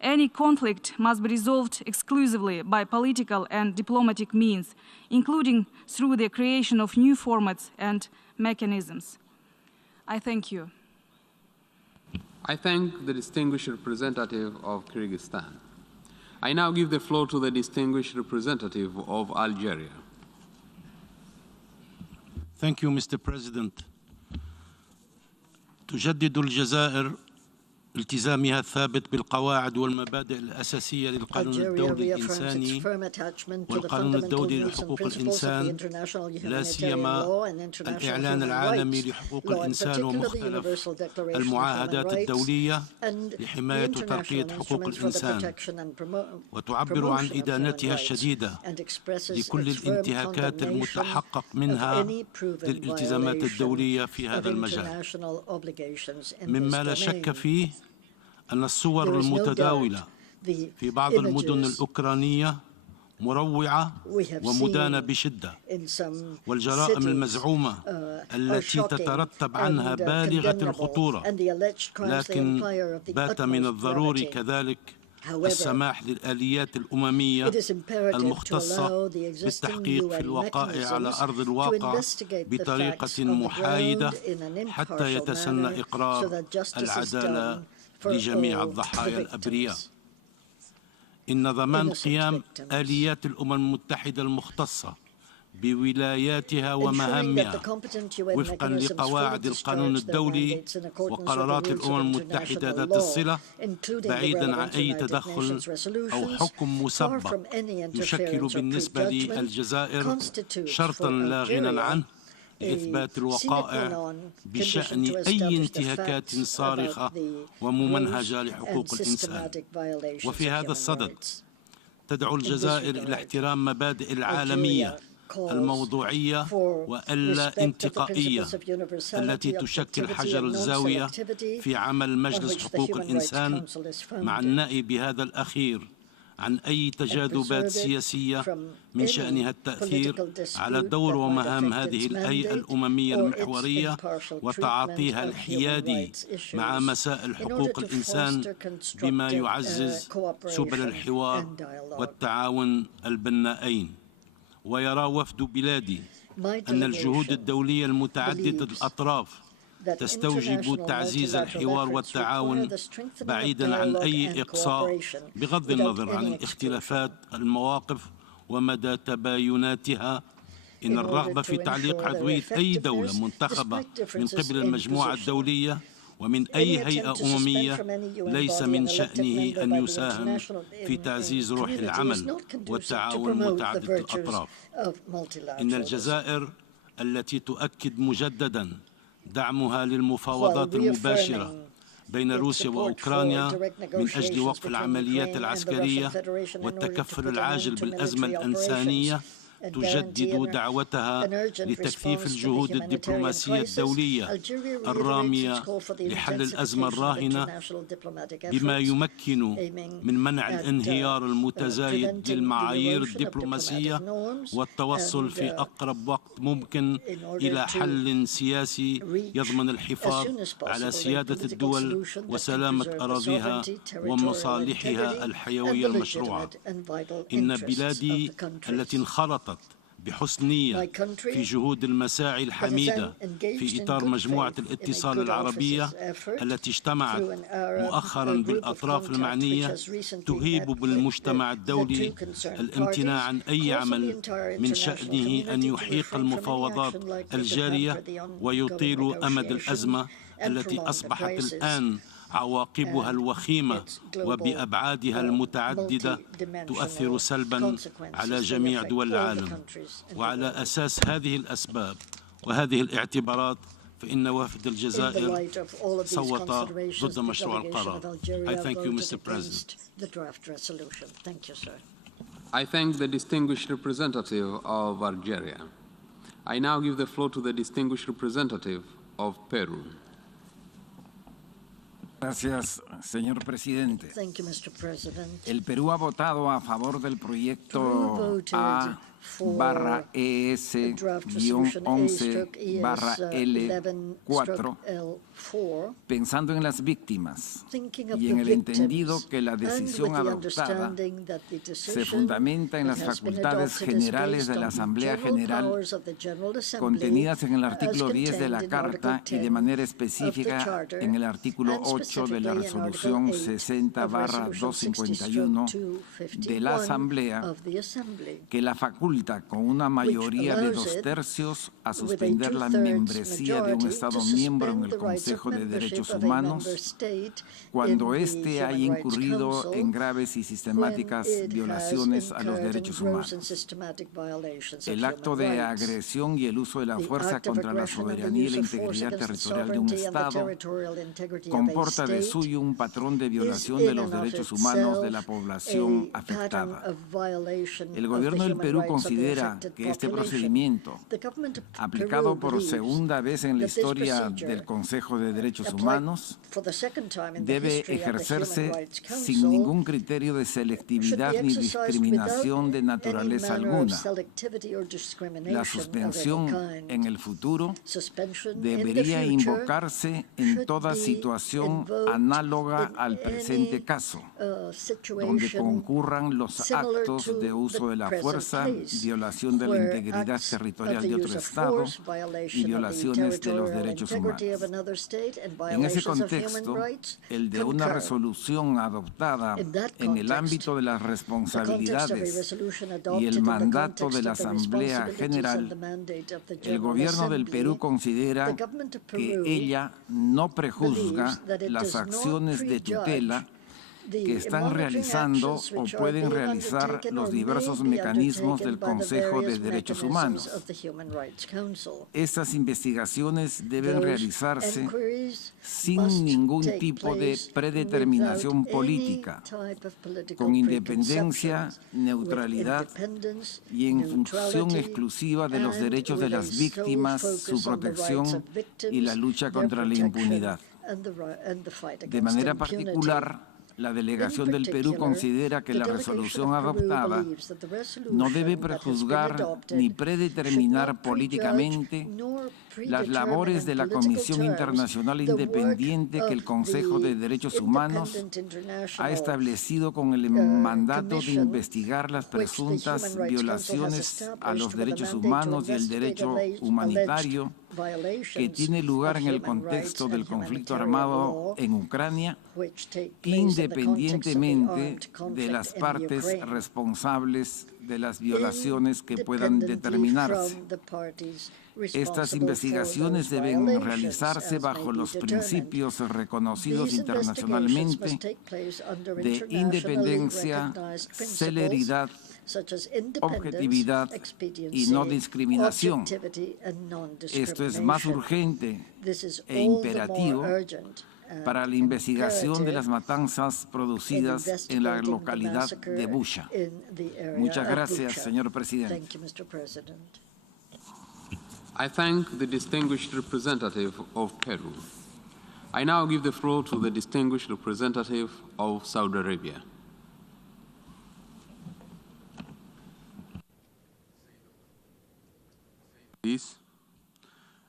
Any conflict must be resolved exclusively by political and diplomatic means, including through the creation of new formats and mechanisms. I thank you. I thank the distinguished representative of Kyrgyzstan. I now give the floor to the distinguished representative of Algeria. Thank you, Mr. President. تجدد الجزائر التزامها الثابت بالقواعد والمبادئ الأساسية للقانون الدولي الإنساني والقانون الدولي لحقوق الإنسان، لا سيما الإعلان العالمي لحقوق الإنسان ومختلف المعاهدات الدولية لحماية وترقية حقوق الإنسان، وتعبر عن إدانتها الشديدة لكل الانتهاكات المتحقق منها للالتزامات الدولية في هذا المجال، مما لا شك فيه أن الصور المتداولة في بعض المدن الأوكرانية مروعة ومدانة بشدة، والجرائم المزعومة التي تترتب عنها بالغة الخطورة، لكن بات من الضروري كذلك السماح للآليات الأممية المختصة بالتحقيق في الوقائع على أرض الواقع بطريقة محايدة حتى يتسنى إقرار العدالة لجميع الضحايا الأبرياء. إن ضمان قيام آليات الأمم المتحدة المختصة بولاياتها ومهامها وفقا لقواعد القانون الدولي وقرارات الأمم المتحدة ذات الصلة، بعيدا عن أي تدخل أو حكم مسبق يشكل بالنسبة للجزائر شرطا لا غنى عنه لإثبات الوقائع بشأن أي انتهاكات صارخة وممنهجة لحقوق الإنسان. وفي هذا الصدد تدعو الجزائر إلى احترام مبادئ العالمية الموضوعية واللا انتقائية التي تشكل حجر الزاوية في عمل مجلس حقوق الإنسان، مع النأي بهذا الأخير عن أي تجاذبات سياسية من شأنها التأثير على دور ومهام هذه الهيئة الأممية المحورية وتعاطيها الحيادي مع مسائل حقوق الإنسان، بما يعزز سبل الحوار والتعاون البناءين. ويرى وفد بلادي أن الجهود الدولية المتعددة الأطراف تستوجب تعزيز الحوار والتعاون بعيدا عن أي إقصاء، بغض النظر عن اختلافات المواقف ومدى تبايناتها. إن الرغبة في تعليق عضوية أي دولة منتخبة من قبل المجموعة الدولية ومن أي هيئة أممية ليس من شأنه أن يساهم في تعزيز روح العمل والتعاون متعدد الأطراف. إن الجزائر التي تؤكد مجددا دعمها للمفاوضات المباشرة بين روسيا وأوكرانيا من أجل وقف العمليات العسكرية والتكفل العاجل بالأزمة الإنسانية تجدد دعوتها لتكثيف الجهود الدبلوماسية الدولية الرامية لحل الأزمة الراهنة بما يمكن من منع الانهيار المتزايد للمعايير الدبلوماسية والتوصل في أقرب وقت ممكن إلى حل سياسي يضمن الحفاظ على سيادة الدول وسلامة أراضيها ومصالحها الحيوية المشروعة. إن بلادي التي انخرطت بحسن نية في جهود المساعي الحميدة في إطار مجموعة الاتصال العربية التي اجتمعت مؤخرا بالأطراف المعنية تهيب بالمجتمع الدولي الامتناع عن أي عمل من شأنه أن يحيق المفاوضات الجارية ويطيل أمد الأزمة التي أصبحت الآن عواقبها الوخيمة وبأبعادها المتعددة تؤثر سلبا على جميع دول العالم. وعلى أساس هذه الأسباب وهذه الاعتبارات فإن وفد الجزائر صوت ضد مشروع القرار. I thank you, Mr. President. I thank the distinguished representative of Algeria. I now give the floor to the distinguished representative of Peru. Gracias, señor presidente. Thank you, Mr. President. El Perú ha votado a favor del proyecto A/ES-11/L4 pensando en las víctimas y en el entendido que la decisión adoptada se fundamenta en las facultades generales de la Asamblea General contenidas en el artículo 10 de la Carta y de manera específica en el artículo 8 de la Resolución 60/251 de la Asamblea, que la faculta con una mayoría de 2/3 a suspender la membresía de un Estado miembro en el Consejo de Derechos Humanos cuando éste haya incurrido en graves y sistemáticas violaciones a los derechos humanos. El acto de agresión y el uso de la fuerza contra la soberanía y la integridad territorial de un Estado comporta de suyo un patrón de violación de los derechos humanos de la población afectada. El gobierno del Perú considera que este procedimiento, aplicado por segunda vez en la historia del Consejo de Derechos Humanos, debe ejercerse sin ningún criterio de selectividad ni discriminación de naturaleza alguna. La suspensión en el futuro debería invocarse en toda situación análoga al presente caso, donde concurran los actos de uso de la fuerza, violación de la integridad territorial de otro Estado y violaciones de los derechos humanos. En ese contexto, el de una resolución adoptada en el ámbito de las responsabilidades y el mandato de la Asamblea General, el gobierno del Perú considera que ella no prejuzga las acciones de tutela que están realizando o pueden realizar los diversos mecanismos del Consejo de Derechos Humanos. Estas investigaciones deben realizarse sin ningún tipo de predeterminación política, con independencia, neutralidad y en función exclusiva de los derechos de las víctimas, su protección y la lucha contra la impunidad. De manera particular, la delegación del Perú considera que la resolución adoptada no debe prejuzgar ni predeterminar políticamente las labores de la Comisión Internacional Independiente que el Consejo de Derechos Humanos ha establecido con el mandato de investigar las presuntas violaciones a los derechos humanos y el derecho humanitario que tiene lugar en el contexto del conflicto armado en Ucrania, independientemente de las partes responsables de las violaciones que puedan determinarse. Estas investigaciones deben realizarse bajo los principios reconocidos internacionalmente de independencia, celeridad, objetividad y no discriminación. Esto es más urgente e imperativo para la investigación de las matanzas producidas en la localidad de Berkshire. Muchas gracias, señor presidente. I thank the distinguished representative of Peru. I now give the floor to the distinguished representative of Saudi Arabia.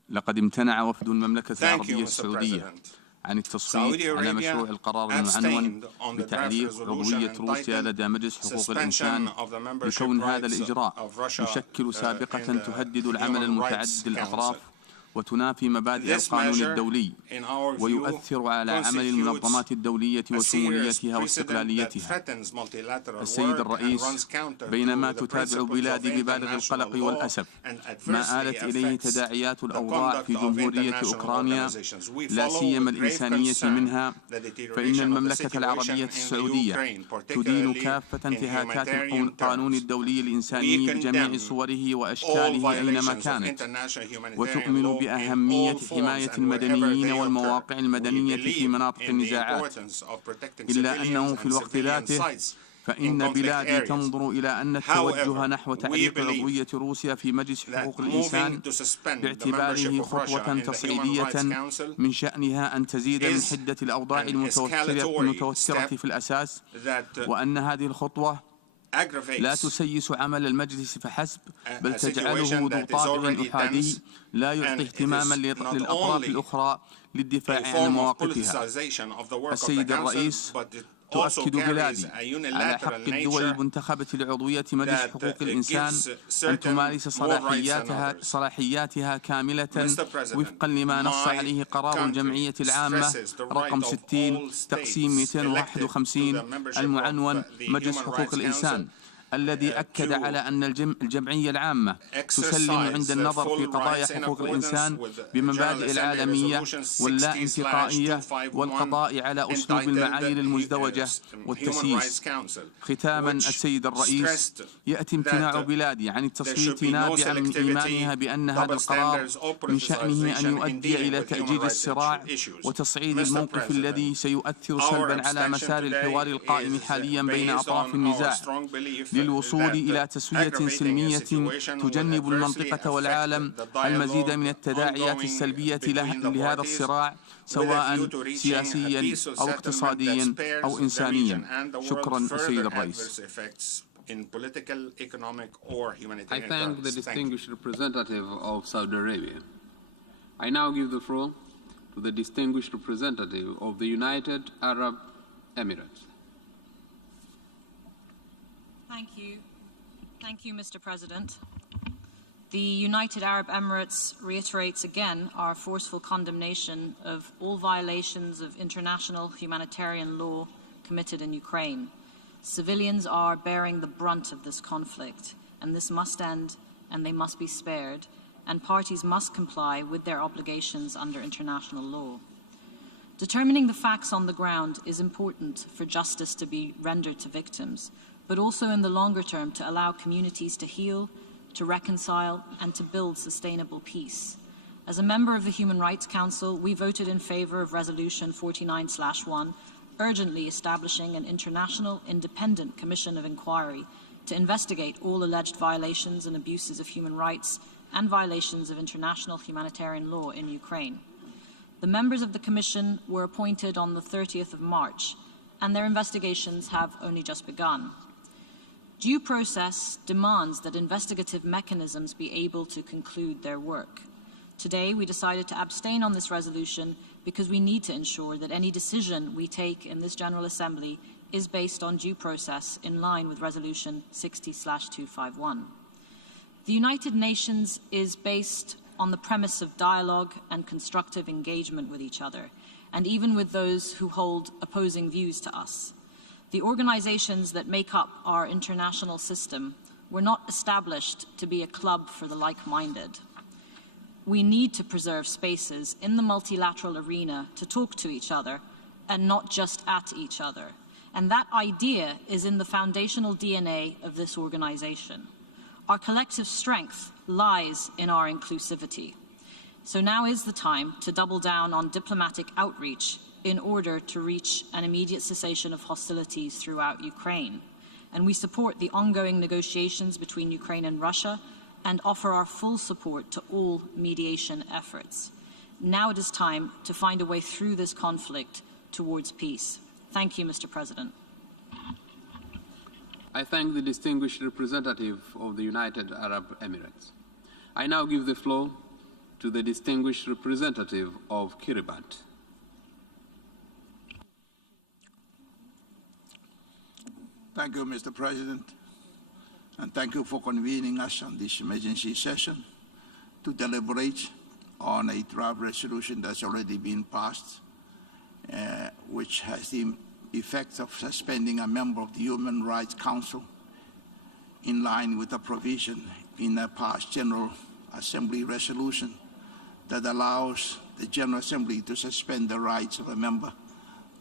لقد امتنع وفد المملكة العربية السعودية عن التصويت على مشروع القرار المعنون بتعليق عضوية روسيا لدى مجلس حقوق الإنسان لكون هذا الإجراء يشكل سابقة تهدد العمل المتعدد الأطراف وتنافي مبادئ القانون الدولي ويؤثر على عمل المنظمات الدولية وشموليتها واستقلاليتها. السيد الرئيس، بينما تتابع بلادي ببالغ القلق والأسف ما آلت إليه تداعيات الأوضاع في جمهورية أوكرانيا لا سيما الإنسانية منها، فإن المملكة العربية السعودية تدين كافة انتهاكات القانون الدولي الإنساني بجميع صوره وأشكاله أينما كانت، وتؤمن بأهمية حماية المدنيين والمواقع المدنية في مناطق النزاعات، إلا أنه في الوقت ذاته فإن بلادي تنظر إلى أن التوجه نحو تعليق عضوية روسيا في مجلس حقوق الإنسان باعتباره خطوة تصعيدية من شأنها أن تزيد من حدة الأوضاع المتوترة في الأساس، وأن هذه الخطوة لا تسيس عمل المجلس فحسب، بل تجعله ذو طابع أحادي لا يعطي اهتماما للأطراف الأخرى للدفاع عن مواقفها. السيد الرئيس، تؤكد بلادي على حق الدول المنتخبة لعضوية مجلس حقوق الإنسان أن تمارس صلاحياتها كاملة وفقا لما نص عليه قرار الجمعية العامة رقم 60 تقسيم 251 المعنون مجلس حقوق الإنسان، الذي أكد على أن الجمعية العامة تسلم عند النظر في قضايا حقوق الإنسان بمبادئ العالمية واللا انتقائية والقضاء على أسلوب المعايير المزدوجة والتسييس. ختاما، السيد الرئيس، يأتي امتناع بلادي عن التصويت نابعا من إيمانها بأن هذا القرار من شأنه أن يؤدي إلى تأجيج الصراع وتصعيد الموقف الذي سيؤثر سلبا على مسار الحوار القائم حاليا بين أطراف النزاع للوصول إلى تسوية سلمية تجنب المنطقة والعالم المزيد من التداعيات السلبية لهذا الصراع، سواء سياسيا أو اقتصاديا أو إنسانيا. شكرا السيد الرئيس. I thank the distinguished representative of Saudi Arabia. I now give the floor to the distinguished representative of the United Arab Emirates. Thank you, Mr. President. The United Arab Emirates reiterates again our forceful condemnation of all violations of international humanitarian law committed in Ukraine. Civilians are bearing the brunt of this conflict, and this must end, and they must be spared, and parties must comply with their obligations under international law. Determining the facts on the ground is important for justice to be rendered to victims, but also in the longer term to allow communities to heal, to reconcile, and to build sustainable peace. As a member of the Human Rights Council, we voted in favor of Resolution 49/1, urgently establishing an international independent commission of inquiry to investigate all alleged violations and abuses of human rights and violations of international humanitarian law in Ukraine. The members of the commission were appointed on the 30th of March, and their investigations have only just begun. Due process demands that investigative mechanisms be able to conclude their work. Today, we decided to abstain on this resolution because we need to ensure that any decision we take in this General Assembly is based on due process in line with Resolution 60/251. The United Nations is based on the premise of dialogue and constructive engagement with each other, and even with those who hold opposing views to us. The organizations that make up our international system We're not established to be a club for the like-minded. We need to preserve spaces in the multilateral arena to talk to each other and not just at each other. And that idea is in the foundational DNA of this organization. Our collective strength lies in our inclusivity. So now is the time to double down on diplomatic outreach in order to reach an immediate cessation of hostilities throughout Ukraine. And we support the ongoing negotiations between Ukraine and Russia and offer our full support to all mediation efforts. Now it is time to find a way through this conflict towards peace. Thank you, Mr. President. I thank the distinguished representative of the United Arab Emirates. I now give the floor to the distinguished representative of Kiribati. Thank you, Mr. President, and thank you for convening us on this emergency session to deliberate on a draft resolution that's already been passed, which has the effect of suspending a member of the Human Rights Council in line with a provision in a past General Assembly resolution that allows the General Assembly to suspend the rights of a member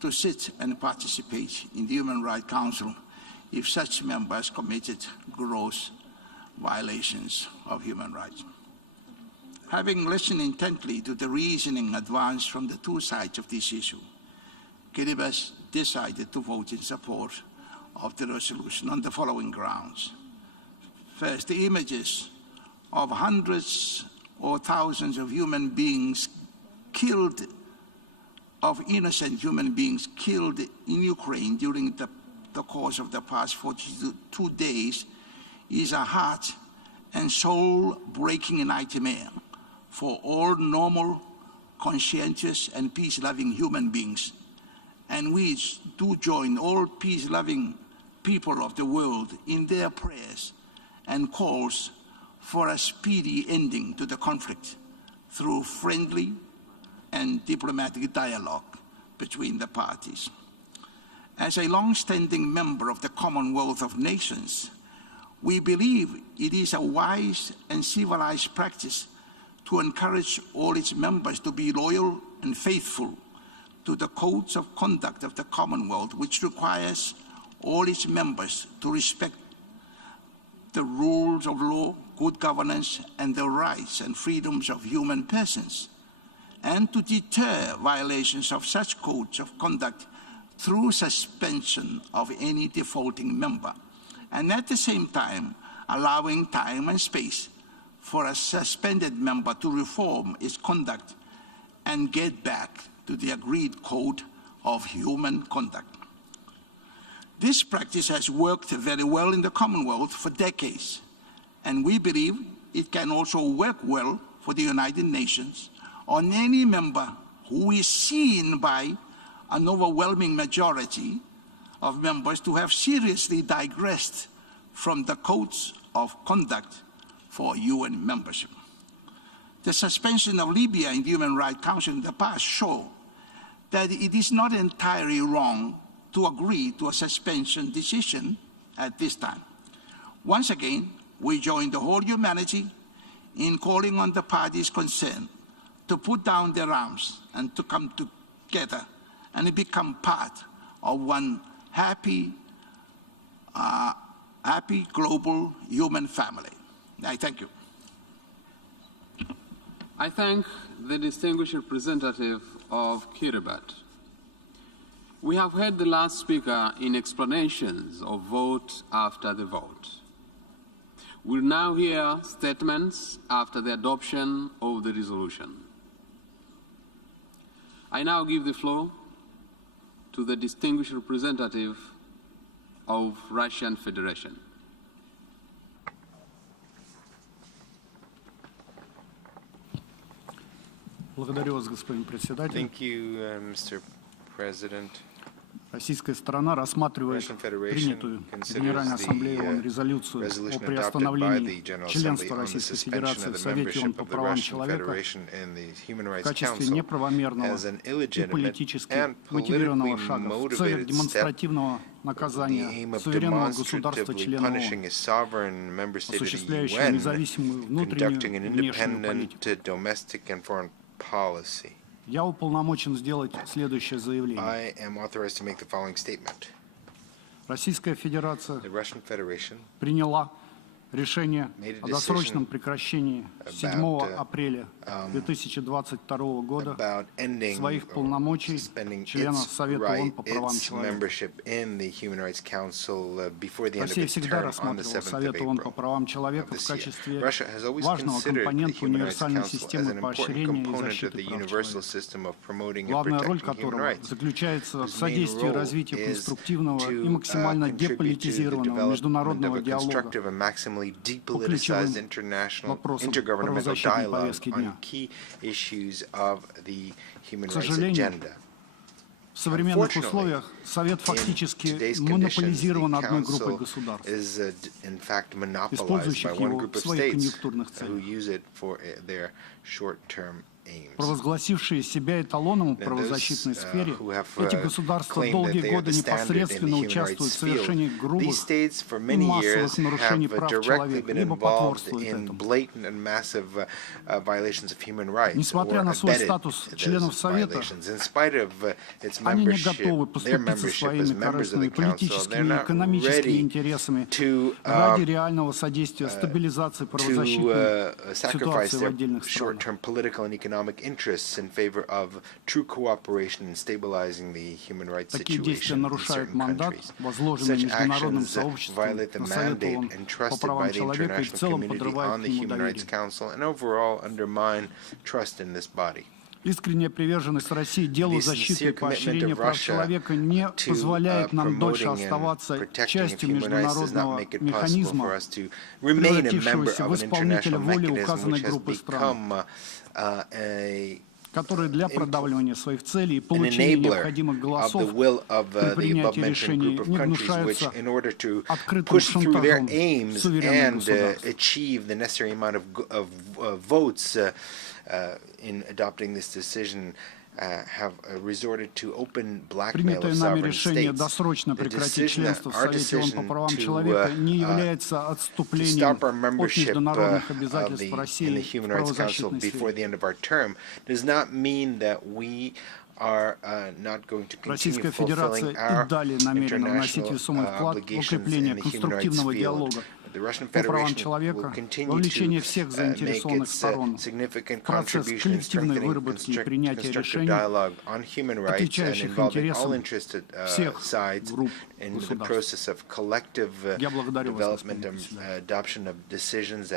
to sit and participate in the Human Rights Council if such member has committed gross violations of human rights. Having listened intently to the reasoning advanced from the two sides of this issue, Kiribati decided to vote in support of the resolution on the following grounds. First, the images of hundreds or thousands of human beings killed, of innocent human beings killed in Ukraine during the course of the past 42 days is a heart and soul-breaking nightmare for all normal, conscientious, and peace-loving human beings. And we do join all peace-loving people of the world in their prayers and calls for a speedy ending to the conflict through friendly and diplomatic dialogue between the parties. As a long-standing member of the Commonwealth of Nations, we believe it is a wise and civilized practice to encourage all its members to be loyal and faithful to the codes of conduct of the Commonwealth, which requires all its members to respect the rules of law, good governance, and the rights and freedoms of human persons, and to deter violations of such codes of conduct through suspension of any defaulting member, and at the same time allowing time and space for a suspended member to reform its conduct and get back to the agreed code of human conduct. This practice has worked very well in the Commonwealth for decades, and we believe it can also work well for the United Nations on any member who is seen by an overwhelming majority of members to have seriously digressed from the codes of conduct for UN membership. The suspension of Libya in the Human Rights Council in the past show that it is not entirely wrong to agree to a suspension decision at this time. Once again, we join the whole humanity in calling on the parties concerned to put down their arms and to come together and become part of one happy global human family. I thank you. I thank the distinguished representative of Kiribati. We have heard the last speaker in explanations of vote after the vote. We'll now hear statements after the adoption of the resolution. I now give the floor to the distinguished representative of Russian Federation. Thank you, Mr. President. Российская сторона рассматривает принятую Генеральной Ассамблеей ООН резолюцию о приостановлении членства Российской Федерации в Совете ООН по правам человека в качестве неправомерного и политически мотивированного шага в целях демонстративного наказания суверенного государства-члена ООН, осуществляющего независимую внутреннюю и внешнюю политику. Я уполномочен сделать следующее заявление. Российская Федерация приняла решение о досрочном прекращении 7 апреля 2022 года своих полномочий члена Совета ООН по правам человека. Россия всегда рассматривала Совет ООН по правам человека в качестве важного компонента универсальной системы поощрения и защиты прав человека, главная роль которого заключается в содействии развитию конструктивного и максимально деполитизированного международного диалога по ключевым вопросам правозащитной повестки дня. К сожалению, в современных условиях Совет фактически монополизирован одной группой государств, использующих его в своих конъюнктурных целях. Провозгласившие себя эталоном в правозащитной сфере, эти государства долгие годы непосредственно участвуют в совершении грубых и массовых нарушений прав человека, либо потворствуют этому. Несмотря на свой статус членов Совета, они не готовы поступиться своими корыстными политическими и экономическими интересами ради реального содействия стабилизации правозащитной ситуации в отдельных странах. Interests in favor of true cooperation in stabilizing the human rights situation in certain countries. Such actions violate the mandate entrusted by the international community on the Human Rights Council and overall undermine trust in this body. Искренняя приверженность России делу защиты и поощрения прав человека не позволяет нам дольше оставаться частью международного механизма, превратившегося в исполнителя воли указанной группы стран, которые для продавливания своих целей и получения необходимых голосов при принятии решений не гнушаются открытым шантажом суверенных государств. In adopting this decision, have resorted to open blackmail Принятое of нами sovereign решение states. досрочно прекратить членство в Совете ООН по правам человека не является отступлением от международных обязательств России в правозащитной сфере. Российская Федерация и далее намерена вносить весомый вклад в укрепление конструктивного диалога по правам человека, вовлечение всех заинтересованных сторон в процесс коллективной выработки и принятия решений, отвечающих интересам всех групп государств. Я благодарю вас, господин председатель.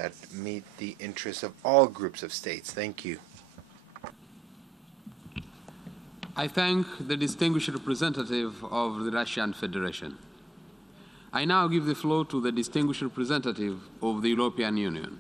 I thank the distinguished representative of the Russian Federation. I now give the floor to the distinguished representative of the European Union.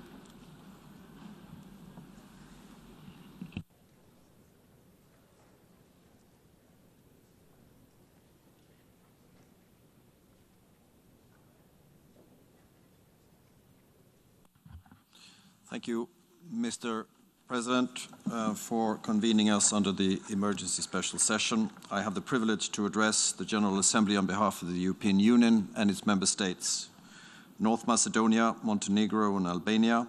Thank you, Mr. President, for convening us under the emergency special session. I have the privilege to address the General Assembly on behalf of the European Union and its member states, North Macedonia, Montenegro and Albania,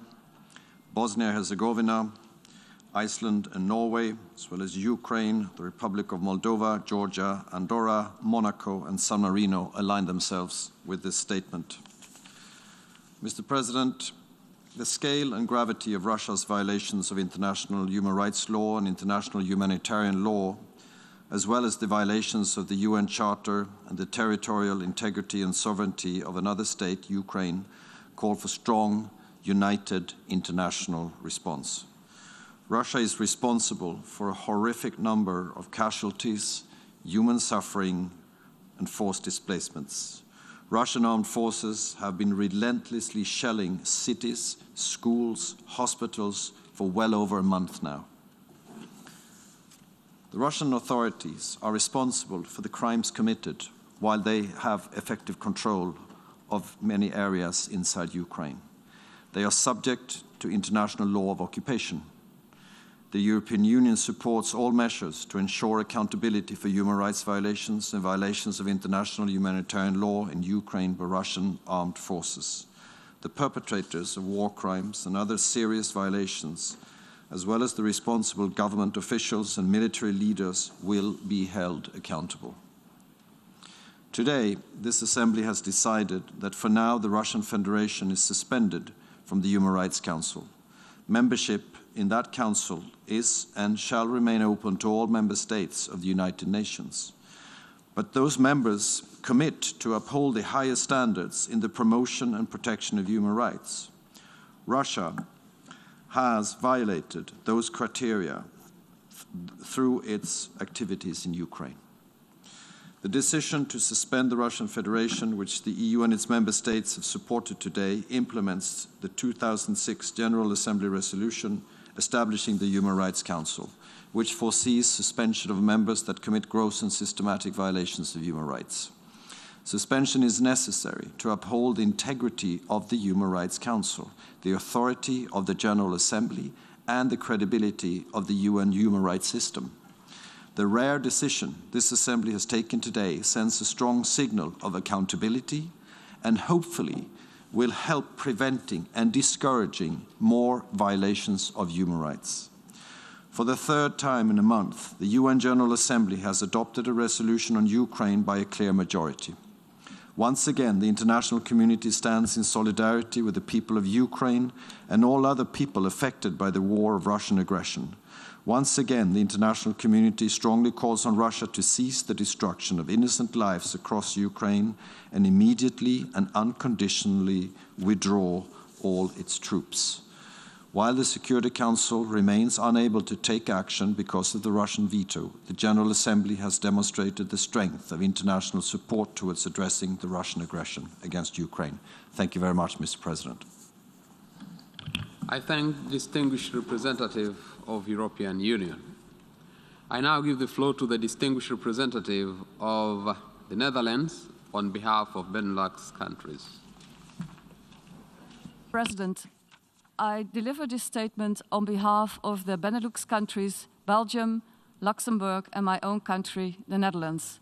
Bosnia-Herzegovina, Iceland and Norway, as well as Ukraine, the Republic of Moldova, Georgia, Andorra, Monaco and San Marino align themselves with this statement. Mr. President, the scale and gravity of Russia's violations of international human rights law and international humanitarian law, as well as the violations of the UN Charter and the territorial integrity and sovereignty of another state, Ukraine, call for strong, united international response. Russia is responsible for a horrific number of casualties, human suffering, and forced displacements. Russian armed forces have been relentlessly shelling cities, schools, hospitals for well over a month now. The The Russian authorities are responsible for the crimes committed while they have effective control of many areas inside Ukraine. They are subject to international law of occupation. The European Union supports all measures to ensure accountability for human rights violations and violations of international humanitarian law in Ukraine by Russian armed forces. The perpetrators of war crimes and other serious violations, as well as the responsible government officials and military leaders, will be held accountable. Today, this Assembly has decided that for now the Russian Federation is suspended from the Human Rights Council. Membership in that council is and shall remain open to all member states of the United Nations. But those members commit to uphold the highest standards in the promotion and protection of human rights. Russia has violated those criteria through its activities in Ukraine. The decision to suspend the Russian Federation, which the EU and its member states have supported today, implements the 2006 General Assembly resolution establishing the Human Rights Council, which foresees suspension of members that commit gross and systematic violations of human rights. Suspension is necessary to uphold the integrity of the Human Rights Council, the authority of the General Assembly, and the credibility of the UN human rights system. The rare decision this Assembly has taken today sends a strong signal of accountability and hopefully will help preventing and discouraging more violations of human rights. For the third time in a month, the UN General Assembly has adopted a resolution on Ukraine by a clear majority. Once again, the international community stands in solidarity with the people of Ukraine and all other people affected by the war of Russian aggression. Once again, the international community strongly calls on Russia to cease the destruction of innocent lives across Ukraine and immediately and unconditionally withdraw all its troops. While the Security Council remains unable to take action because of the Russian veto, the General Assembly has demonstrated the strength of international support towards addressing the Russian aggression against Ukraine. Thank you very much, Mr. President. I thank the distinguished representative of European Union. I now give the floor to the distinguished representative of the Netherlands on behalf of Benelux countries. President, I deliver this statement on behalf of the Benelux countries, Belgium, Luxembourg, and my own country, the Netherlands.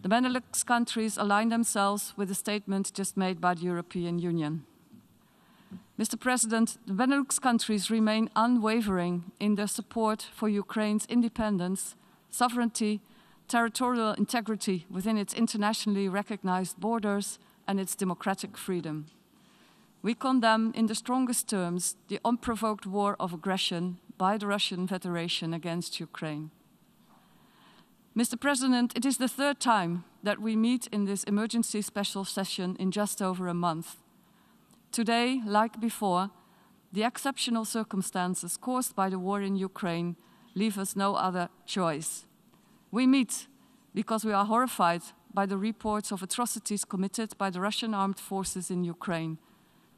The Benelux countries align themselves with the statement just made by the European Union. Mr. President, the Benelux countries remain unwavering in their support for Ukraine's independence, sovereignty, territorial integrity within its internationally recognized borders, and its democratic freedom. We condemn in the strongest terms the unprovoked war of aggression by the Russian Federation against Ukraine. Mr. President, it is the third time that we meet in this emergency special session in just over a month. Today, like before, the exceptional circumstances caused by the war in Ukraine leave us no other choice. We meet because we are horrified by the reports of atrocities committed by the Russian armed forces in Ukraine,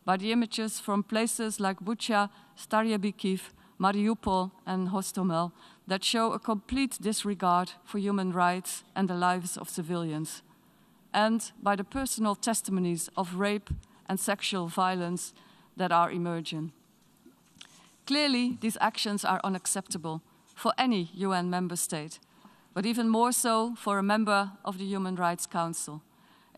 by the images from places like Bucha, Starye-Bikiv, Mariupol and Hostomel that show a complete disregard for human rights and the lives of civilians, and by the personal testimonies of rape and sexual violence that are emerging. Clearly, these actions are unacceptable for any UN member state, but even more so for a member of the Human Rights Council.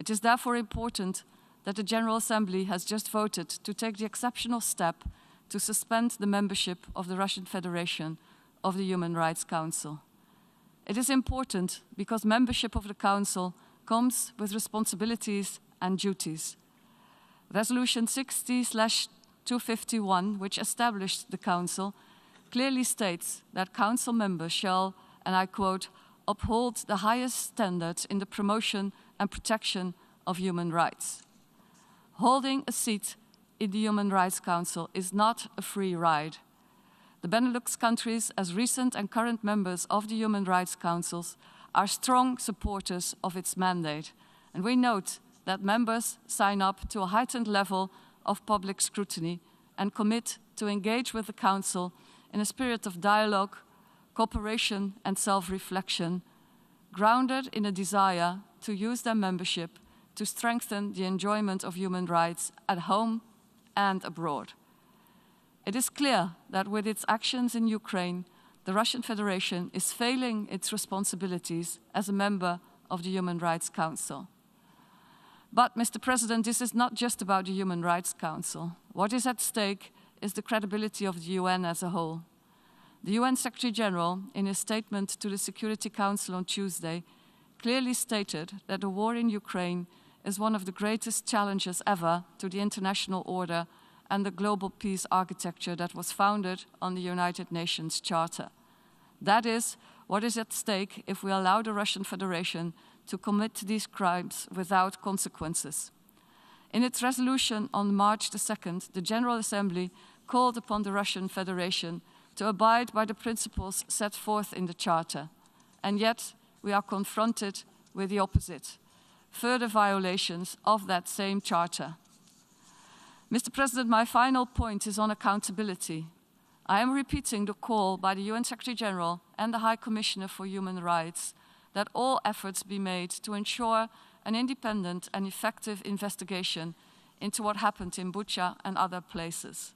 It is therefore important that the General Assembly has just voted to take the exceptional step to suspend the membership of the Russian Federation of the Human Rights Council. It is important because membership of the Council comes with responsibilities and duties. Resolution 60/251, which established the Council, clearly states that Council members shall, and I quote, uphold the highest standards in the promotion and protection of human rights. Holding a seat in the Human Rights Council is not a free ride. The Benelux countries, as recent and current members of the Human Rights Councils, are strong supporters of its mandate, and we note that members sign up to a heightened level of public scrutiny and commit to engage with the Council in a spirit of dialogue, cooperation and self-reflection, grounded in a desire to use their membership to strengthen the enjoyment of human rights at home and abroad. It is clear that with its actions in Ukraine, the Russian Federation is failing its responsibilities as a member of the Human Rights Council. But, Mr. President, this is not just about the Human Rights Council. What is at stake is the credibility of the UN as a whole. The UN Secretary General, in his statement to the Security Council on Tuesday, clearly stated that the war in Ukraine is one of the greatest challenges ever to the international order and the global peace architecture that was founded on the United Nations Charter. That is what is at stake if we allow the Russian Federation to commit these crimes without consequences. In its resolution on March the 2nd, the General Assembly called upon the Russian Federation to abide by the principles set forth in the Charter. And yet, we are confronted with the opposite, further violations of that same Charter. Mr. President, my final point is on accountability. I am repeating the call by the UN Secretary General and the High Commissioner for Human Rights that all efforts be made to ensure an independent and effective investigation into what happened in Bucha and other places.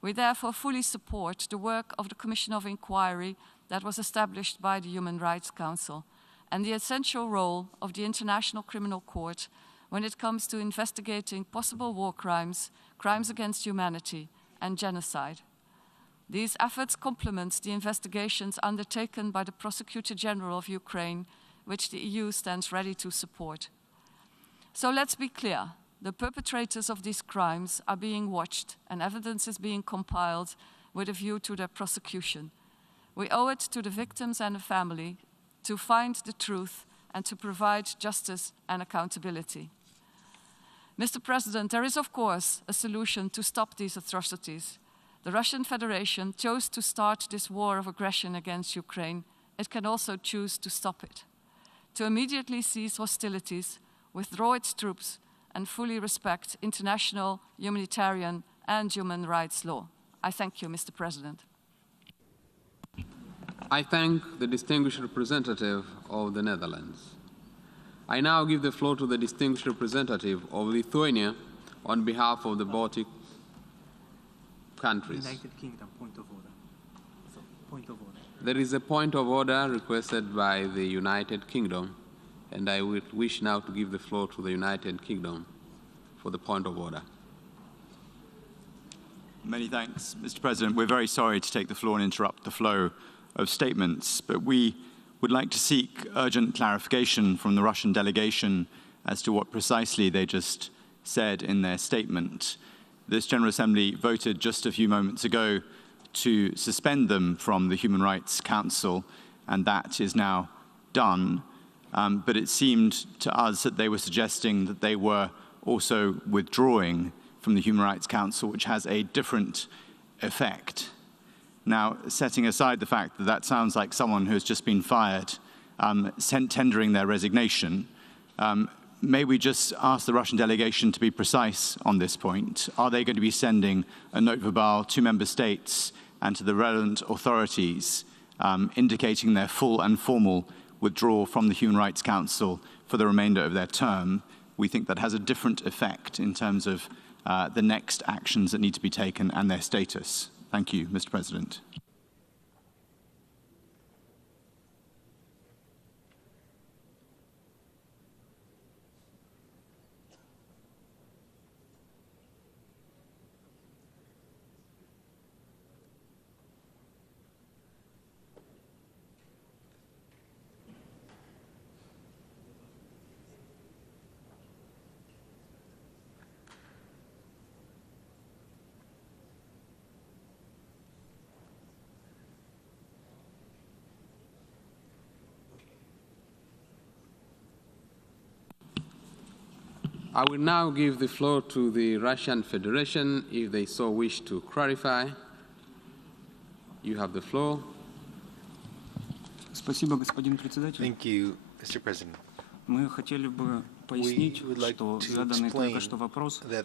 We therefore fully support the work of the Commission of Inquiry that was established by the Human Rights Council and the essential role of the International Criminal Court when it comes to investigating possible war crimes, crimes against humanity, and genocide. These efforts complement the investigations undertaken by the Prosecutor General of Ukraine, which the EU stands ready to support. So let's be clear. The perpetrators of these crimes are being watched and evidence is being compiled with a view to their prosecution. We owe it to the victims and the family to find the truth and to provide justice and accountability. Mr. President, there is of course a solution to stop these atrocities. The Russian Federation chose to start this war of aggression against Ukraine. It can also choose to stop it, to immediately cease hostilities, withdraw its troops, and fully respect international humanitarian and human rights law. I thank you, Mr. President. I thank the distinguished representative of the Netherlands. I now give the floor to the distinguished representative of Lithuania on behalf of the Baltic countries. United Kingdom, point of order. So, point of order. There is a point of order requested by the United Kingdom, and I would wish now to give the floor to the United Kingdom for the point of order. Many thanks, Mr. President. We're very sorry to take the floor and interrupt the flow of statements, but we would like to seek urgent clarification from the Russian delegation as to what precisely they just said in their statement. This General Assembly voted just a few moments ago to suspend them from the Human Rights Council, and that is now done. But it seemed to us that they were suggesting that they were also withdrawing from the Human Rights Council, which has a different effect. Now, setting aside the fact that that sounds like someone who has just been fired, tendering their resignation, may we just ask the Russian delegation to be precise on this point? Are they going to be sending a note verbale to member states and to the relevant authorities indicating their full and formal withdrawal from the Human Rights Council for the remainder of their term? We think that has a different effect in terms of the next actions that need to be taken and their status. Thank you, Mr. President. I will now give the floor to the Russian Federation if they so wish to clarify. You have the floor. Thank you, Mr. President. Мы хотели бы пояснить, что заданный только что вопрос не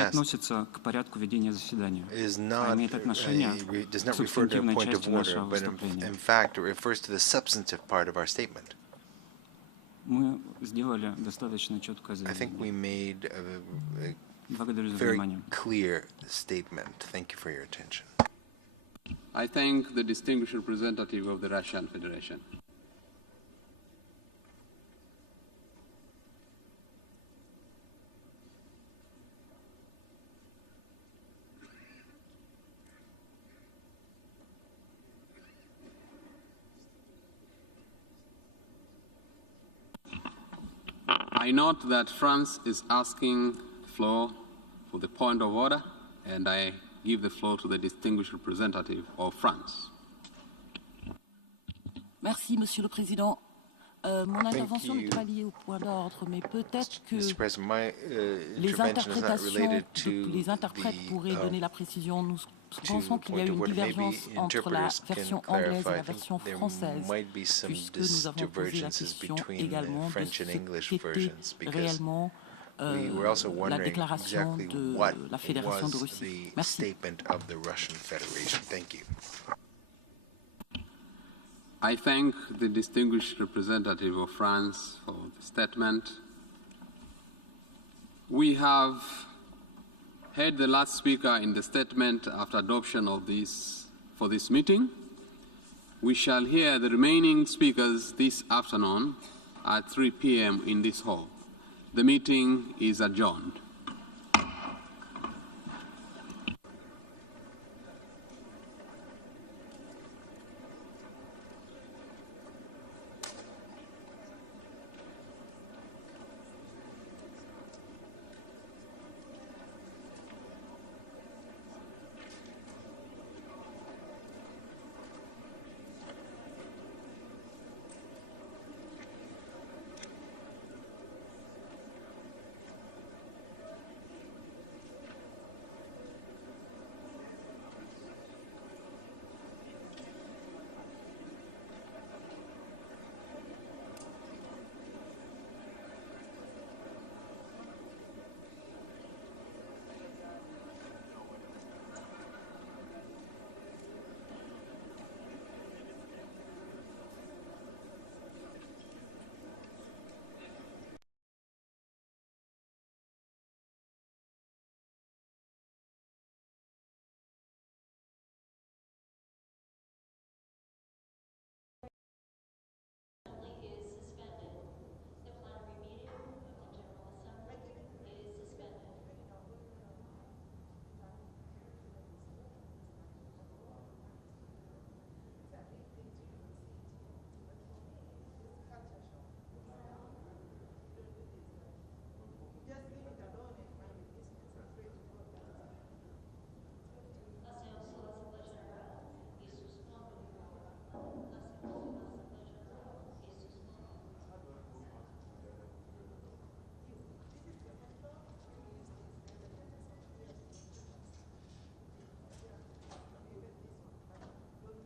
относится к порядку ведения заседания, а имеет отношение к субстантивной части нашего выступления. Мы сделали достаточно четкое заявление. Благодарю за внимание. I thank the distinguished representative of the Russian Federation. I note that France is asking the floor for the point of order, and I give the floor to the distinguished representative of France. Merci, Monsieur le Président. Mon intervention n'était pas liée au point d'ordre, mais peut-être que les interprètes pourraient donner la précision. Nous pensons qu'il y a une divergence entre la version anglaise et la version française, puisque nous avons posé la question également de ce qu'était réellement la déclaration de la Fédération de Russie. Merci. I thank the distinguished representative of France for the statement. We have heard the last speaker in the statement after adoption of for this meeting. We shall hear the remaining speakers this afternoon at 3 p.m. in this hall. The meeting is adjourned.